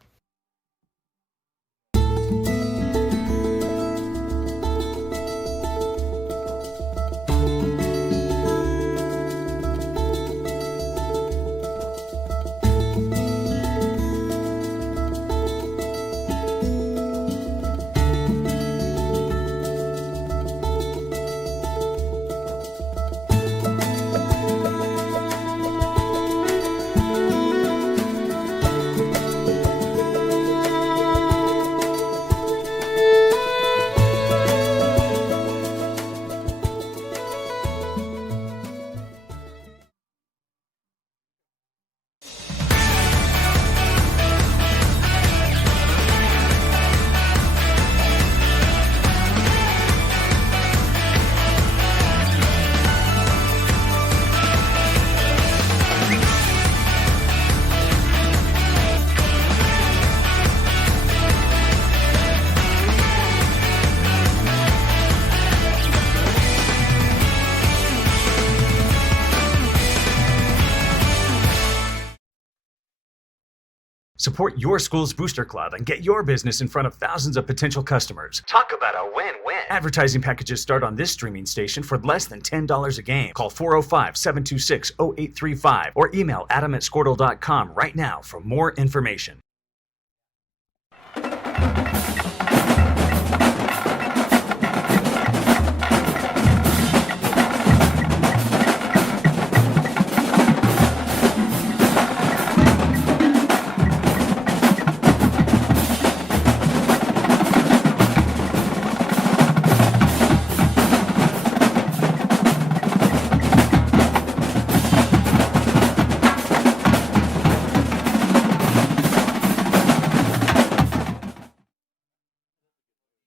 Support your school's booster club and get your business in front of thousands of potential customers. Talk about a win-win. Advertising packages start on this streaming station for less than $10 a game. Call 405-726-0835 or email adam@squirtle.com right now for more information.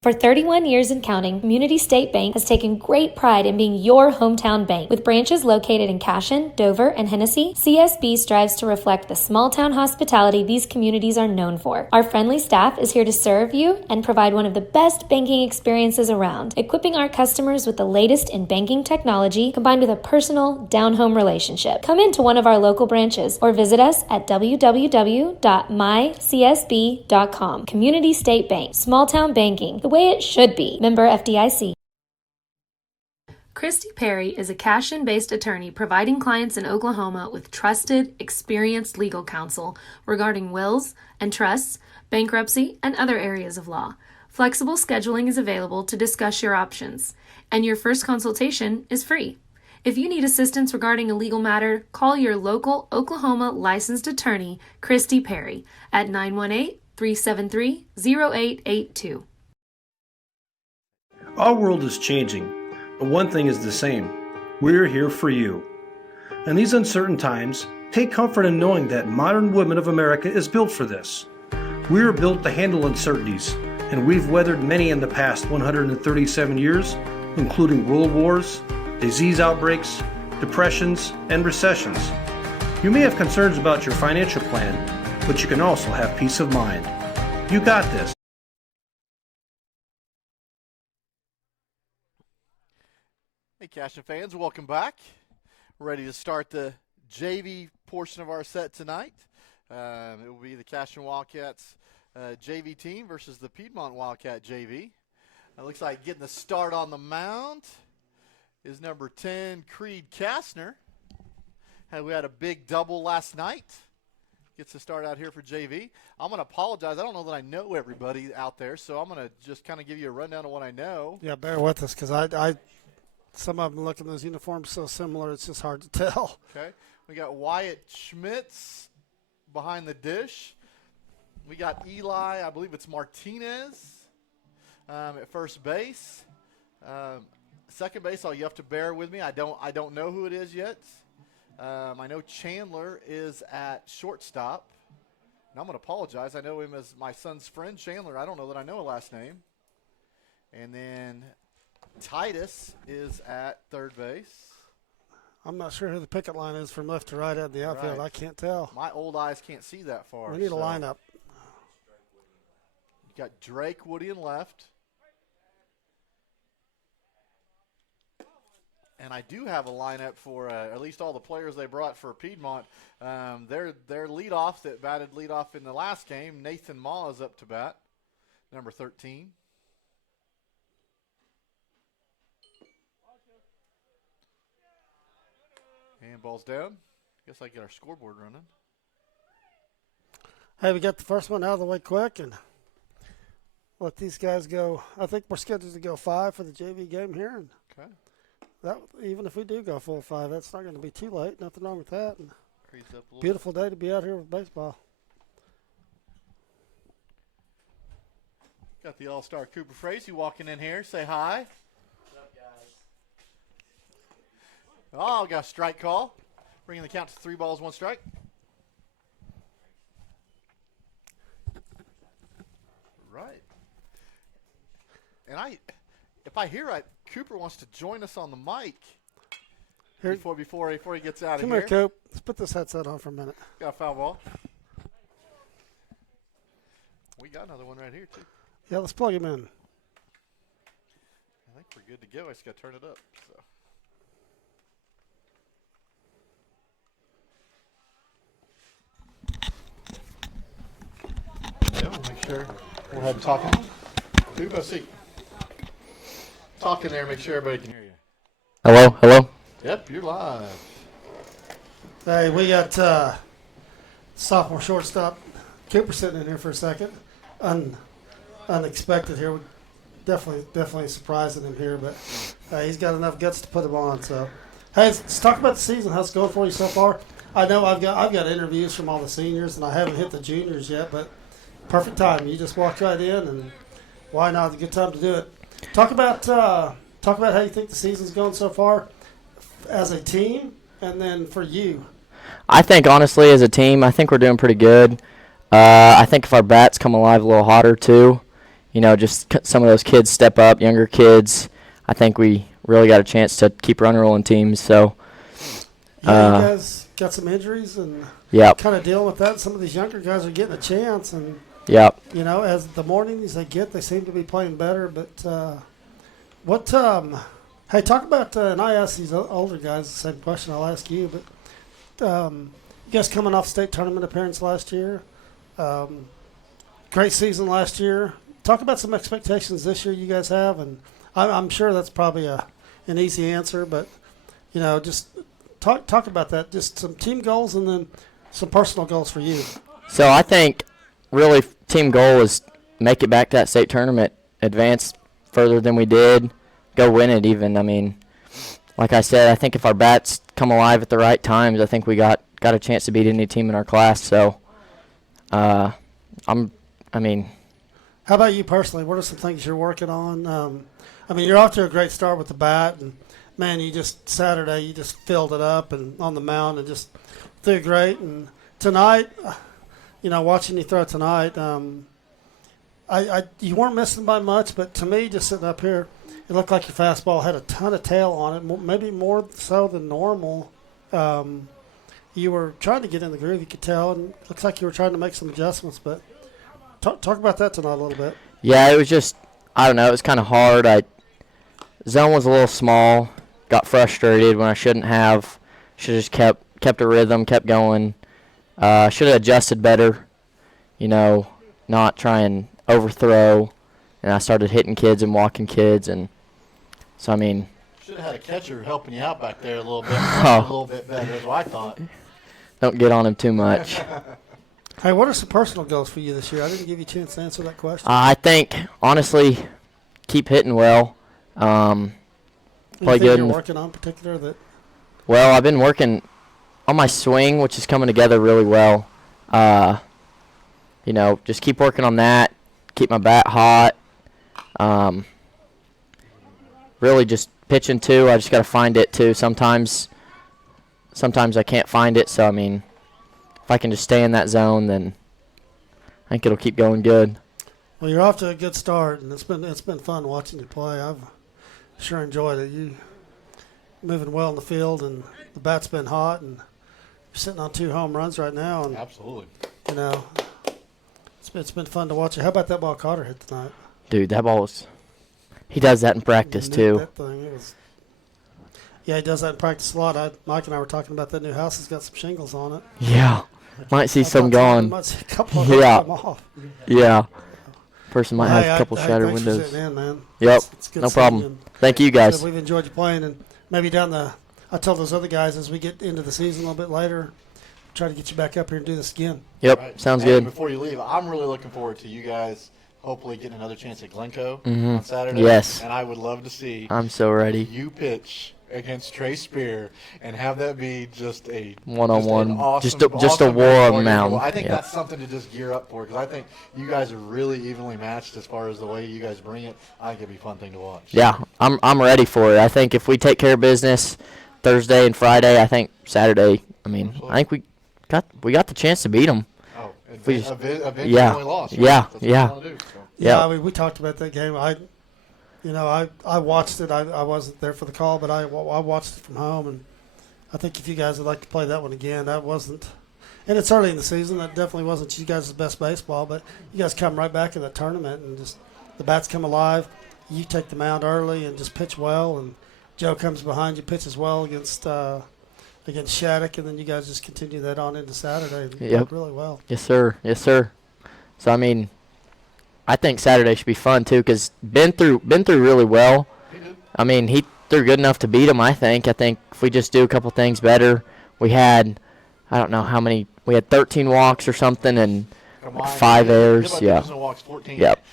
For 31 years and counting, Community State Bank has taken great pride in being your hometown bank. With branches located in Cashion, Dover, and Hennessy, CSB strives to reflect the small-town hospitality these communities are known for. Our friendly staff is here to serve you and provide one of the best banking experiences around, equipping our customers with the latest in banking technology combined with a personal, down-home relationship. Come into one of our local branches or visit us at www.mycsb.com. Community State Bank, small-town banking, the way it should be. Member FDIC. Christy Perry is a Cashion-based attorney providing clients in Oklahoma with trusted, experienced legal counsel regarding wills and trusts, bankruptcy, and other areas of law. Flexible scheduling is available to discuss your options, and your first consultation is free. If you need assistance regarding a legal matter, call your local Oklahoma licensed attorney, Christy Perry, at 918-373-0882. Our world is changing, but one thing is the same. We're here for you. In these uncertain times, take comfort in knowing that modern women of America is built for this. We are built to handle uncertainties, and we've weathered many in the past 137 years, including world wars, disease outbreaks, depressions, and recessions. You may have concerns about your financial plan, but you can also have peace of mind. You got this. Hey, Cashion fans, welcome back. We're ready to start the JV portion of our set tonight. It will be the Cashion Wildcats JV team versus the Piedmont Wildcat JV. It looks like getting the start on the mound is number 10, Creed Kastner. We had a big double last night. Gets to start out here for JV. I'm going to apologize. I don't know that I know everybody out there, so I'm going to just kind of give you a rundown of what I know. Yeah, bear with us because I some of them look at those uniforms so similar, it's just hard to tell. Okay. We got Wyatt Schmitz behind the dish. We got Eli, I believe it's Martinez at first base. Second base, you have to bear with me. I don't know who it is yet. I know Chandler is at shortstop. And I'm going to apologize. I know him as my son's friend, Chandler. I don't know that I know a last name. And then Titus is at third base. I'm not sure who the picket line is from left to right at the outfield. Right. I can't tell. My old eyes can't see that far. We need a lineup. You got Drake Woody in left. And I do have a lineup for at least all the players they brought for Piedmont. Their leadoff that batted leadoff in the last game, Nathan Ma is up to bat, number 13. And ball's down. Guess I get our scoreboard running. Hey, we got the first one out of the way quick and let these guys go. I think we're scheduled to go 5 for the JV game here. And okay. That, even if we do go full 5, that's not going to be too late. Nothing wrong with that. And up beautiful day to be out here with baseball. Got the all-star Cooper Frazee walking in here. Say hi. What's up, guys? Oh, got a strike call. Bringing the count to 3 balls, 1 strike. Right. And if I hear right, Cooper wants to join us on the mic here, before he gets out of here. here. Come here, Coop. Let's put this headset on for a minute. Got a foul ball. We got another one right here, too. Yeah, let's plug him in. I think we're good to go. I just got to turn it up. So. there. Go ahead and talk in. Dude, go see. Talk in there, make sure everybody can hear you. Hello, hello. Yep, you're live. Hey, we got sophomore shortstop Cooper sitting in here for a second. Unexpected here. Definitely surprising him here, but he's got enough guts to put him on. So, hey, let's talk about the season. How's it going for you so far? I know I've got interviews from all the seniors, and I haven't hit the juniors yet, but perfect time. You just walked right in, and why not? It's a good time to do it. Talk about how you think the season's going so far as a team, and then for you. I think, honestly, as a team, I think we're doing pretty good. I think if our bats come alive a little hotter, too, just some of those kids step up, younger kids, I think we really got a chance to keep run-rolling teams. So, you guys got some injuries and kind of dealing with that. Some of these younger guys are getting a chance, and as the mornings they seem to be playing better. But hey, talk about, and I ask these older guys the same question I'll ask you, but you guys coming off state tournament appearance last year, great season last year. Talk about some expectations this year you guys have, and I'm sure that's probably an easy answer, but just talk about that. Just some team goals and then some personal goals for you. So I think really team goal is make it back to that state tournament, advance further than we did, go win it even. I mean, like I said, I think if our bats come alive at the right times, I think we got a chance to beat any team in our class. So, how about you personally? What are some things you're working on? You're off to a great start with the bat, and man, Saturday you just filled it up and on the mound and just threw great. And tonight, watching you throw tonight, you weren't missing by much, but to me, just sitting up here, it looked like your fastball had a ton of tail on it, maybe more so than normal. You were trying to get in the groove, you could tell, and it looks like you were trying to make some adjustments. But talk about that tonight a little bit. Yeah, it was just, I don't know, it was kind of hard. Zone was a little small, got frustrated when I shouldn't have. Should have just kept a rhythm, kept going. Should have adjusted better, not try and overthrow. And I started hitting kids and walking kids, and so should have had a catcher helping you out back there a little bit. A little bit better, is what I thought. Don't get on him too much. Hey, what are some personal goals for you this year? I didn't give you a chance to answer that question. I think, honestly, keep hitting well. Play good. You're working on particular that? Well, I've been working on my swing, which is coming together really well. Just keep working on that. Keep my bat hot. Really just pitching too. I just got to find it too. Sometimes I can't find it. So if I can just stay in that zone, then I think it'll keep going good. Well, you're off to a good start, and it's been fun watching you play. I've sure enjoyed it. You moving well in the field, and the bat's been hot, and you're sitting on 2 home runs right now. And absolutely. It's been fun to watch you. How about that ball Cotter hit tonight? Dude, that ball was. He does that in practice too. That thing, he does that in practice a lot. Mike and I were talking about that new house. It's got some shingles on it. Yeah, might see some gone. Might see a couple of them come off. Yeah. Person might have a couple shattered windows. For sitting in, man. Yep, it's good no problem. Thank you, guys. So we've enjoyed you playing, and maybe I told those other guys as we get into the season a little bit later, try to get you back up here and do this again. Yep, right. Sounds good. Before you leave, I'm really looking forward to you guys hopefully getting another chance at Glencoe on Saturday. Yes. And I would love to see I'm so ready. You pitch against Trey Spear and have that be just a one-on-one, awesome, just a war on the mound. I think that's something to just gear up for, because I think you guys are really evenly matched as far as the way you guys bring it. I think it'd be a fun thing to watch. Yeah, I'm ready for it. I think if we take care of business Thursday and Friday, I think Saturday. I think we got the chance to beat them. Oh, eventually yeah, only lost. Right? Yeah, that's yeah. What we do, so. Yeah, we talked about that game. I watched it. I wasn't there for the call, but I watched it from home, and I think if you guys would like to play that one again, that wasn't, and it's early in the season, that definitely wasn't you guys' best baseball, but you guys come right back in the tournament, and just the bats come alive. You take the mound early and just pitch well, and Joe comes behind you, pitches well against Shattuck, and then you guys just continue that on into Saturday and yep. played really well. Yes, sir. Yes, sir. So, I think Saturday should be fun too, because been through really well. I mean, he threw good enough to beat him. I think if we just do a couple things better, we had, I don't know how many, we had 13 walks or something and 5 errors. Yeah.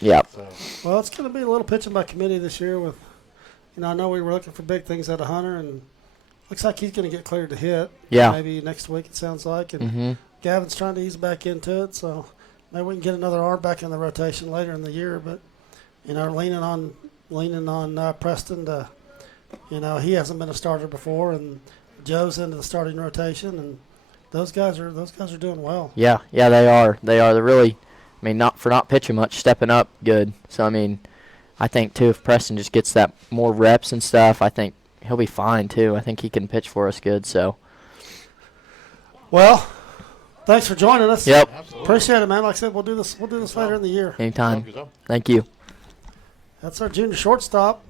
Yep. So. Well, it's going to be a little pitching by committee this year. With, I know we were looking for big things out of Hunter, and looks like he's going to get cleared to hit. Yeah. Maybe next week it sounds like, and Gavin's trying to ease back into it, so maybe we can get another arm back in the rotation later in the year. But leaning on Preston to, he hasn't been a starter before, and Joe's into the starting rotation, and those guys are doing well. Yeah, they are. They're really, not pitching much, stepping up good. So I think too, if Preston just gets that more reps and stuff, I think he'll be fine too. I think he can pitch for us good. So. Well, thanks for joining us. Yep. Appreciate it, man. Like I said, we'll do this later in the year. Anytime. Thank you. That's our junior shortstop.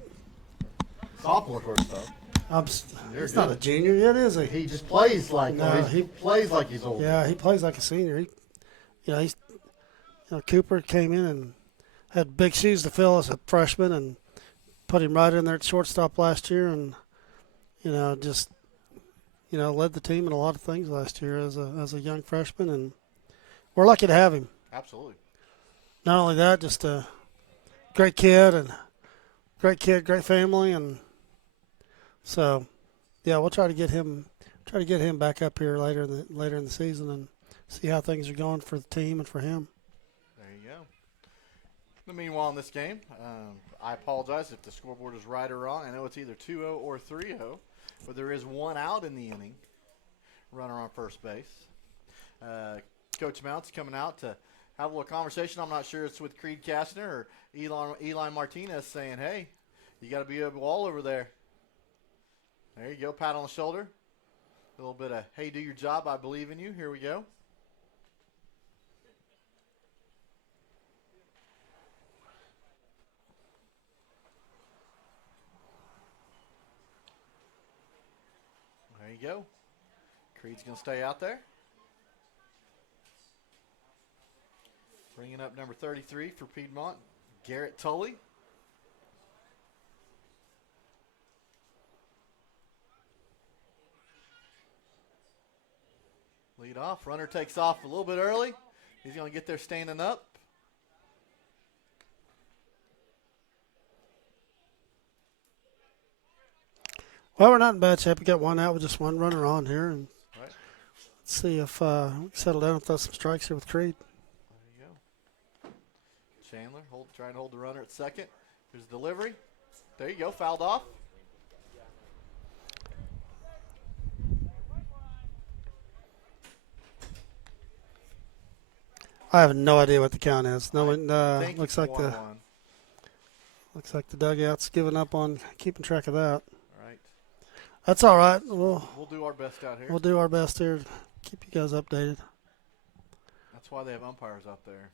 Sophomore shortstop. He's not a junior yet, is he? He just plays like he plays like he's old. Yeah, he plays like a senior. Cooper came in and had big shoes to fill as a freshman, and put him right in there at shortstop last year, and led the team in a lot of things last year as a young freshman, and we're lucky to have him. Absolutely. Not only that, just a great kid, great family, and so yeah, we'll try to get him back up here later in the season and see how things are going for the team and for him. There you go. Meanwhile, in this game, I apologize if the scoreboard is right or wrong. I know it's either 2-0 or 3-0, but there is one out in the inning. Runner on first base. Coach Mounts coming out to have a little conversation. I'm not sure it's with Creed Kastner or Eli Martinez saying, "Hey, you got to be a wall over there." There you go, pat on the shoulder. A little bit of, "Hey, do your job. I believe in you." Here we go. There you go. Creed's going to stay out there. Bringing up number 33 for Piedmont, Garrett Tully. Lead off. Runner takes off a little bit early. He's going to get there standing up. Well, we're not in bad shape. We got one out with just one runner on here, and right. Let's see if we can settle down and throw some strikes here with Creed. There you go. Chandler trying to hold the runner at second. Here's the delivery. There you go. Fouled off. I have no idea what the count is. No one looks like 1-1. Looks like the dugout's giving up on keeping track of that. All right. That's all right. We'll do our best out here. We'll do our best here to keep you guys updated. That's why they have umpires out there.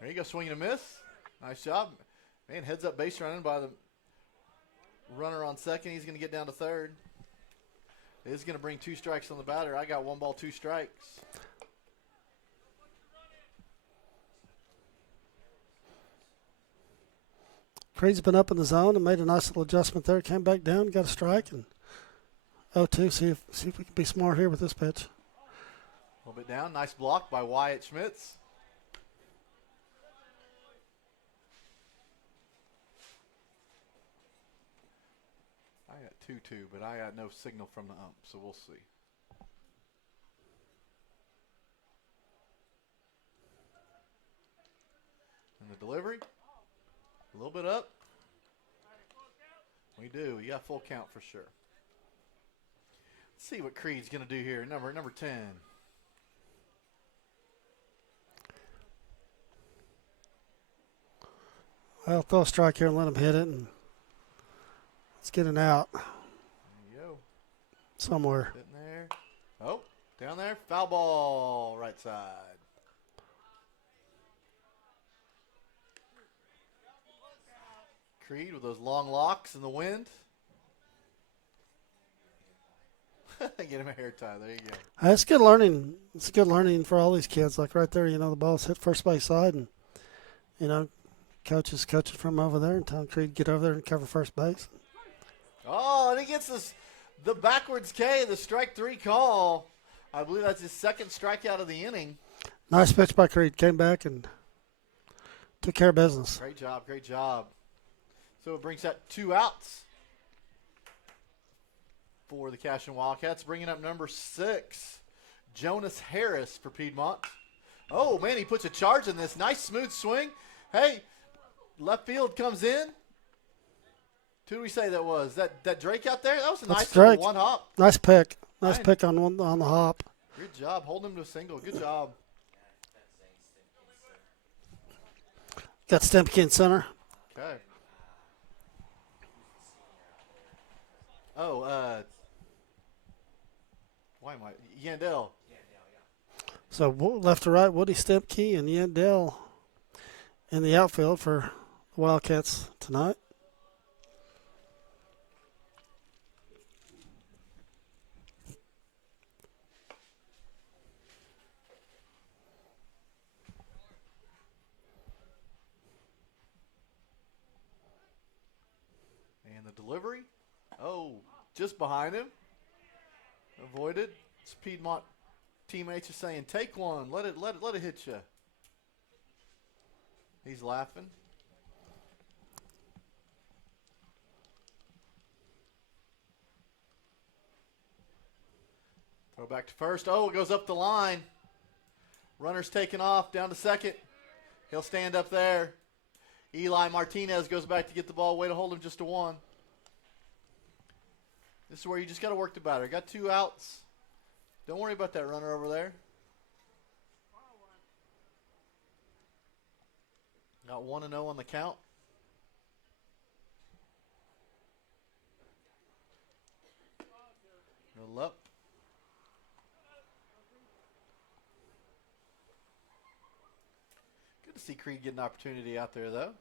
There you go, swing and a miss. Nice job. Man, heads up base running by the runner on second. He's going to get down to third. It is going to bring 2 strikes on the batter. I got 1 ball, 2 strikes. Creed's been up in the zone and made a nice little adjustment there. Came back down, got a strike, and 0-2. See if we can be smart here with this pitch. A little bit down. Nice block by Wyatt Schmitz. I got 2-2, but I got no signal from the ump, so we'll see. And the delivery. A little bit up. We do. You got full count for sure. Let's see what Creed's going to do here. Number 10. Well, throw a strike here and let him hit it, and let's get it out. There you go. Somewhere. Sitting there. Oh, down there. Foul ball, right side. Creed with those long locks in the wind. Get him a hair tie. There you go. It's good learning. It's good learning for all these kids. Like right there, the ball's hit first base side, and Coach is coaching from over there and telling Creed to get over there and cover first base. Oh, and he gets the backwards K, the strike 3 call. I believe that's his second strikeout of the inning. Nice pitch by Creed. Came back and took care of business. Great job, great job. So it brings that 2 outs for the Cashion Wildcats. Bringing up number 6, Jonas Harris for Piedmont. Oh, man, he puts a charge in this. Nice smooth swing. Hey, left field comes in. Who do we say that was? That Drake out there? That was a nice little one hop. Nice pick. Nice pick on the hop. Good job. Holding him to a single. Good job. Got Stempke in center. Okay. Oh, why am I? Yandel. So left to right, Woody Stempke and Yandel in the outfield for the Wildcats tonight. And the delivery. Oh, just behind him. Avoided. It's Piedmont teammates are saying, take one. Let it hit you. He's laughing. Throw back to first. Oh, it goes up the line. Runner's taken off down to second. He'll stand up there. Eli Martinez goes back to get the ball. Way to hold him just to 1. This is where you just got to work the batter. Got 2 outs. Don't worry about that runner over there. Got 1-0 on the count. Roll up. Good to see Creed get an opportunity out there, though.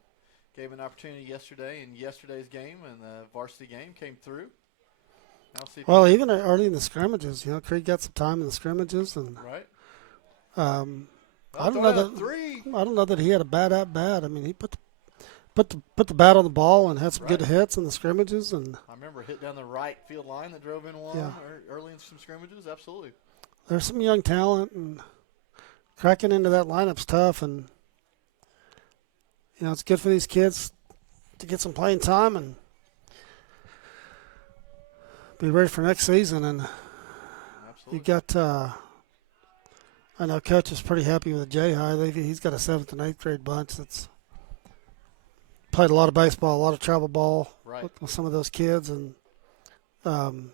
Gave an opportunity yesterday in yesterday's game, and the varsity game came through. Well, even early in the scrimmages, Creed got some time in the scrimmages, and right. I don't know that he had a bad at bat. I mean, he put the bat on the ball and had some good hits in the scrimmages. And I remember a hit down the right field line that drove in one early in some scrimmages. Absolutely. There's some young talent, and cracking into that lineup's tough. And it's good for these kids to get some playing time and be ready for next season. And you got, I know Coach is pretty happy with the J-High. He's got a 7th and 8th grade bunch that's played a lot of baseball, a lot of travel ball with some of those kids. And Neiman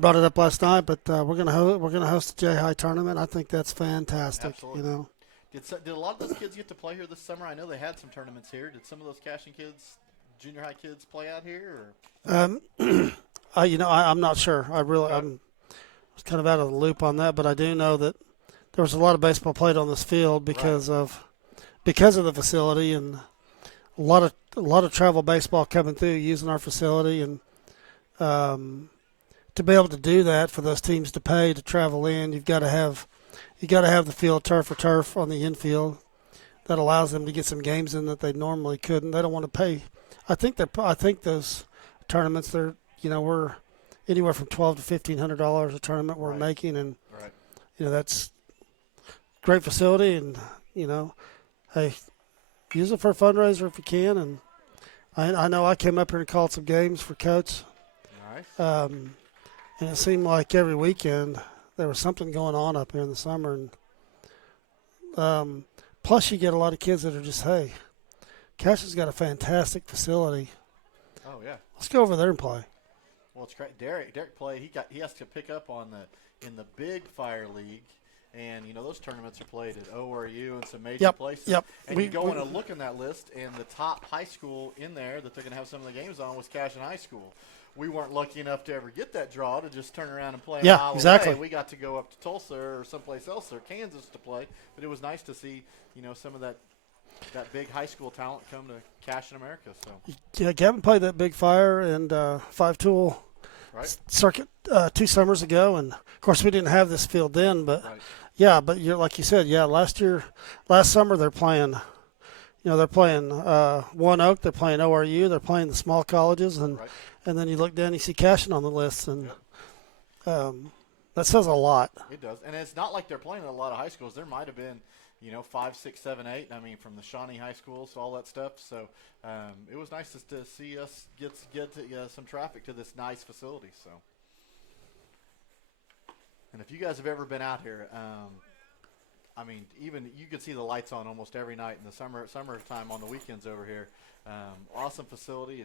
brought it up last night, but we're gonna host the J-High tournament. I think that's fantastic. Absolutely. Did a lot of those kids get to play here this summer? I know they had some tournaments here. Did some of those Cashion kids, junior high kids, play out here? Or? I'm not sure. I was kind of out of the loop on that, but I do know that there was a lot of baseball played on this field because of the facility, and a lot of travel baseball coming through using our facility, and to be able to do that for those teams to pay to travel in, you got to have the field turf or turf on the infield that allows them to get some games in that they normally couldn't. They don't want to pay. I think those tournaments we're anywhere from $1,200 to $1,500 a tournament we're making, and that's great facility, and hey, use it for a fundraiser if you can. And I know I came up here and called some games for Coach. Nice. And it seemed like every weekend there was something going on up here in the summer, and plus you get a lot of kids that are just, hey, Cashion's got a fantastic facility. Oh yeah. Let's go over there and play. Well, it's great. Derek played. He has to pick up on in the big fire league, and those tournaments are played at ORU and some major places. Yep. And you go and look in that list, and the top high school in there that they're going to have some of the games on was Cashion High School. We weren't lucky enough to ever get that draw to just turn around and play a mile exactly. away. We got to go up to Tulsa or someplace else or Kansas to play, but it was nice to see some of that big high school talent come to Cashion America. So yeah, Gavin played that big fire and 5-tool circuit 2 summers ago, and of course we didn't have this field then, but Yeah, but you're like you said. Yeah, last summer they're playing. They're playing One Oak. They're playing ORU. They're playing the small colleges, and then you look down, you see Cashion on the list, and that says a lot. It does, and it's not like they're playing at a lot of high schools. There might have been, 5, 6, 7, 8. I mean, from the Shawnee high schools, all that stuff. So it was nice to see us get some traffic to this nice facility. So, and if you guys have ever been out here, I mean, even you could see the lights on almost every night in the summertime on the weekends over here. Awesome facility.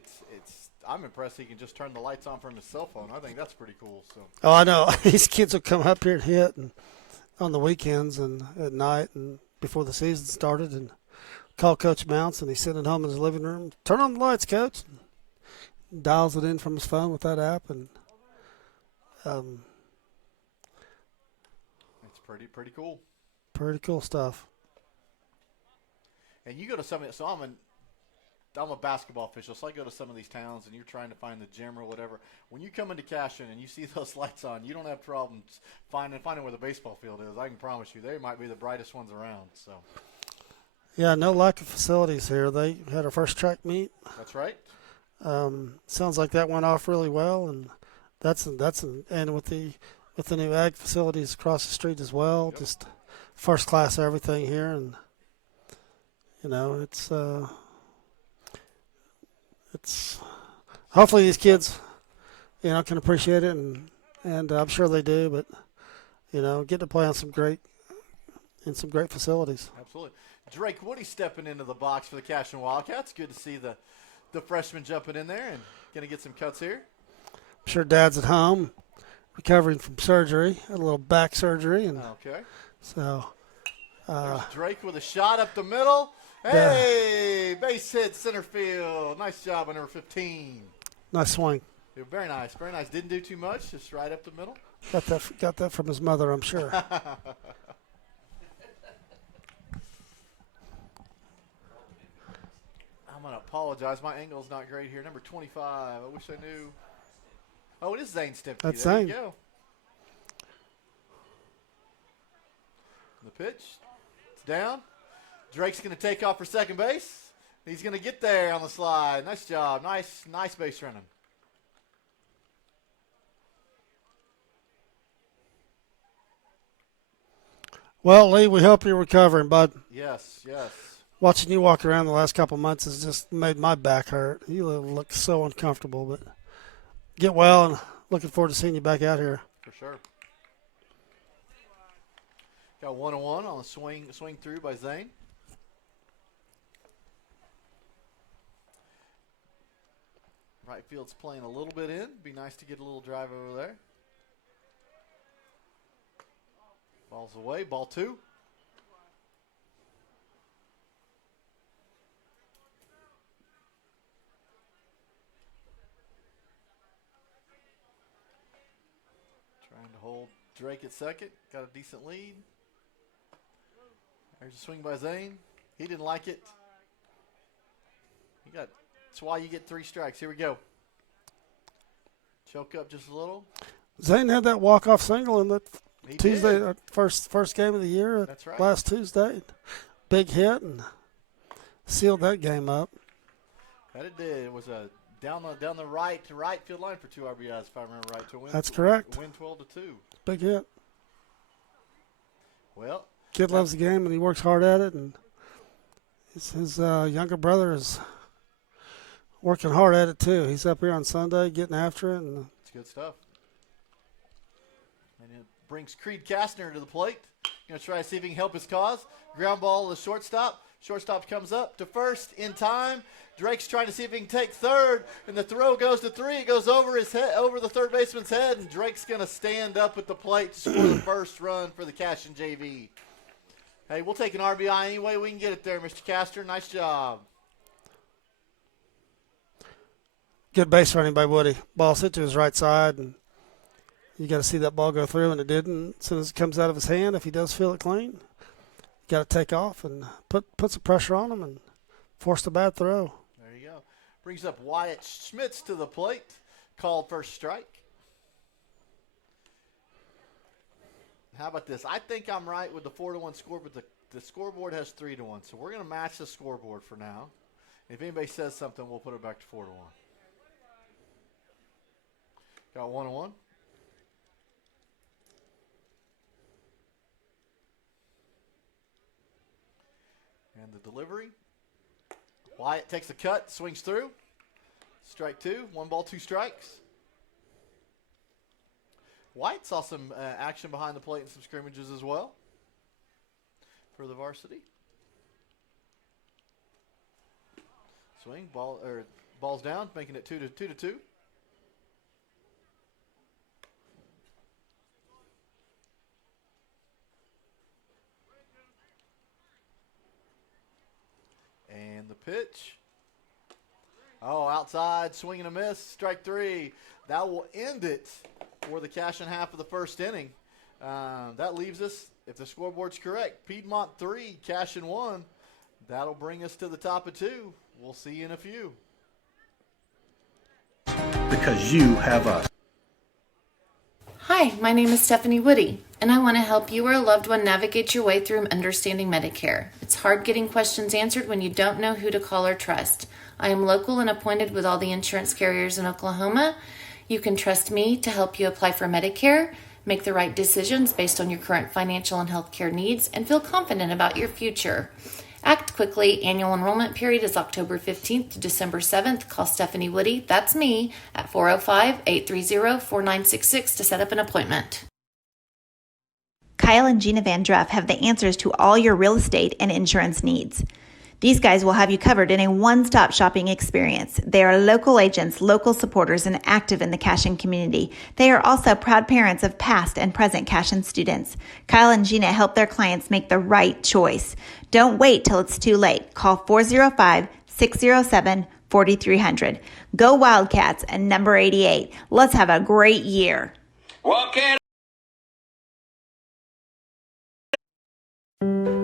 I'm impressed he can just turn the lights on from his cell phone. I think that's pretty cool. So. Oh, I know. These kids will come up here and hit and on the weekends and at night and before the season started and call Coach Mounts, and he's sitting at home in his living room. Turn on the lights, Coach. And dials it in from his phone with that app, and it's pretty cool. Pretty cool stuff. And you go to some, so I'm a basketball official, so I go to some of these towns, and you're trying to find the gym or whatever. When you come into Cashion and you see those lights on, you don't have problems finding where the baseball field is. I can promise you, they might be the brightest ones around. So. Yeah, no lack of facilities here. They had our first track meet. That's right. Sounds like that went off really well, and and with the new ag facilities across the street as well, Yep. just first class everything here, and it's hopefully these kids can appreciate it, and I'm sure they do, but get to play on some great facilities. Absolutely. Drake Woody stepping into the box for the Cashion Wildcats. Good to see the freshman jumping in there and going to get some cuts here. I'm sure Dad's at home recovering from surgery, a little back surgery, and okay. So there's Drake with a shot up the middle. Hey, base hit center field. Nice job on number 15. Nice swing. Yeah, very nice, very nice. Didn't do too much, just right up the middle. Got that from his mother, I'm sure. I'm going to apologize. My angle's not great here. Number 25. I wish I knew. Oh, it is Zane Stimpke. That's there Zane. You go. The pitch. It's down. Drake's going to take off for second base. He's going to get there on the slide. Nice job. Nice base running. Well, Lee, we hope you're recovering, bud. Yes. Watching you walk around the last couple of months has just made my back hurt. You look so uncomfortable, but get well, and looking forward to seeing you back out here. For sure. Got 1-1 on the swing through by Zane. Right field's playing a little bit in. Be nice to get a little drive over there. Ball's away. Ball 2. Trying to hold Drake at second. Got a decent lead. There's a swing by Zane. He didn't like it. That's why you get 3 strikes. Here we go. Choke up just a little. Zane had that walk-off single in the He Tuesday, did. first game of the year. That's right. Last Tuesday. Big hit and sealed that game up. That it did. It was a down the right field line for 2 RBIs, if I remember right, to win. That's correct. Win 12-2. Big hit. Well, Kid loves the game, and he works hard at it. And his younger brother is working hard at it too. He's up here on Sunday getting after it, and it's good stuff. And it brings Creed Kastner to the plate. Going to try to see if he can help his cause. Ground ball to the shortstop. Shortstop comes up to first in time. Drake's trying to see if he can take third, and the throw goes to 3. It goes over his head, over the third baseman's head, and Drake's going to stand up at the plate to score the first run for the Cashion JV. Hey, we'll take an RBI any way we can get it there, Mr. Castor. Nice job. good base running by Woody. Ball hit to his right side, and you got to see that ball go through, and it didn't. As soon as it comes out of his hand, if he does feel it clean, you got to take off and put some pressure on him and force the bad throw. There you go. Brings up Wyatt Schmitz to the plate. Called first strike. How about this? I think I'm right with the 4-1 score, but the scoreboard has 3-1. So we're going to match the scoreboard for now. If anybody says something, we'll put it back to 4-1. Got 1-1. And the delivery. Wyatt takes the cut, swings through. Strike 2. 1 ball, 2 strikes. Wyatt saw some action behind the plate and some scrimmages as well for the varsity. Swing, ball's down, making it 2-2. And the pitch. Oh, outside, swing and a miss, strike 3. That will end it for the Cashion half of the first inning. That leaves us, if the scoreboard's correct, Piedmont 3, Cashion 1. That'll bring us to the top of 2. We'll see you in a few. Because you have us. Hi, my name is Stephanie Woody, and I want to help you or a loved one navigate your way through understanding Medicare. It's hard getting questions answered when you don't know who to call or trust. I am local and appointed with all the insurance carriers in Oklahoma. You can trust me to help you apply for Medicare, make the right decisions based on your current financial and healthcare needs, and feel confident about your future. Act quickly. Annual enrollment period is October 15th to December 7th. Call Stephanie Woody, that's me, at 405-830-4966 to set up an appointment. Kyle and Gina Van Druff have the answers to all your real estate and insurance needs. These guys will have you covered in a one-stop shopping experience. They are local agents, local supporters, and active in the Cashion community. They are also proud parents of past and present Cashion students. Kyle and Gina help their clients make the right choice. Don't wait till it's too late. Call 405-607-4300. Go Wildcats and number 88. Let's have a great year. Walk it.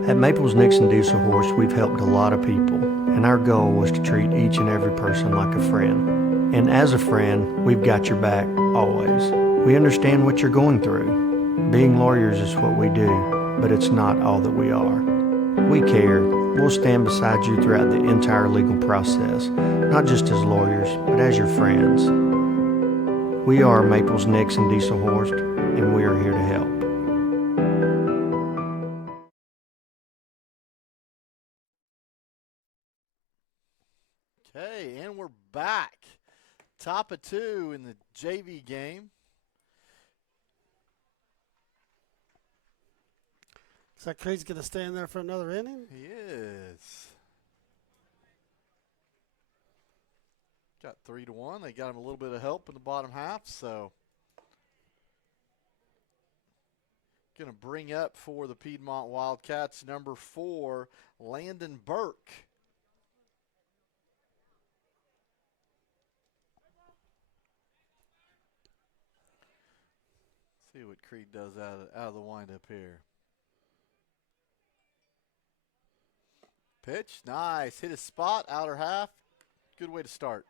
At Maples Nixon Diesel Horse, we've helped a lot of people, and our goal was to treat each and every person like a friend. And as a friend, we've got your back always. We understand what you're going through. Being lawyers is what we do, but it's not all that we are. We care. We'll stand beside you throughout the entire legal process, not just as lawyers, but as your friends. We are Maples Nixon Diesel Horse, and we are here to help. Okay, and we're back. Top of 2 in the JV game. Is that Creed's going to stay in there for another inning? He is. Got 3-1. They got him a little bit of help in the bottom half, so going to bring up for the Piedmont Wildcats number 4, Landon Burke. See what Creed does out of the windup here. Pitch, nice. Hit his spot, outer half. Good way to start.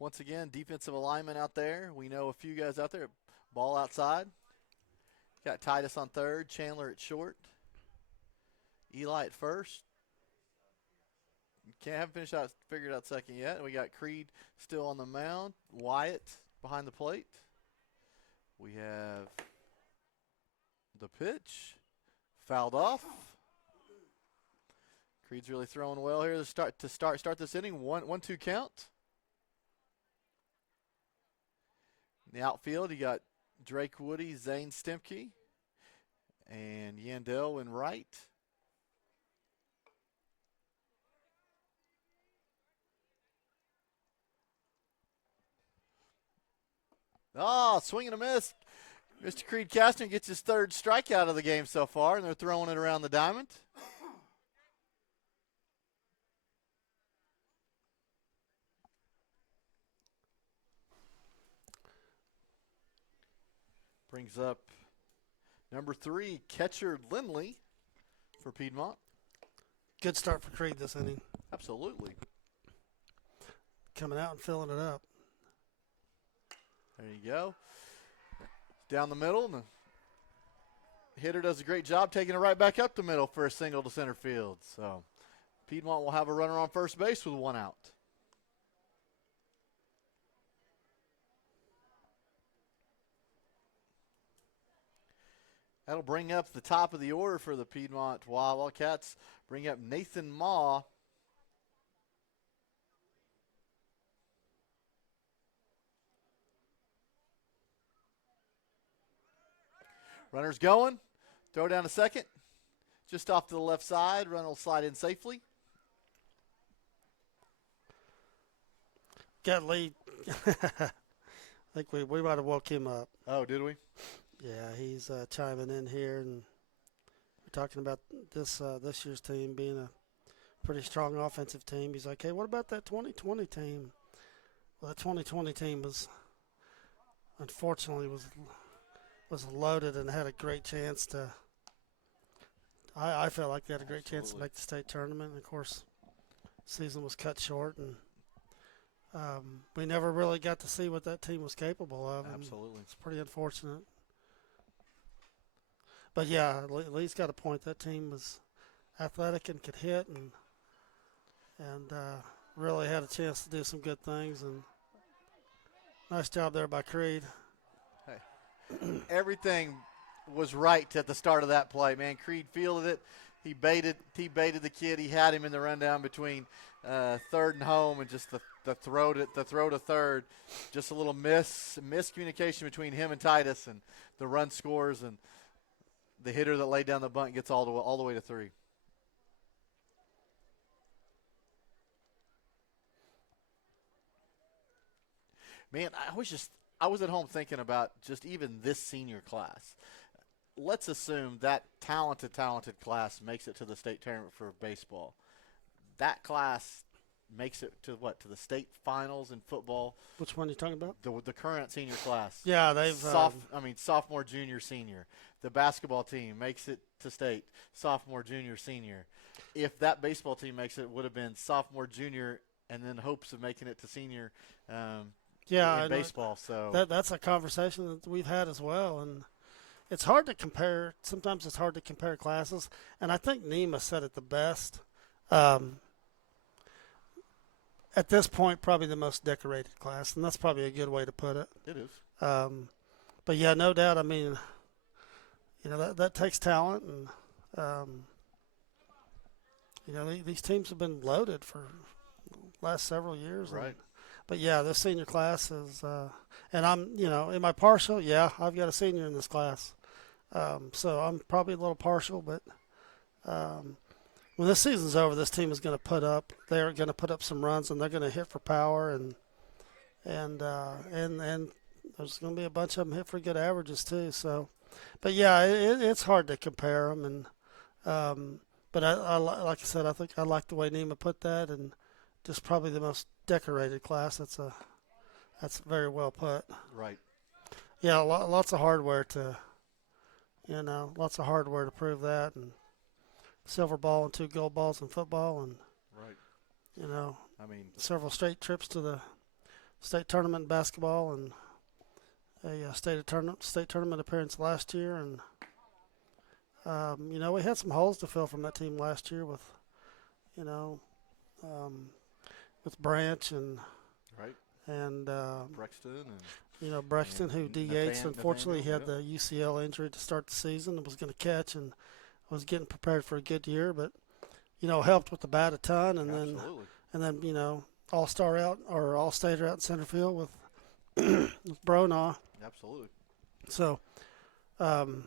Once again, defensive alignment out there. We know a few guys out there. Ball outside. Got Titus on third, Chandler at short. Eli at first. Haven't figured out second yet. We got Creed still on the mound. Wyatt behind the plate. We have the pitch. Fouled off. Creed's really throwing well here to start this inning. 1-2 count. In the outfield, you got Drake Woody, Zane Stemke, and Yandel in right. Oh, swing and a miss. Mr. Creed Cashion gets his 3rd strikeout of the game so far, and they're throwing it around the diamond. Brings up number 3, catcher Lindley for Piedmont. Good start for Creed this inning. Absolutely. coming out and filling it up. There you go. Down the middle, and the hitter does a great job taking it right back up the middle for a single to center field. So Piedmont will have a runner on first base with 1 out. That'll bring up the top of the order for the Piedmont Wildcats. Bring up Nathan Maw. Runner's going. Throw down to second. Just off to the left side. Runner will slide in safely. Got lead. I think we might have woke him up. Oh, did we? Yeah, he's chiming in here, and we're talking about this year's team being a pretty strong offensive team. He's like, hey, what about that 2020 team? Well, that 2020 team unfortunately was loaded and had a great chance to. I felt like they had a great chance to make the state tournament. And of course, season was cut short, and we never really got to see what that team was capable of. Absolutely, it's pretty unfortunate. But yeah, Lee's got a point. That team was athletic and could hit, and really had a chance to do some good things. And nice job there by Creed. Hey, everything was right at the start of that play, man. Creed fielded it. He baited the kid. He had him in the rundown between third and home, and just the throw to third. Just a little miscommunication between him and Titus, and the run scores, and the hitter that laid down the bunt gets all the way to 3. Man, I was at home thinking about just even this senior class. Let's assume that talented class makes it to the state tournament for baseball. That class makes it to the state finals in football. Which one are you talking about? The current senior class. Yeah, they've sophomore, junior, senior. The basketball team makes it to state. Sophomore, junior, senior. If that baseball team makes it would have been sophomore, junior, and then hopes of making it to senior. In baseball. So that's a conversation that we've had as well, and it's hard to compare. Sometimes it's hard to compare classes, and I think Nema said it the best. At this point, probably the most decorated class, and that's probably a good way to put it. It is. But yeah, no doubt. I mean, that takes talent, and these teams have been loaded for the last several years. Right. But yeah, this senior class is, and I'm, am I partial? Yeah, I've got a senior in this class, so I'm probably a little partial. But when this season's over, this team is going to put up. They're going to put up some runs, and they're going to hit for power, and there's going to be a bunch of them hit for good averages too. So, but yeah, it's hard to compare them, and but I like I said, I think I like the way Nema put that, and just probably the most decorated class. That's very well put. Right. Yeah, lots of hardware to prove that, and silver ball and 2 gold balls in football, and right. Several straight trips to the state tournament in basketball, and a state tournament appearance last year, and we had some holes to fill from that team last year with Branch and right, and Brexton, and Brexton, who DH'd. Unfortunately, he had the UCL injury to start the season and was going to catch, and was getting prepared for a good year, but helped with the bat a ton, and then all-star out or all-stater out in center field with with Bronaugh. Absolutely. So, come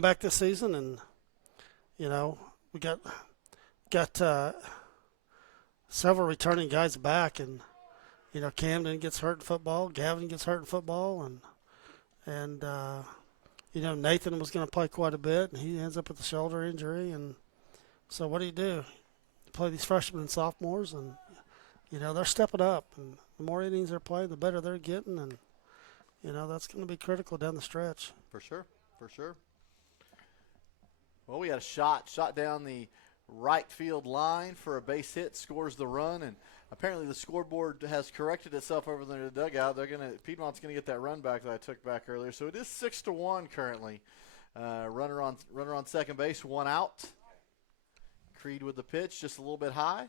back this season, and we got several returning guys back, and Camden gets hurt in football, Gavin gets hurt in football, and Nathan was going to play quite a bit, and he ends up with a shoulder injury, and so what do? You play these freshmen and sophomores, and they're stepping up, and the more innings they're playing, the better they're getting, and that's going to be critical down the stretch. For sure. Well, we had a shot down the right field line for a base hit, scores the run, and apparently the scoreboard has corrected itself over there in the dugout. Piedmont's gonna get that run back that I took back earlier. So it is 6-1 currently. Runner on second base, 1 out. Creed with the pitch, just a little bit high.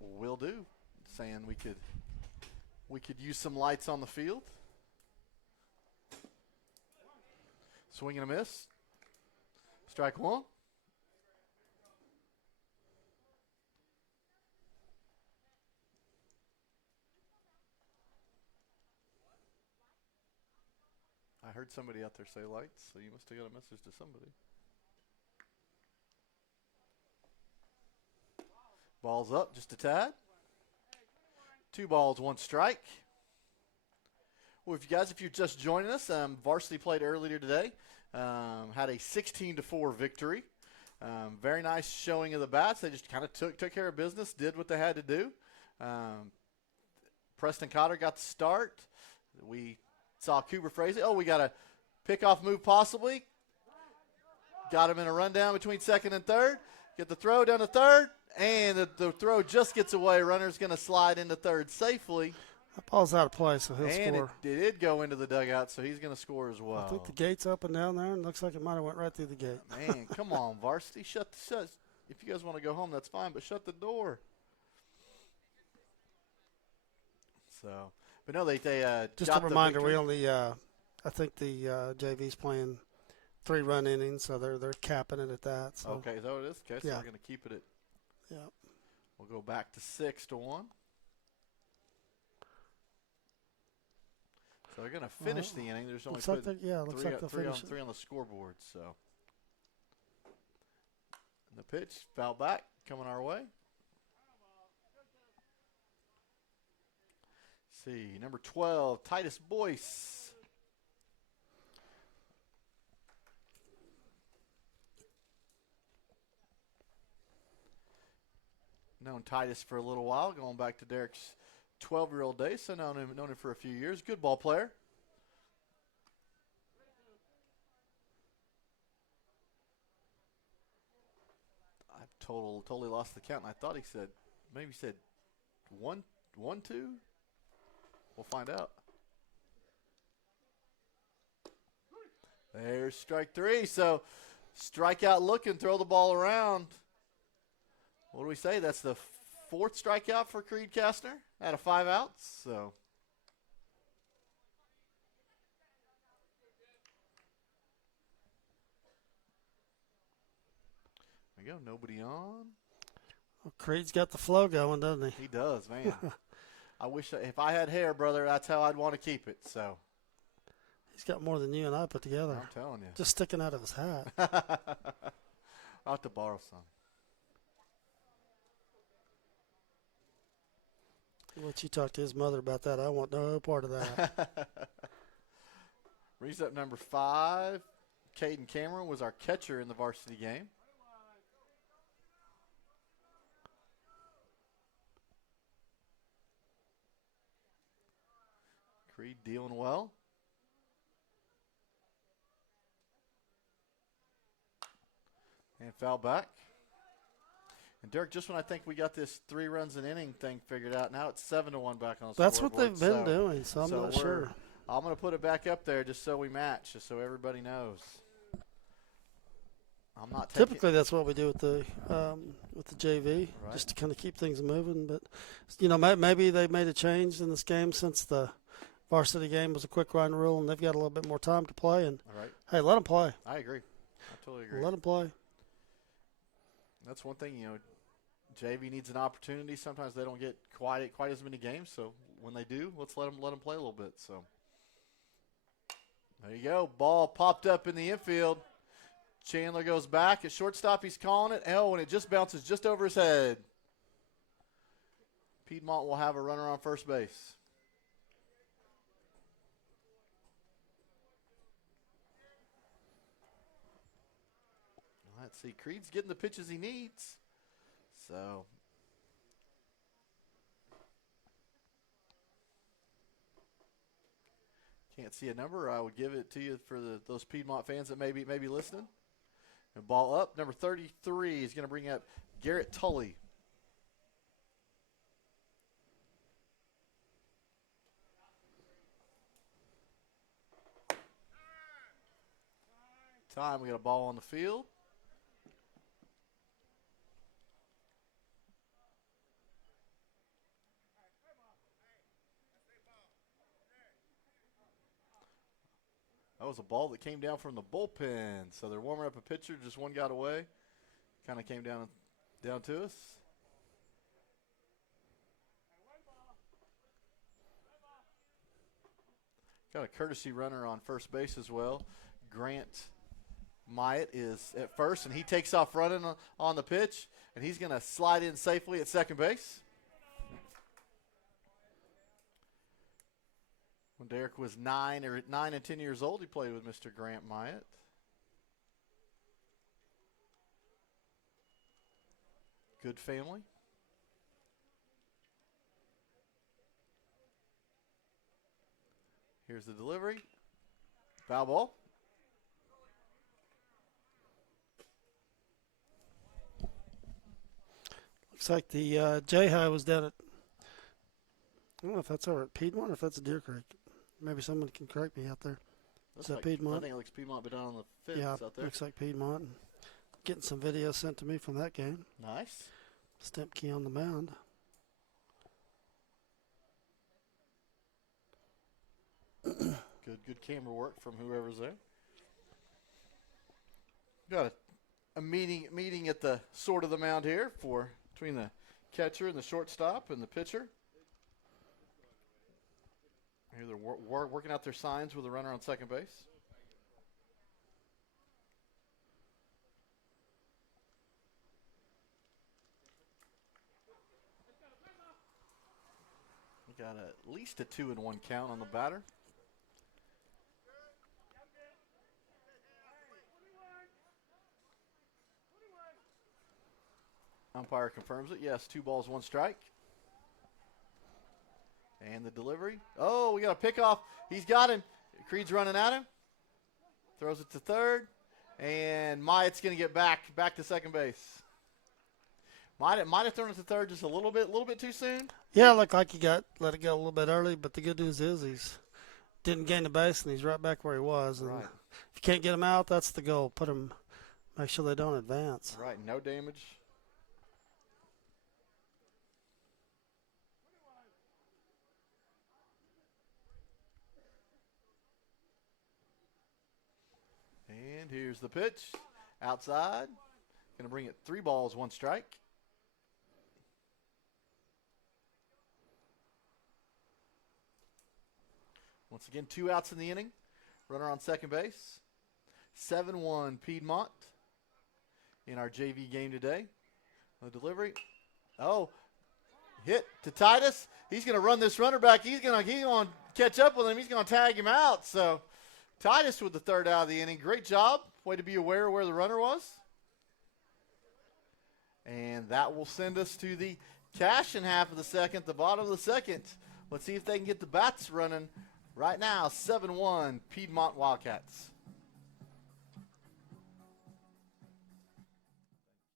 Will do. Saying we could use some lights on the field. Swing and a miss. Strike 1. I heard somebody out there say lights, so you must have got a message to somebody. Ball's up just a tad. 2 balls, 1 strike. Well, if you're just joining us, varsity played earlier today. Had a 16-4 victory. Very nice showing of the bats. They just kind of took care of business, did what they had to do. Preston Cotter got the start. We saw Cooper Frazee. Oh, we got a pickoff move possibly. Got him in a rundown between second and third. Get the throw down to third. And the throw just gets away. Runner's going to slide into third safely. That ball's out of play, so he'll and score. It did go into the dugout, so he's going to score as well. I think the gate's up and down there, and looks like it might have went right through the gate. Man, come on, varsity. Shut. If you guys want to go home, that's fine, but shut the door. So, but no, they just a reminder. We only, I think the JV's playing 3-run innings, so they're capping it at that. So. Okay, is that what it is? Okay, so we're going to keep it at. Yeah. We'll go back to 6-1. So they're going to finish the inning. There's only three on the scoreboard. So and the pitch, foul back, coming our way. See, number 12, Titus Boyce. Known Titus for a little while, going back to Derek's 12-year-old days, so known him for a few years. Good ball player. I've totally lost the count. And I thought he said 1-2. We'll find out. There's strike 3. So strikeout looking, throw the ball around. What do we say? That's the 4th strikeout for Creed Kastner out of 5 outs. So there we go. Nobody on. Well, Creed's got the flow going, doesn't he? He does, man. I wish if I had hair, brother, that's how I'd want to keep it. So he's got more than you and I put together. I'm telling you. Just sticking out of his hat. I'll have to borrow some. Once you talk to his mother about that, I want no part of that. Reads up number 5. Caden Cameron was our catcher in the varsity game. Creed dealing well. And foul back. And Derek, just when I think we got this 3 runs an inning thing figured out, now it's 7-1 back on the That's scoreboard. what they've been doing, so I'm not sure. I'm going to put it back up there just so we match, just so everybody knows. I'm not taking. Typically, that's what we do with the JV, right, just to kind of keep things moving. But maybe they made a change in this game since the varsity game was a quick run rule, and they've got a little bit more time to play. And hey, let them play. I agree. I totally agree. Let them play. That's one thing, JV needs an opportunity. Sometimes they don't get quite as many games, so when they do, let's let them play a little bit. So there you go. Ball popped up in the infield. Chandler goes back at shortstop. He's calling it. And it just bounces just over his head. Piedmont will have a runner on first base. Let's see. Creed's getting the pitches he needs. So Can't see a number. I would give it to you for those Piedmont fans that may be listening. And ball up. Number 33 is going to bring up Garrett Tully. Time. We got a ball on the field. That was a ball that came down from the bullpen. So they're warming up a pitcher. Just one got away. Kind of came down to us. Got a courtesy runner on first base as well. Grant Myatt is at first, and he takes off running on the pitch, and he's going to slide in safely at second base. When Derek was 9 and 10 years old, he played with Mr. Grant Myatt. Good family. Here's the delivery. Foul ball. Looks like the J-High was down at, I don't know if that's over at Piedmont or if that's Deer Creek. Maybe someone can correct me out there. Is that Piedmont? I think it looks Piedmont, but down on the fence out there. Looks like Piedmont. Getting some video sent to me from that game. Nice. Stempke on the mound. Good camera work from whoever's there. Got a meeting at the sort of the mound here between the catcher and the shortstop and the pitcher. Here they're working out their signs with a runner on second base. We got at least a 2-1 count on the batter. Umpire confirms it. Yes, 2 balls, 1 strike. And the delivery. Oh, we got a pickoff. He's got him. Creed's running at him. Throws it to third. And Myatt's going to get back to second base. Might have thrown it to third just a little bit too soon. Yeah, looked like he let it go a little bit early, but the good news is he's didn't gain the base and he's right back where he was. And right. If you can't get him out, that's the goal. Make sure they don't advance. Right, no damage. And here's the pitch. Outside. Going to bring it 3 balls, 1 strike. Once again, 2 outs in the inning. Runner on second base. 7-1 Piedmont in our JV game today. The delivery. Oh, hit to Titus. He's going to run this runner back. He's going to catch up with him. He's going to tag him out. So Titus with the 3rd out of the inning. Great job. Way to be aware of where the runner was. And that will send us to the Cashion half of the second, the bottom of the second. Let's see if they can get the bats running right now. 7-1 Piedmont Wildcats.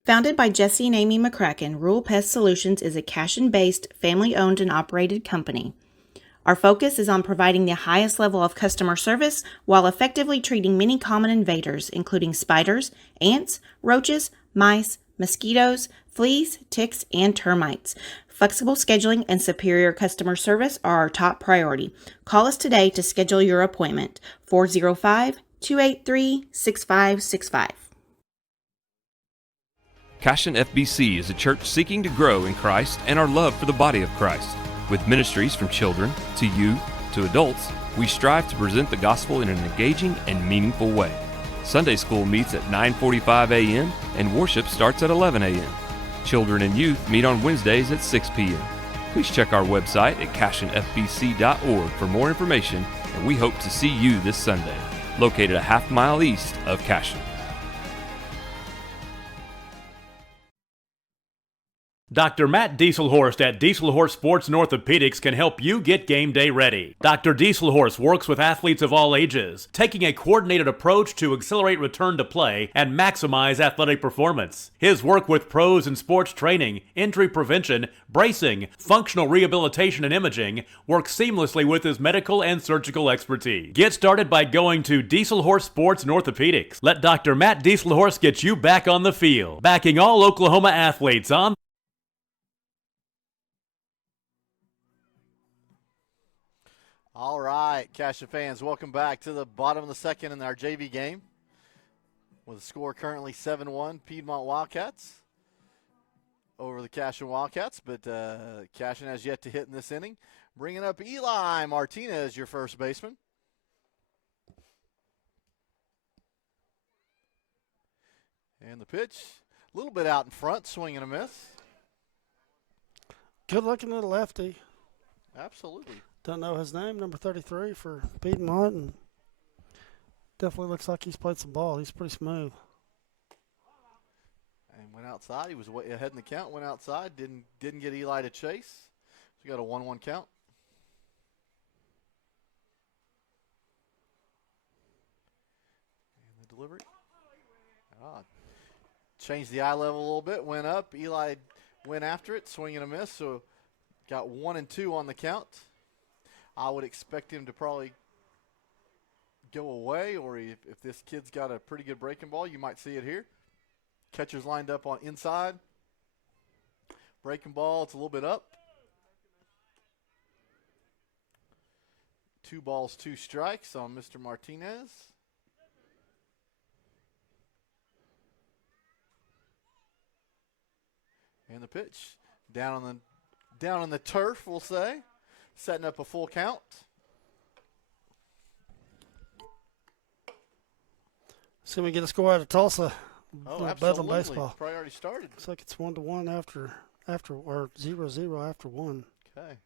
Founded by Jesse and Amy McCracken, Rural Pest Solutions is a Cashion-based, family-owned and operated company. Our focus is on providing the highest level of customer service while effectively treating many common invaders, including spiders, ants, roaches, mice, mosquitoes, fleas, ticks, and termites. Flexible scheduling and superior customer service are our top priority. Call us today to schedule your appointment. 405-283-6565. Cashion FBC is a church seeking to grow in Christ and our love for the body of Christ. With ministries from children to youth to adults, we strive to present the gospel in an engaging and meaningful way. Sunday school meets at 9:45 a.m. and worship starts at 11 a.m. Children and youth meet on Wednesdays at 6 p.m. Please check our website at cashionfbc.org for more information, and we hope to see you this Sunday, located a half-mile east of Cashion. Dr. Matt Dieselhorst at Dieselhorst Sports and Orthopedics can help you get game day ready. Dr. Dieselhorst works with athletes of all ages, taking a coordinated approach to accelerate return to play and maximize athletic performance. His work with pros in sports training, injury prevention, bracing, functional rehabilitation, and imaging works seamlessly with his medical and surgical expertise. Get started by going to Dieselhorst Sports and Orthopedics. Let Dr. Matt Dieselhorst get you back on the field, backing all Oklahoma athletes on. All right, Cashion fans, welcome back to the bottom of the second in our JV game. With the score currently 7-1, Piedmont Wildcats over the Cashion Wildcats, but Cashion has yet to hit in this inning. Bringing up Eli Martinez, your first baseman. And the pitch, a little bit out in front, swing and a miss. Good looking little lefty. Absolutely. Don't know his name, number 33 for Piedmont, and definitely looks like he's played some ball. He's pretty smooth. And went outside. He was way ahead in the count. Went outside. Didn't get Eli to chase. So we got a 1-1 count. And the delivery. Changed the eye level a little bit. Went up. Eli went after it. Swing and a miss. So got 1 and 2 on the count. I would expect him to probably go away, or if this kid's got a pretty good breaking ball, you might see it here. Catcher's lined up on inside. Breaking ball, it's a little bit up. 2 balls, 2 strikes on Mr. Martinez. And the pitch down on the turf, we'll say. Setting up a full count. See if we get a score out of Tulsa. Oh, Bedlam absolutely. baseball. Probably already started. Looks like it's 1-1 after or 0-0 after 1. Okay.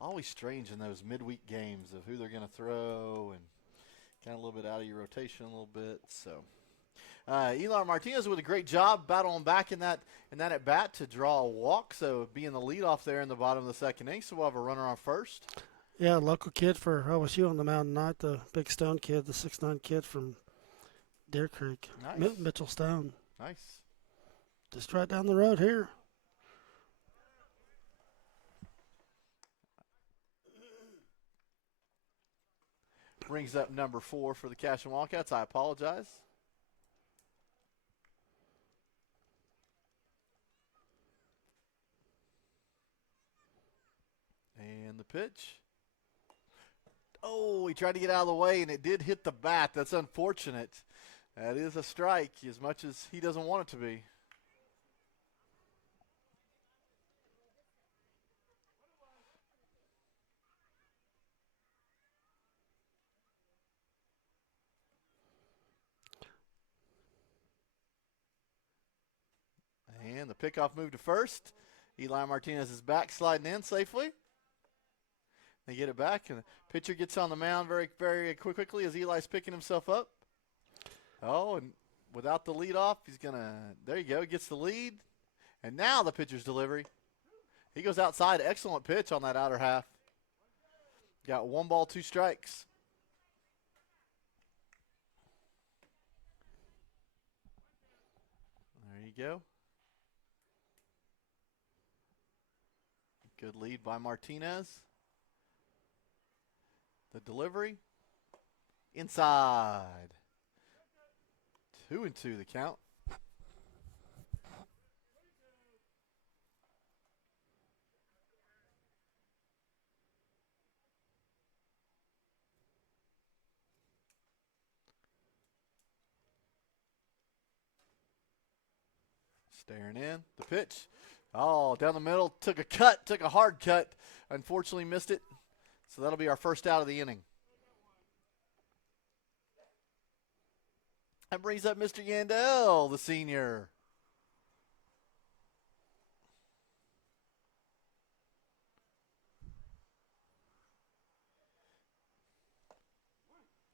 Always strange in those midweek games of who they're going to throw and kind of a little bit out of your rotation a little bit. So. Eli Martinez with a great job battling back in that at bat to draw a walk. So being the leadoff there in the bottom of the second inning. So we'll have a runner on first. Yeah, local kid for OSU on the mound tonight. The Big Stone kid, the 6'9" kid from Deer Creek. Nice. Mitchell Stone. Nice. Just right down the road here. Brings up number 4 for the Cashion Wildcats. I apologize. And the pitch. Oh, he tried to get out of the way, and it did hit the bat. That's unfortunate. That is a strike, as much as he doesn't want it to be. And the pickoff move to first. Eli Martinez is back, sliding in safely. They get it back, and the pitcher gets on the mound very, very quickly as Eli's picking himself up. Oh, and without the lead off, he's going to – there you go. He gets the lead. And now the pitcher's delivery. He goes outside. Excellent pitch on that outer half. Got 1 ball, 2 strikes. There you go. Good lead by Martinez. The delivery. Inside. 2-2 the count. Staring in. The pitch. Oh, down the middle. Took a hard cut. Unfortunately missed it. So that'll be our first out of the inning. That brings up Mr. Yandel, the senior.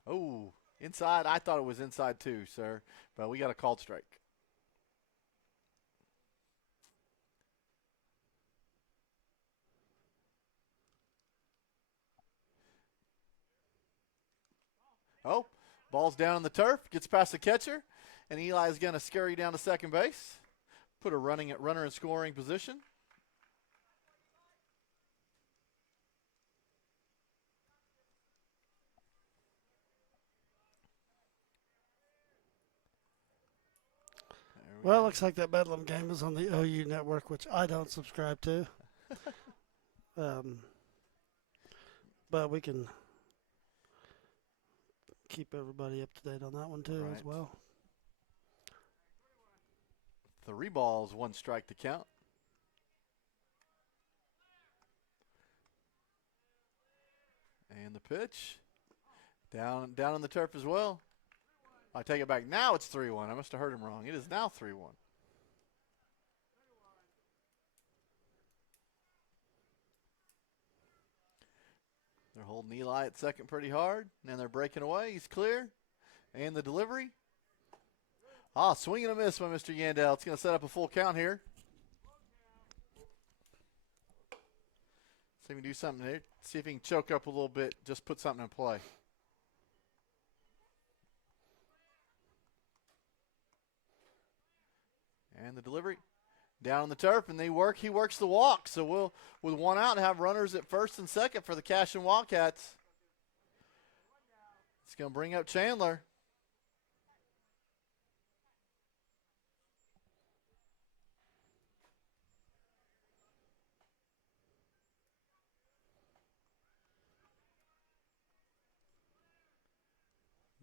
Oh, Inside? I thought it was inside too, sir. But we got a called strike. Oh, ball's down on the turf. Gets past the catcher. And Eli's going to scurry down to second base. Put a runner in scoring position. Well, it looks like that Bedlam game is on the OU network, which I don't subscribe to. But we can keep everybody up to date on that one too as well. 3 balls, 1 strike to count. And the pitch. Down on the turf as well. I take it back. Now it's 3-1. I must have heard him wrong. It is now 3-1. They're holding Eli at second pretty hard. And then they're breaking away. He's clear. And the delivery. Swing and a miss by Mr. Yandel. It's going to set up a full count here. See if he can do something here. See if he can choke up a little bit. Just put something in play. And the delivery down on the turf, and he works the walk. So we'll, with 1 out, have runners at first and second for the Cashion Wildcats. It's going to bring up Chandler.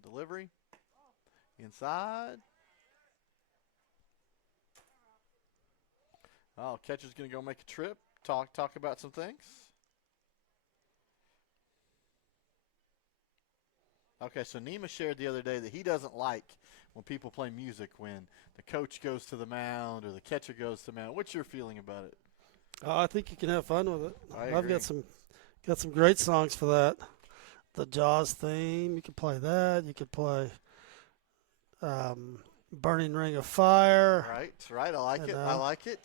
Delivery inside. Catcher's going to go make a trip, talk about some things. Okay, so Nema shared the other day that he doesn't like when people play music when the coach goes to the mound or the catcher goes to the mound. What's your feeling about it? I think you can have fun with it. I I've agree. got some great songs for that. The Jaws theme, you could play that. You could play Burning Ring of Fire. Right. I like it.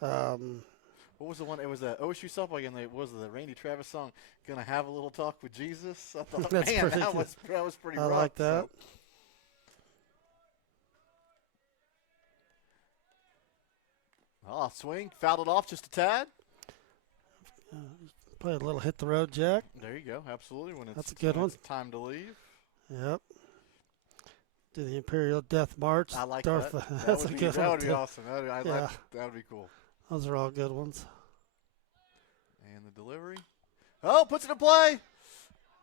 What was the one? It was the OSU softball game. It was the Randy Travis song, "Gonna Have a Little Talk with Jesus." I thought, That's man, pretty that good. was pretty I rough. like that. Swing, fouled it off just a tad. Play a little Hit the Road Jack. There you go. Absolutely. That's a good one. It's time to leave. Yep. Do the Imperial Death March. I like Darth, that. That's a good one. That would be too. awesome. That would be cool. Those are all good ones. And the delivery. Puts it in play.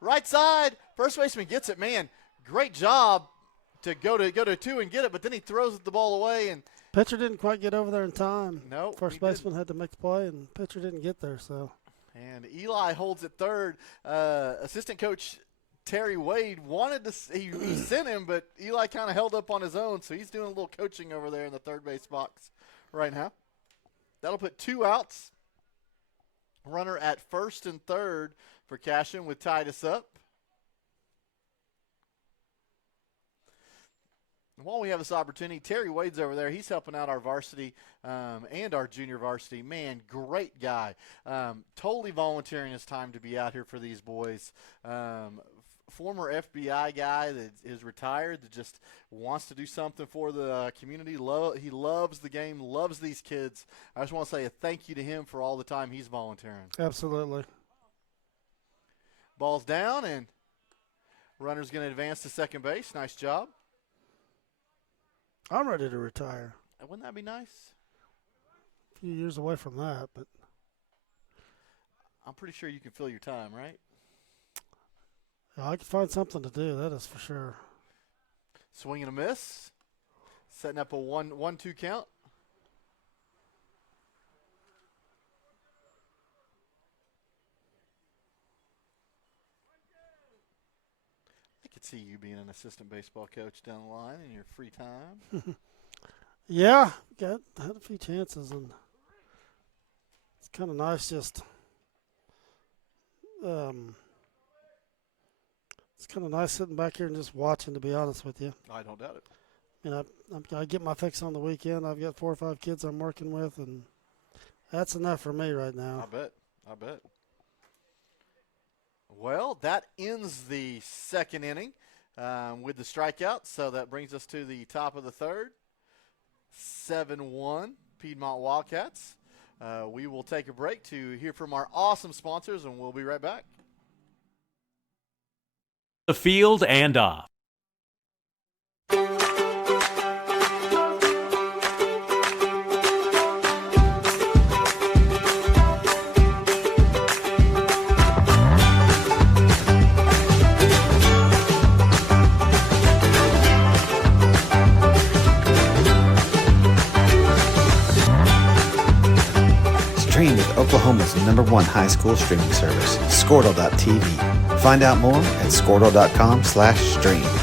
Right side. First baseman gets it. Man, great job to go to 2 and get it, but then he throws the ball away. And Pitcher didn't quite get over there in time. No, First baseman had to make the play, and pitcher didn't get there. So. And Eli holds it third. Assistant coach Terry Wade wanted to he sent him, but Eli kind of held up on his own, so he's doing a little coaching over there in the third base box right now. That'll put 2 outs. Runner at first and third for Cashion with Titus up. And while we have this opportunity, Terry Wade's over there. He's helping out our varsity and our junior varsity. Man, great guy. Totally volunteering his time to be out here for these boys. Former FBI guy that is retired that just wants to do something for the community. He loves the game, loves these kids. I just want to say a thank you to him for all the time he's volunteering. Absolutely. Ball's down, and runner's going to advance to second base. Nice job. I'm ready to retire. Wouldn't that be nice? A few years away from that, but I'm pretty sure you can fill your time, right? I could find something to do, that is for sure. Swing and a miss. Setting up a 1-2 count. I could see you being an assistant baseball coach down the line in your free time. Yeah, had a few chances, and it's kind of nice. It's kind of nice sitting back here and just watching, to be honest with you. I don't doubt it. You know, I get my fix on the weekend. I've got 4 or 5 kids I'm working with, and that's enough for me right now. I bet. Well, that ends the second inning with the strikeout, so that brings us to the top of the third. 7-1 Piedmont Wildcats. We will take a break to hear from our awesome sponsors, and we'll be right back. The field and off. Stream with Oklahoma's #1 high school streaming service, Squirtle.tv. Find out more at Squirtle.com/stream.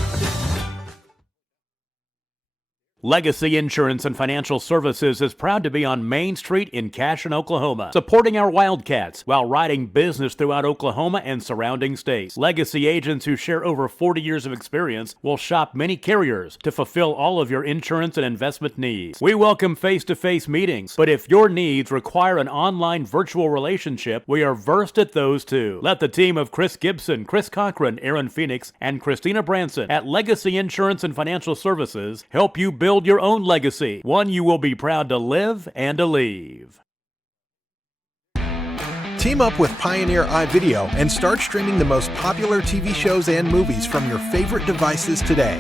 Legacy Insurance and Financial Services is proud to be on Main Street in Cashion, Oklahoma, supporting our Wildcats while writing business throughout Oklahoma and surrounding states. Legacy agents who share over 40 years of experience will shop many carriers to fulfill all of your insurance and investment needs. We welcome face-to-face meetings, but if your needs require an online virtual relationship, we are versed at those too. Let the team of Chris Gibson, Chris Cochran, Aaron Phoenix, and Christina Branson at Legacy Insurance and Financial Services help you build your own legacy, one you will be proud to live and to leave. Team up with Pioneer iVideo and start streaming the most popular TV shows and movies from your favorite devices today.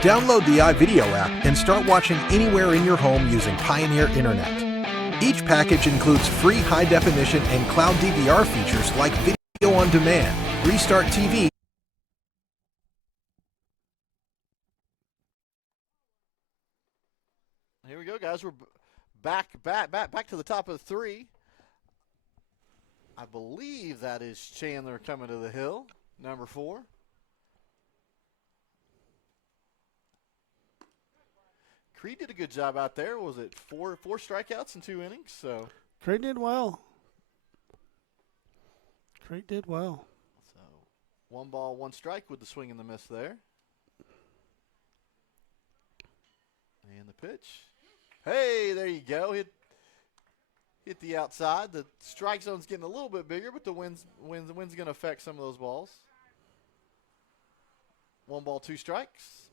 Download the iVideo app and start watching anywhere in your home using Pioneer Internet. Each package includes free high-definition and cloud DVR features like video on demand, Restart TV, Here we go, guys. We're back to the top of the three. I believe that is Chandler coming to the hill, number 4. Creed did a good job out there. Was it four strikeouts in 2 innings? So Creed did well. So 1 ball, 1 strike with the swing and the miss there. And the pitch. Hey, there you go. Hit the outside. The strike zone's getting a little bit bigger, but the wind's going to affect some of those balls. 1 ball, 2 strikes.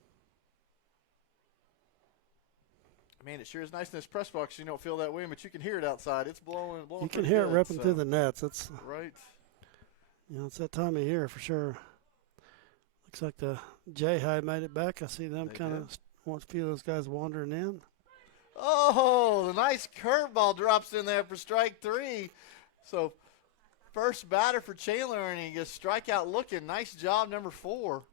Man, it sure is nice in this press box. You don't feel that wind, but you can hear it outside. It's blowing. You can hear it ripping through the nets. It's right. You know, it's that time of year for sure. Looks like the J-High made it back. I see them kind of want a few of those guys wandering in. Oh, the nice curveball drops in there for strike 3. So first batter for Chandler, and he gets strikeout looking. Nice job, number 4.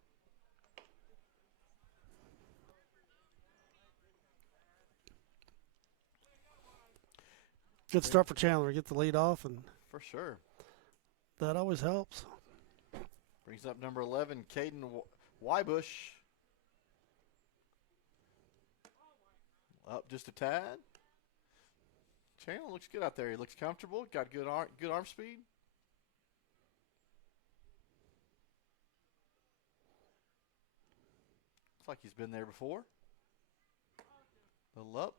Good start for Chandler. Get the lead off, and for sure. That always helps. Brings up number 11, Caden Wybush. Up just a tad. Chandler looks good out there. He looks comfortable. Got good arm speed. Looks like he's been there before. Little up.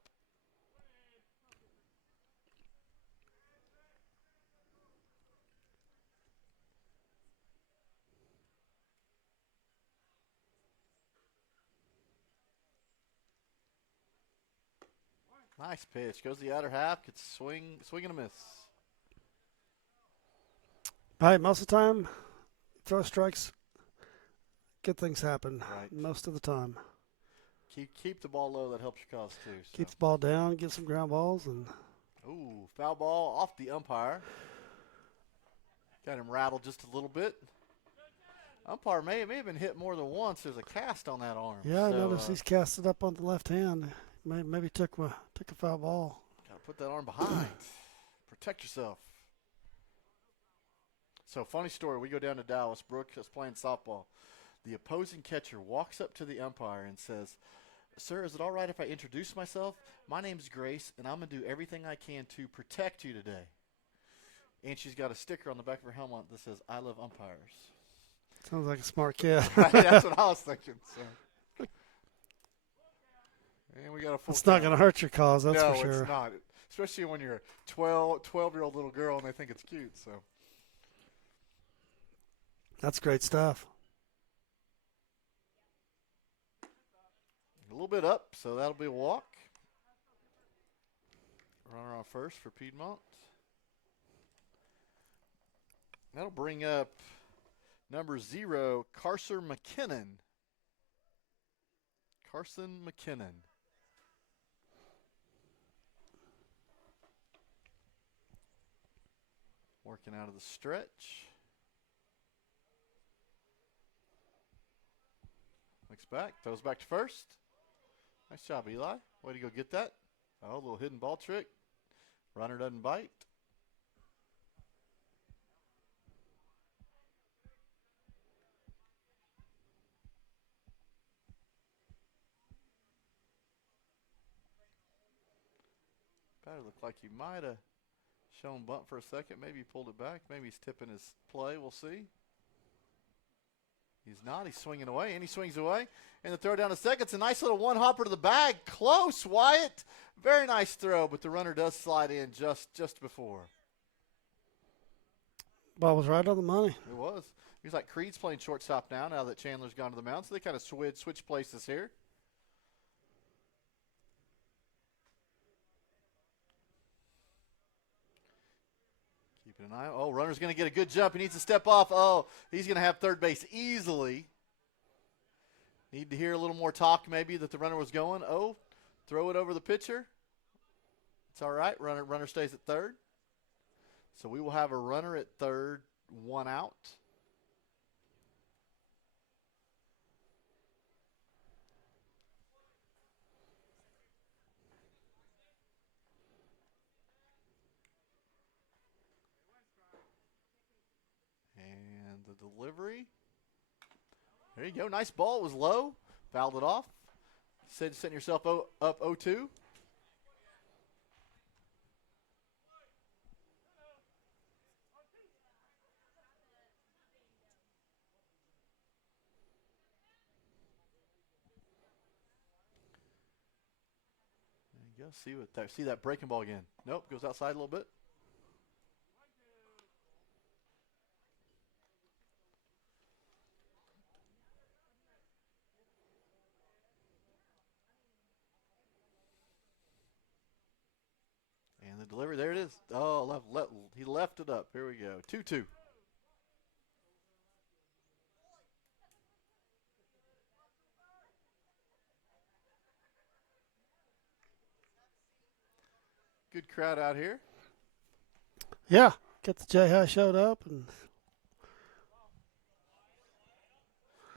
Nice pitch. Goes the outer half. Gets swing and a miss. All right, most of the time, throw strikes, good things happen. Right. Most of the time. Keep the ball low. That helps your cause too. So. Keep the ball down. Get some ground balls and. Ooh, foul ball off the umpire. Got him rattled just a little bit. Umpire may have been hit more than once. There's a cast on that arm. Yeah, I noticed he's casted up on the left hand. Maybe took a foul ball. Got to put that arm behind. Protect yourself. So, funny story. We go down to Dallas. Brooke is playing softball. The opposing catcher walks up to the umpire and says, "Sir, is it all right if I introduce myself? My name's Grace, and I'm going to do everything I can to protect you today." And she's got a sticker on the back of her helmet that says, "I love umpires." Sounds like a smart kid. Right, that's what I was thinking. So. And we got a full It's not going to hurt your cause, that's for sure. No, it's not. Especially when you're a 12-year-old little girl and they think it's cute. So that's great stuff. A little bit up, so that'll be a walk. Runner on first for Piedmont. That'll bring up number 0, Carson McKinnon. Carson McKinnon. Working out of the stretch. Looks back, throws back to first. Nice job, Eli. Way to go get that. Oh, a little hidden ball trick. Runner doesn't bite. Batter looked like he might have shown bunt for a second. Maybe he pulled it back. Maybe he's tipping his play. We'll see. He's not. He's swinging away, and he swings away. And the throw down to second. It's a nice little one-hopper to the bag. Close, Wyatt. Very nice throw, but the runner does slide in just before. Ball was right on the money. It was. He's like Creed's playing shortstop now that Chandler's gone to the mound. So they kind of switch places here. Keeping an eye. Oh, runner's going to get a good jump. He needs to step off. Oh, he's going to have third base easily. Need to hear a little more talk maybe that the runner was going. Oh, throw it over the pitcher. It's all right. Runner stays at third. So we will have a runner at third, 1 out. And the delivery. There you go. Nice ball. It was low. Fouled it off. Setting yourself up 0-2. There you go. See that breaking ball again. Nope. Goes outside a little bit. And the delivery, there it is. Oh, he left it up. Here we go. 2-2. Good crowd out here. Yeah, got the J-High showed up. And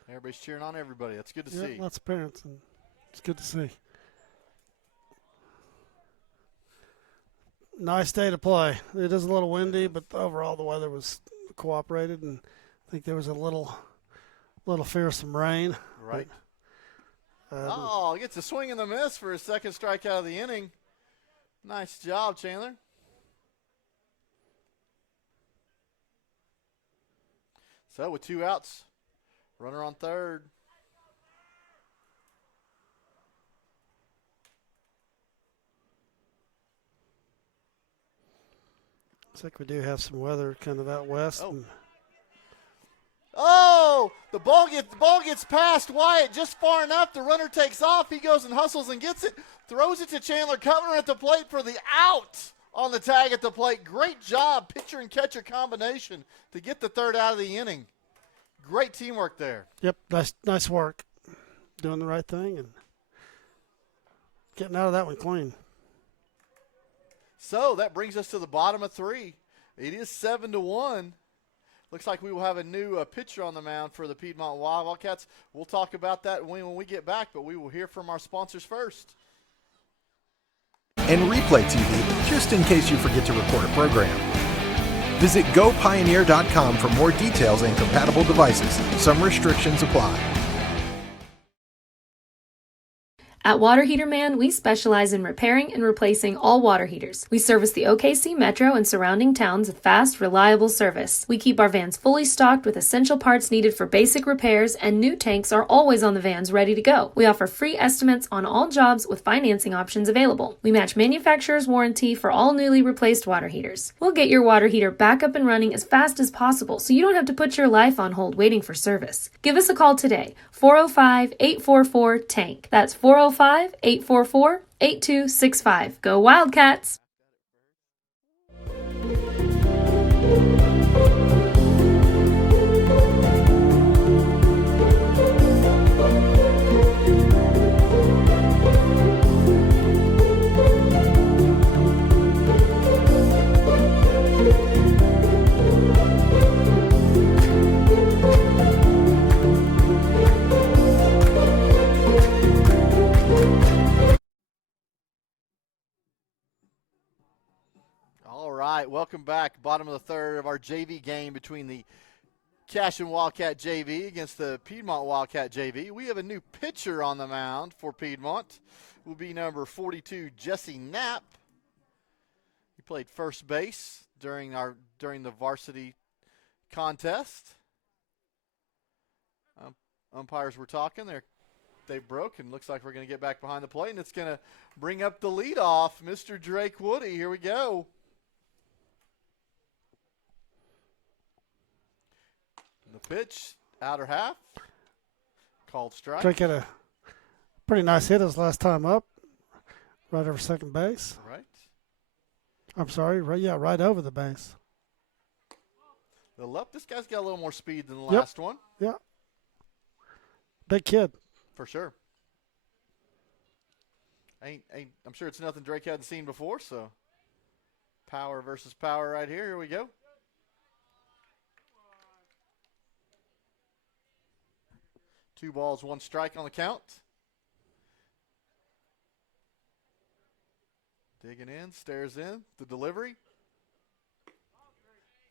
everybody's cheering on everybody. That's good to yeah, see. Lots of parents, and it's good to see. Nice day to play. It is a little windy, but overall the weather was cooperated, and I think there was a little fearsome rain. Right. But, gets a swing and a miss for his second strikeout of the inning. Nice job, Chandler. So with 2 outs, runner on third. Looks like we do have some weather kind of out west. Oh, the ball gets past Wyatt just far enough. The runner takes off. He goes and hustles and gets it. Throws it to Chandler. Covering at the plate for the out on the tag at the plate. Great job, pitcher and catcher combination to get the third out of the inning. Great teamwork there. Yep, nice work. Doing the right thing and getting out of that one clean. So that brings us to the bottom of 3. It is 7-1. Looks like we will have a new pitcher on the mound for the Piedmont Wildcats. We'll talk about that when we get back, but we will hear from our sponsors first. And Replay TV, just in case you forget to record a program. Visit GoPioneer.com for more details and compatible devices. Some restrictions apply. At Water Heater Man, we specialize in repairing and replacing all water heaters. We service the OKC Metro and surrounding towns with fast, reliable service. We keep our vans fully stocked with essential parts needed for basic repairs, and new tanks are always on the vans ready to go. We offer free estimates on all jobs with financing options available. We match manufacturer's warranty for all newly replaced water heaters. We'll get your water heater back up and running as fast as possible so you don't have to put your life on hold waiting for service. Give us a call today, 405-844-TANK. That's 405-844-8265. Go Wildcats! All right, welcome back. Bottom of the third of our JV game between the Cashion Wildcat JV against the Piedmont Wildcat JV. We have a new pitcher on the mound for Piedmont. Will be number 42, Jesse Knapp. He played first base during the varsity contest. Umpires were talking. They broke, and looks like we're going to get back behind the plate, and it's going to bring up the leadoff, Mr. Drake Woody. Here we go. The pitch, outer half, called strike. Drake had a pretty nice hit his last time up, right over second base. Right. I'm sorry, right over the base. This guy's got a little more speed than the last one. Yeah. Big kid. For sure. I'm sure it's nothing Drake hadn't seen before, so power versus power right here. Here we go. Two balls, one strike on the count. Digging in, stares in. The delivery.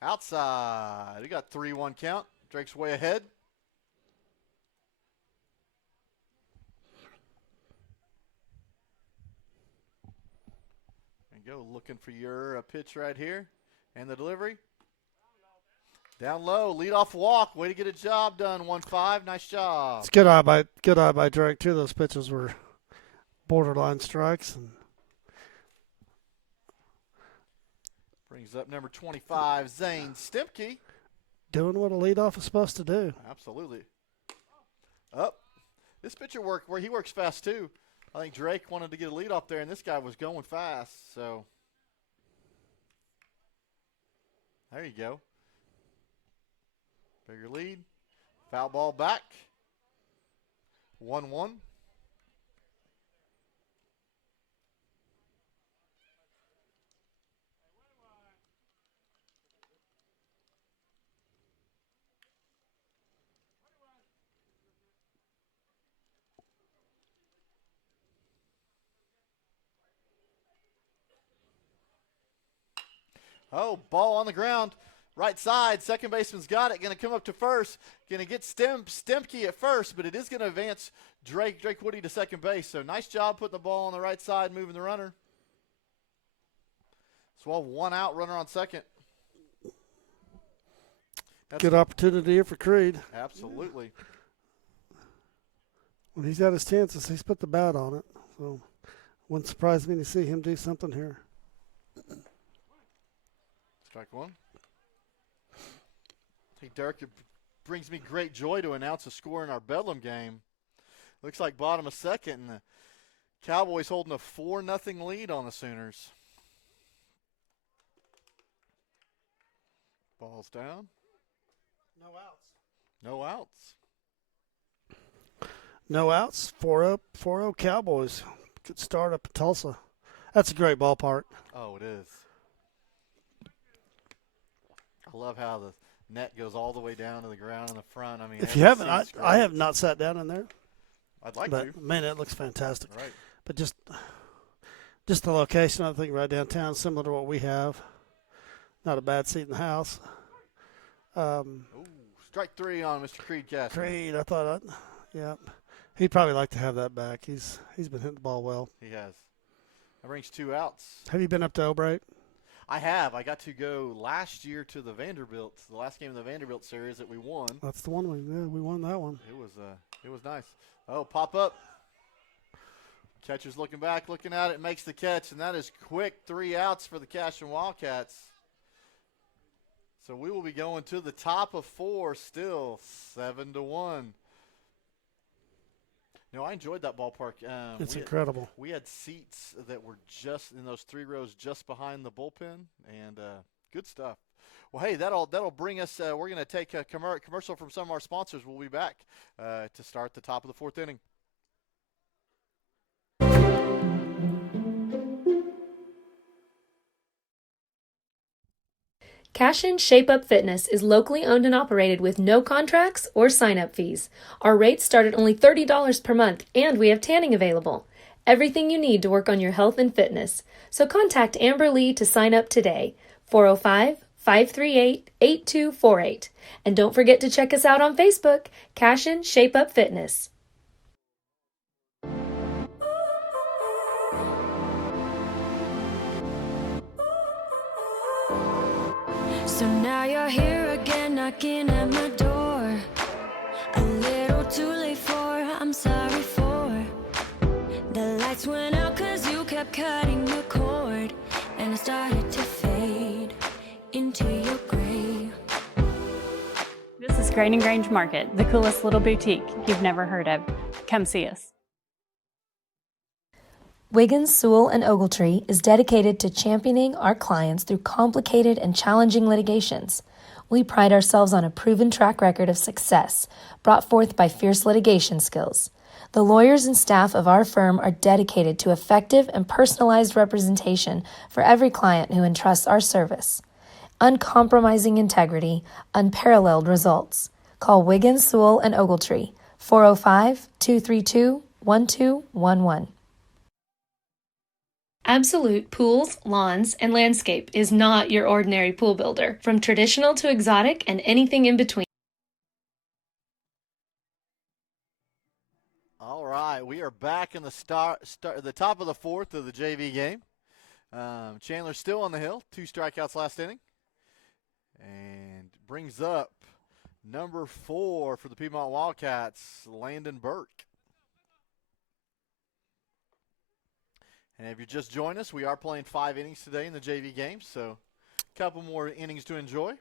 Outside. We got 3-1 count. Drake's way ahead. There you go, looking for your pitch right here. And the delivery. Down low, leadoff walk. Way to get a job done. 1-5. Nice job. It's good eye by Drake too. Those pitches were borderline strikes. And brings up number 25, Zane Stempke. Doing what a leadoff is supposed to do. Absolutely. Up. This pitcher he works fast too. I think Drake wanted to get a leadoff there, and this guy was going fast. So there you go. Bigger lead. Foul ball back. 1-1. Oh, ball on the ground. Right side, second baseman's got it. Going to come up to first. Going to get Stempke at first, but it is going to advance Drake Woody to second base. So nice job putting the ball on the right side, moving the runner. So we'll have one out, runner on second. Good opportunity here for Creed. Absolutely. When he's got his chances, he's put the bat on it. So wouldn't surprise me to see him do something here. Strike one. Hey, Derek, it brings me great joy to announce a score in our Bedlam game. Looks like bottom of second, and the Cowboys holding a 4-0 lead on the Sooners. Ball's down. No outs. No outs. No outs. 4-0 Cowboys. Good start up in Tulsa. That's a great ballpark. Oh, it is. I love how the net goes all the way down to the ground in the front. I mean, if you haven't, I have not sat down in there. I'd like to. Man, it looks fantastic. Right. But just the location, I think, right downtown, similar to what we have. Not a bad seat in the house. Strike three on Mr. Creed Cashion. Creed, I thought, yeah. He'd probably like to have that back. He's been hitting the ball well. He has. That brings 2 outs. Have you been up to Albright? I have. I got to go last year to the last game of the Vanderbilt series that we won. That's the one we won that one. It was nice. Oh, pop up. Catcher's looking back, looking at it, makes the catch, and that is quick 3 outs for the Cashion Wildcats. So we will be going to the top of 4 still, 7-1. No, I enjoyed that ballpark. It's incredible. We had seats that were just in those 3 rows just behind the bullpen, and good stuff. Well, hey, that'll bring us. We're going to take a commercial from some of our sponsors. We'll be back to start the top of the 4th inning. Cashion Shape Up Fitness is locally owned and operated with no contracts or sign-up fees. Our rates start at only $30 per month, and we have tanning available. Everything you need to work on your health and fitness. So contact Amber Lee to sign up today. 405-538-8248. And don't forget to check us out on Facebook, Cashion Shape Up Fitness. So now you're here again, knocking at my door. A little too late for, I'm sorry for. The lights went out 'cause you kept cutting the cord, and I started to fade into your gray. This is Grain and Grange Market, the coolest little boutique you've never heard of. Come see us. Wiggins, Sewell, and Ogletree is dedicated to championing our clients through complicated and challenging litigations. We pride ourselves on a proven track record of success brought forth by fierce litigation skills. The lawyers and staff of our firm are dedicated to effective and personalized representation for every client who entrusts our service. Uncompromising integrity, unparalleled results. Call Wiggins, Sewell, and Ogletree, 405-232-1211. Absolute Pools, Lawns, and Landscape is not your ordinary pool builder. From traditional to exotic and anything in between. All right, we are back in the the top of the 4th of the JV game. Chandler's still on the hill, 2 strikeouts last inning. And brings up number 4 for the Piedmont Wildcats, Landon Burke. And if you just joined us, we are playing 5 innings today in the JV game, so a couple more innings to enjoy.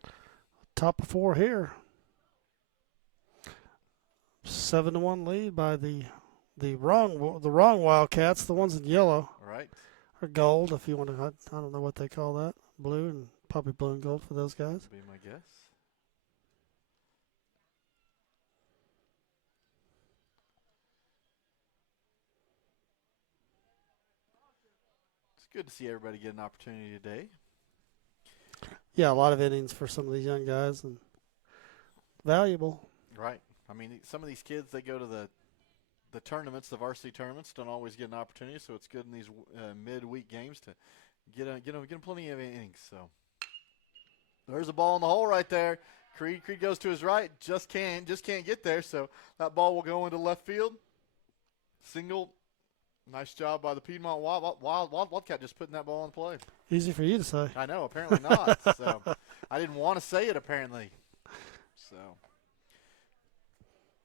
Top of 4 here. 7-1 lead by the wrong Wildcats, the ones in yellow. All right. Or gold, if you want to. I don't know what they call that. Blue, and probably blue and gold for those guys. Be my guess. Good to see everybody get an opportunity today. Yeah, a lot of innings for some of these young guys, and valuable. Right. I mean, some of these kids, they go to the tournaments, the varsity tournaments, don't always get an opportunity, so it's good in these midweek games to get them plenty of innings. So there's a ball in the hole right there. Creed goes to his right, just can't get there, so that ball will go into left field. Single. Nice job by the Piedmont Wildcat just putting that ball in play. Easy for you to say. I know, apparently not. So I didn't want to say it, apparently. So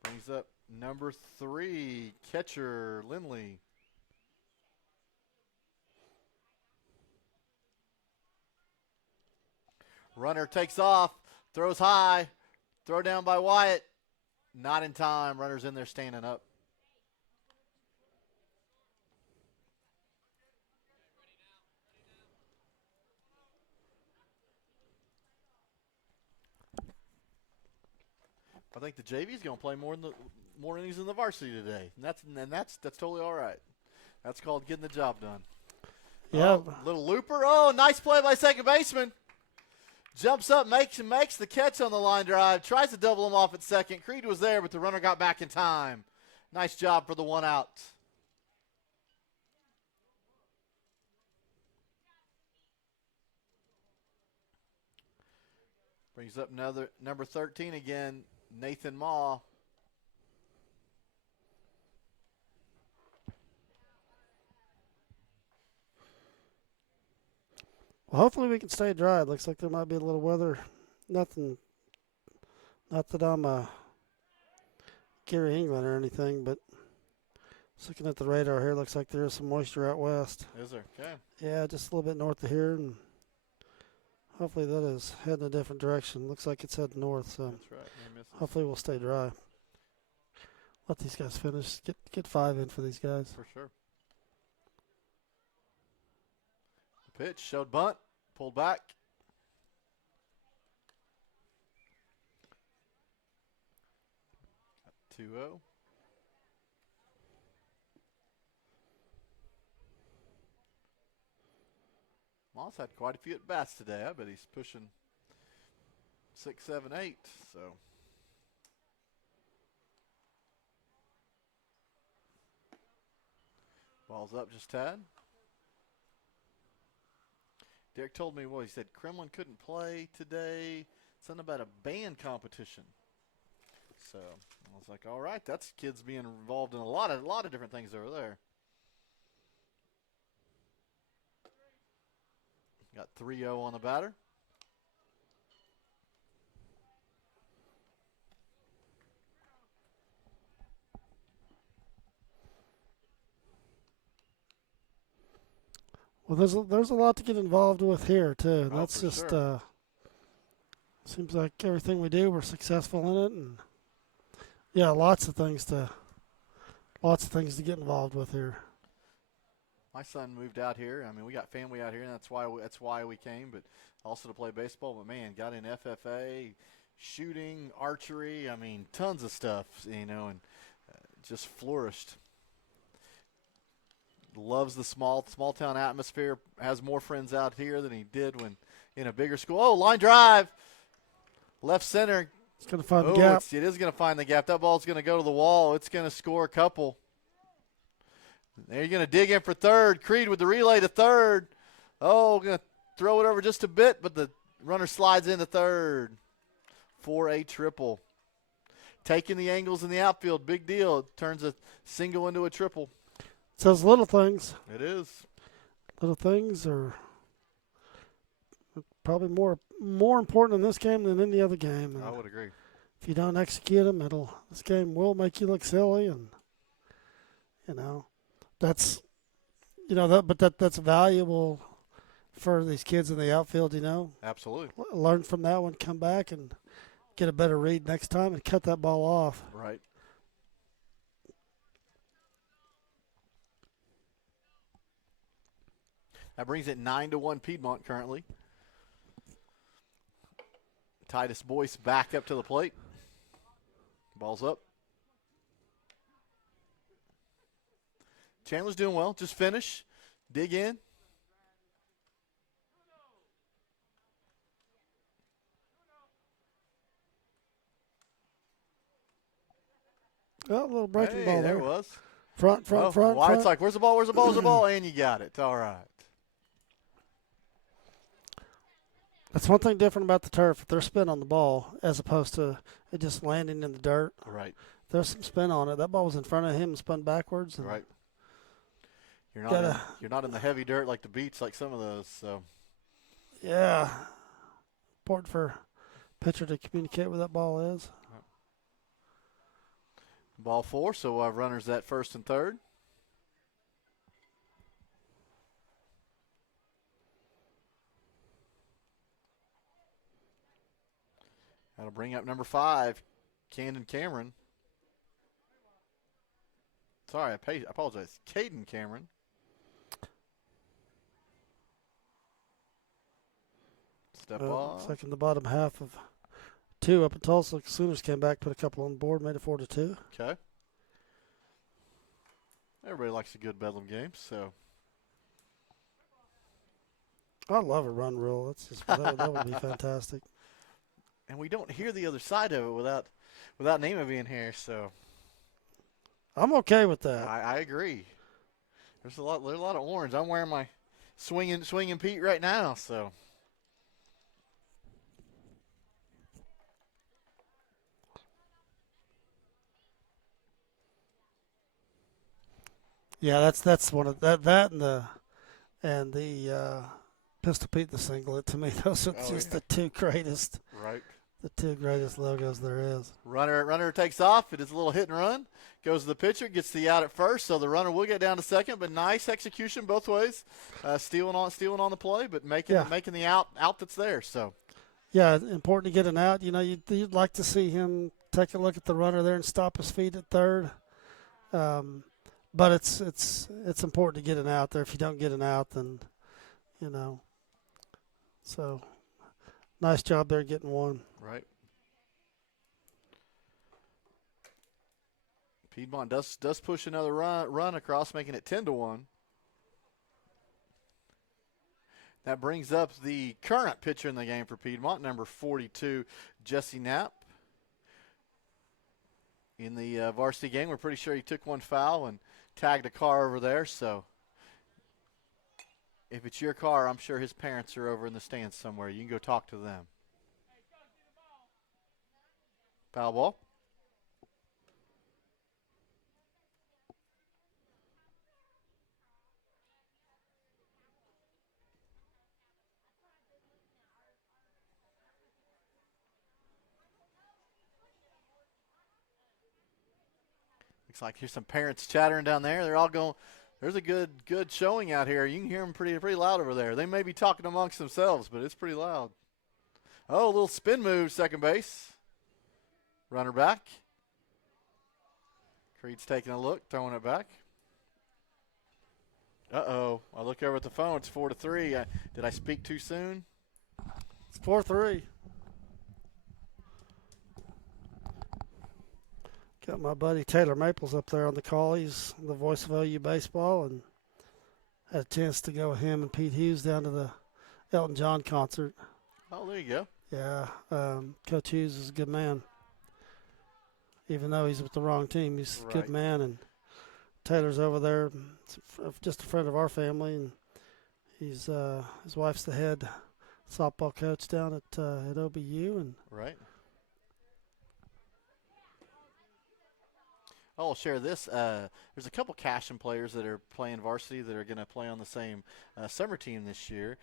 brings up number 3, catcher Lindley. Runner takes off, throws high, throw down by Wyatt. Not in time. Runner's in there standing up. I think the JV is going to play more innings than the varsity today, and that's totally all right. That's called getting the job done. Yeah. Oh, little looper. Oh, nice play by second baseman. Jumps up, makes the catch on the line drive. Tries to double him off at second. Creed was there, but the runner got back in time. Nice job for the 1 out. Brings up another number 13 again. Nathan Maw. Well, hopefully we can stay dry. It looks like there might be a little weather. Nothing. Not that I'm a Gary England or anything, but just looking at the radar here, looks like there is some moisture out west. Is there? Okay. Yeah, just a little bit north of here, and hopefully that is heading a different direction. Looks like it's heading north, so That's right. hopefully we'll stay dry. Let these guys finish. Get 5 in for these guys. For sure. The pitch showed bunt, pulled back. Got 2-0. Moss had quite a few at bats today. I bet he's pushing 6, 7, 8. So. Ball's up just tad. Derek told me, well, he said Kremlin couldn't play today. Something about a band competition. So I was like, all right, that's kids being involved in a lot of different things over there. Got 3-0 on the batter. Well, there's a lot to get involved with here too. And that's just sure. Seems like everything we do, we're successful in it, and yeah, lots of things to get involved with here. My son moved out here. I mean, we got family out here, and that's why we came. But also to play baseball. But man, got in FFA, shooting, archery. I mean, tons of stuff. And just flourished. Loves the small town atmosphere. Has more friends out here than he did when in a bigger school. Oh, line drive, left center. It's going to find the gap. It is going to find the gap. That ball's going to go to the wall. It's going to score a couple. They're going to dig in for third. Creed with the relay to third. Oh, going to throw it over just a bit, but the runner slides into third for a triple. Taking the angles in the outfield, big deal. It turns a single into a triple. It's those little things. It is. Little things are probably more important in this game than any other game. And I would agree. if you don't execute them, this game will make you look silly, and that's that's valuable for these kids in the outfield. Absolutely. Learn from that one, come back and get a better read next time, and cut that ball off. Right. That brings it 9-1 Piedmont currently. Titus Boyce back up to the plate. Ball's up. Chandler's doing well. Just finish. Dig in. Oh, a little breaking ball there there. It was. Front. It's like, where's the ball? Where's the ball? Where's the ball? And you got it. All right. That's one thing different about the turf. If there's spin on the ball as opposed to it just landing in the dirt. Right. There's some spin on it. That ball was in front of him and spun backwards. And right. You're not in the heavy dirt like the beach like some of those. So. Yeah. Important for pitcher to communicate where that ball is. Ball 4, so we'll have runners at first and third. That'll bring up number 5, Camden Cameron. Sorry, I apologize. Caden Cameron. Step off. Looks like in the bottom half of 2 up in Tulsa. Sooners came back, put a couple on the board, made it 4-2. Okay. Everybody likes a good Bedlam game, so. I love a run rule. That's just that would be fantastic. And we don't hear the other side of it without Nema being here, so. I'm okay with that. I agree. There's a lot of orange. I'm wearing my swinging Pete right now, so. Yeah, that's one of that and the Pistol Pete the Singlet. To me, those are just the two greatest. Right. The two greatest logos there is. Runner takes off. It is a little hit and run. Goes to the pitcher, gets the out at first, so the runner will get down to second. But nice execution both ways, stealing on the play, but making the out that's there. So. Yeah, important to get an out. You know, you'd like to see him take a look at the runner there and stop his feet at third. But it's important to get an out there. If you don't get an out, then So, nice job there getting one. Right. Piedmont does push another run across, making it 10-1. That brings up the current pitcher in the game for Piedmont, number 42, Jesse Knapp. In the varsity game, we're pretty sure he took one foul and tagged a car over there. So if it's your car, I'm sure his parents are over in the stands somewhere. You can go talk to them. Foul ball. Looks like here's some parents chattering down there. They're all going, there's a good showing out here. You can hear them pretty loud over there. They may be talking amongst themselves, but it's pretty loud. Oh, a little spin move, second base. Runner back. Creed's taking a look, throwing it back. Uh-oh. I look over at the phone. It's 4-3. Did I speak too soon? It's 4-3. Got my buddy Taylor Maples up there on the call. He's the voice of OU baseball, and had a chance to go with him and Pete Hughes down to the Elton John concert. Oh, there you go. Yeah, Coach Hughes is a good man. Even though he's with the wrong team, he's a good man. And Taylor's over there, just a friend of our family, and he's his wife's the head softball coach down at OBU. And right. I'll share this. There's a couple Cashion players that are playing varsity that are going to play on the same summer team this year.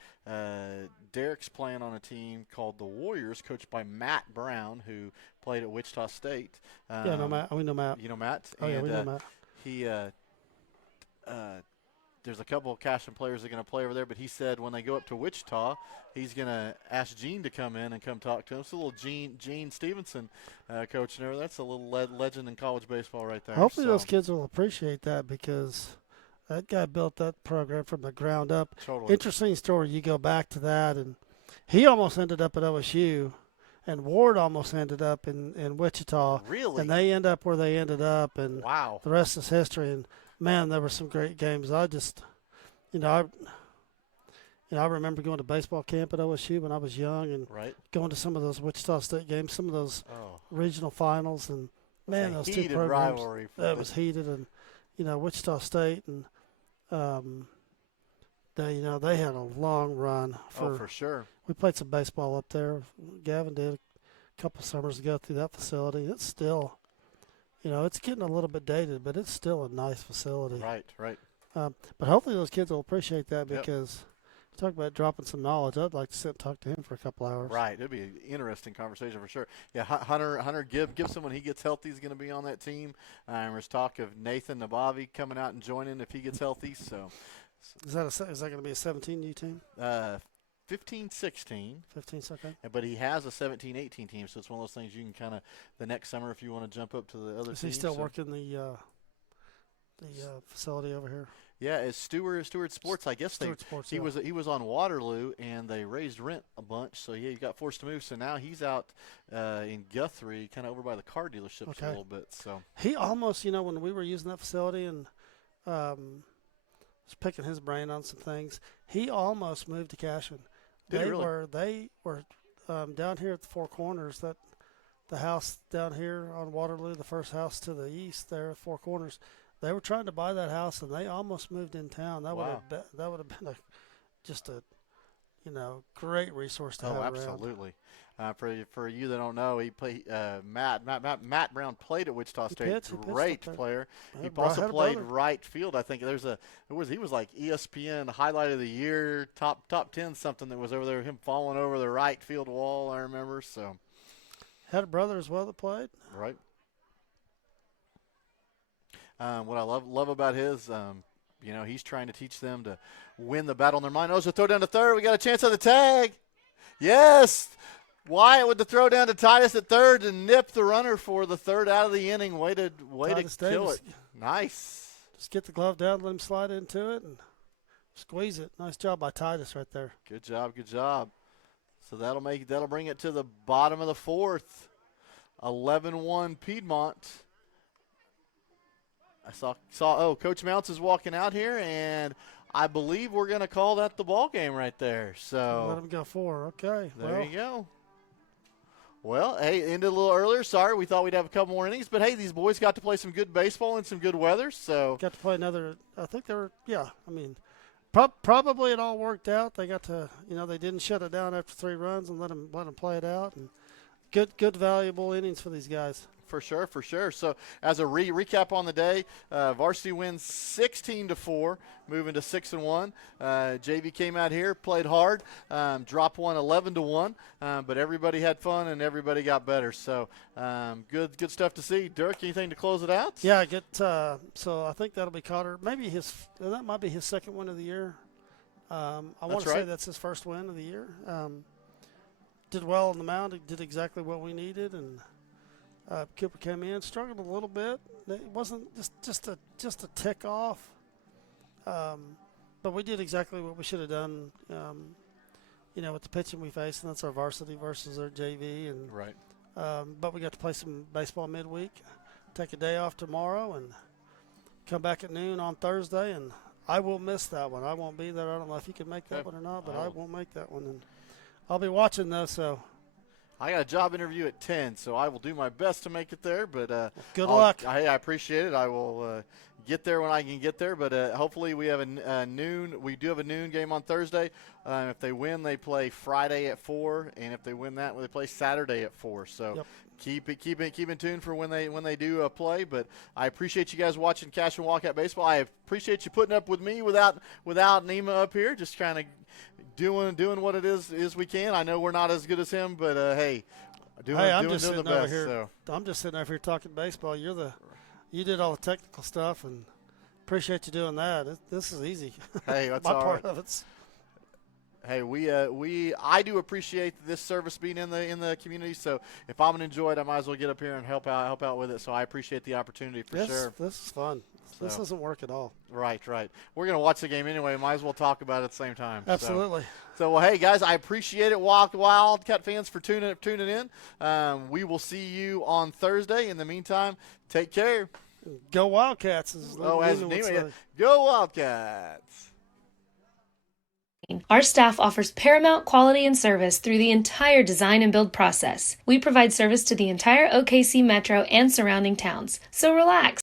Derek's playing on a team called the Warriors, coached by Matt Brown, who played at Wichita State. Yeah, I know Matt. We know Matt. You know Matt? Oh, yeah, we know Matt. He there's a couple of Cashion players that are going to play over there, but he said when they go up to Wichita, he's going to ask Gene to come in and come talk to him. It's a little Gene Stevenson coaching over. That's a little legend in college baseball right there. Hopefully those kids will appreciate that, because that guy built that program from the ground up. Totally. Interesting story. You go back to that, and he almost ended up at OSU, and Ward almost ended up in Wichita. Really? And they end up where they ended up, and wow. The rest is history. And man, there were some great games. I just, I remember going to baseball camp at OSU when I was young, and going to some of those Wichita State games, some of those regional finals, and man, those two programs. Rivalry. That was heated, and Wichita State, and they had a long run. For sure. We played some baseball up there. Gavin did a couple summers ago through that facility. It's still. It's getting a little bit dated, but it's still a nice facility. Right. But hopefully those kids will appreciate that, because talk about dropping some knowledge. I'd like to sit and talk to him for a couple hours. Right. It'd be an interesting conversation for sure. Yeah, Hunter Gibson, when he gets healthy, is going to be on that team. There's talk of Nathan Nabavi coming out and joining if he gets healthy. So is that going to be a 17U team? 15-16. 15, okay. But he has a 17-18 team, so it's one of those things you can kind of the next summer if you want to jump up to the other. Is he still working the facility over here? Yeah, as Stewart Sports. I guess he was on Waterloo, and they raised rent a bunch, so he got forced to move. So now he's out in Guthrie, kind of over by the car dealerships a little bit. So he almost, when we were using that facility and was picking his brain on some things, he almost moved to Cashion. They were down here at the Four Corners, that the house down here on Waterloo, the first house to the east there at Four Corners. They were trying to buy that house, and they almost moved in town. That would have been great resource to have around. Absolutely. For you that don't know, he played Matt Brown played at Wichita State. Great player. He also played right field. I think he was like ESPN highlight of the year, top 10 something that was over there. Him falling over the right field wall. I remember. So had a brother as well that played. Right. What I love about his. He's trying to teach them to win the battle in their mind. Oh, so throw down to third. We got a chance on the tag. Yes. Wyatt with the throw down to Titus at third to nip the runner for the third out of the inning. Way to kill it. Nice. Just get the glove down, let him slide into it, and squeeze it. Nice job by Titus right there. Good job. So that'll bring it to the bottom of the fourth. 11-1 Piedmont. I saw Coach Mounts is walking out here, and I believe we're going to call that the ball game right there. So let him go 4. Okay. There you go. Well, hey, ended a little earlier. Sorry, we thought we'd have a couple more innings, but hey, these boys got to play some good baseball in some good weather. So got to play another. I think they were. Yeah, I mean, probably it all worked out. They got to. They didn't shut it down after 3 runs and let them play it out. And good, valuable innings for these guys. For sure. So as a recap on the day, varsity wins 16-4, moving to 6-1. JV came out here, played hard, dropped one 11-1, but everybody had fun and everybody got better. So good stuff to see. Dirk, anything to close it out? Yeah, so I think that'll be Cotter. Maybe that might be his second win of the year. I want to say that's his first win of the year. Did well on the mound. Did exactly what we needed, and Cooper came in, struggled a little bit. It wasn't just a tick off, but we did exactly what we should have done. With the pitching we faced, and that's our varsity versus our JV, and right. But we got to play some baseball midweek. Take a day off tomorrow and come back at noon on Thursday, and I will miss that one. I won't be there. I don't know if you can make that one or not, but I won't make that one, and I'll be watching though. So. I got a job interview at 10, so I will do my best to make it there. But good luck. I appreciate it. I will get there when I can get there. But hopefully we have a noon. We do have a noon game on Thursday. If they win, they play Friday at 4, and if they win that, they play Saturday at 4. So keep in tune for when they do play. But I appreciate you guys watching Cashion Walkout Baseball. I appreciate you putting up with me without Nima up here, just kind of doing what it is we can. I know we're not as good as him, but hey, I'm just doing sitting the best. over here. So. I'm just sitting over here talking baseball. You did all the technical stuff, and appreciate you doing that. This is easy. Hey, that's my all part right. of it's. Hey, I do appreciate this service being in the community. So if I'm gonna enjoy it, I might as well get up here and help out with it. So I appreciate the opportunity for sure. This is fun. This doesn't work at all. Right. We're going to watch the game anyway. Might as well talk about it at the same time. Absolutely. So well, hey, guys, I appreciate it, Wildcat fans, for tuning in. We will see you on Thursday. In the meantime, take care. Go Wildcats. Go Wildcats. Our staff offers paramount quality and service through the entire design and build process. We provide service to the entire OKC metro and surrounding towns, so relax.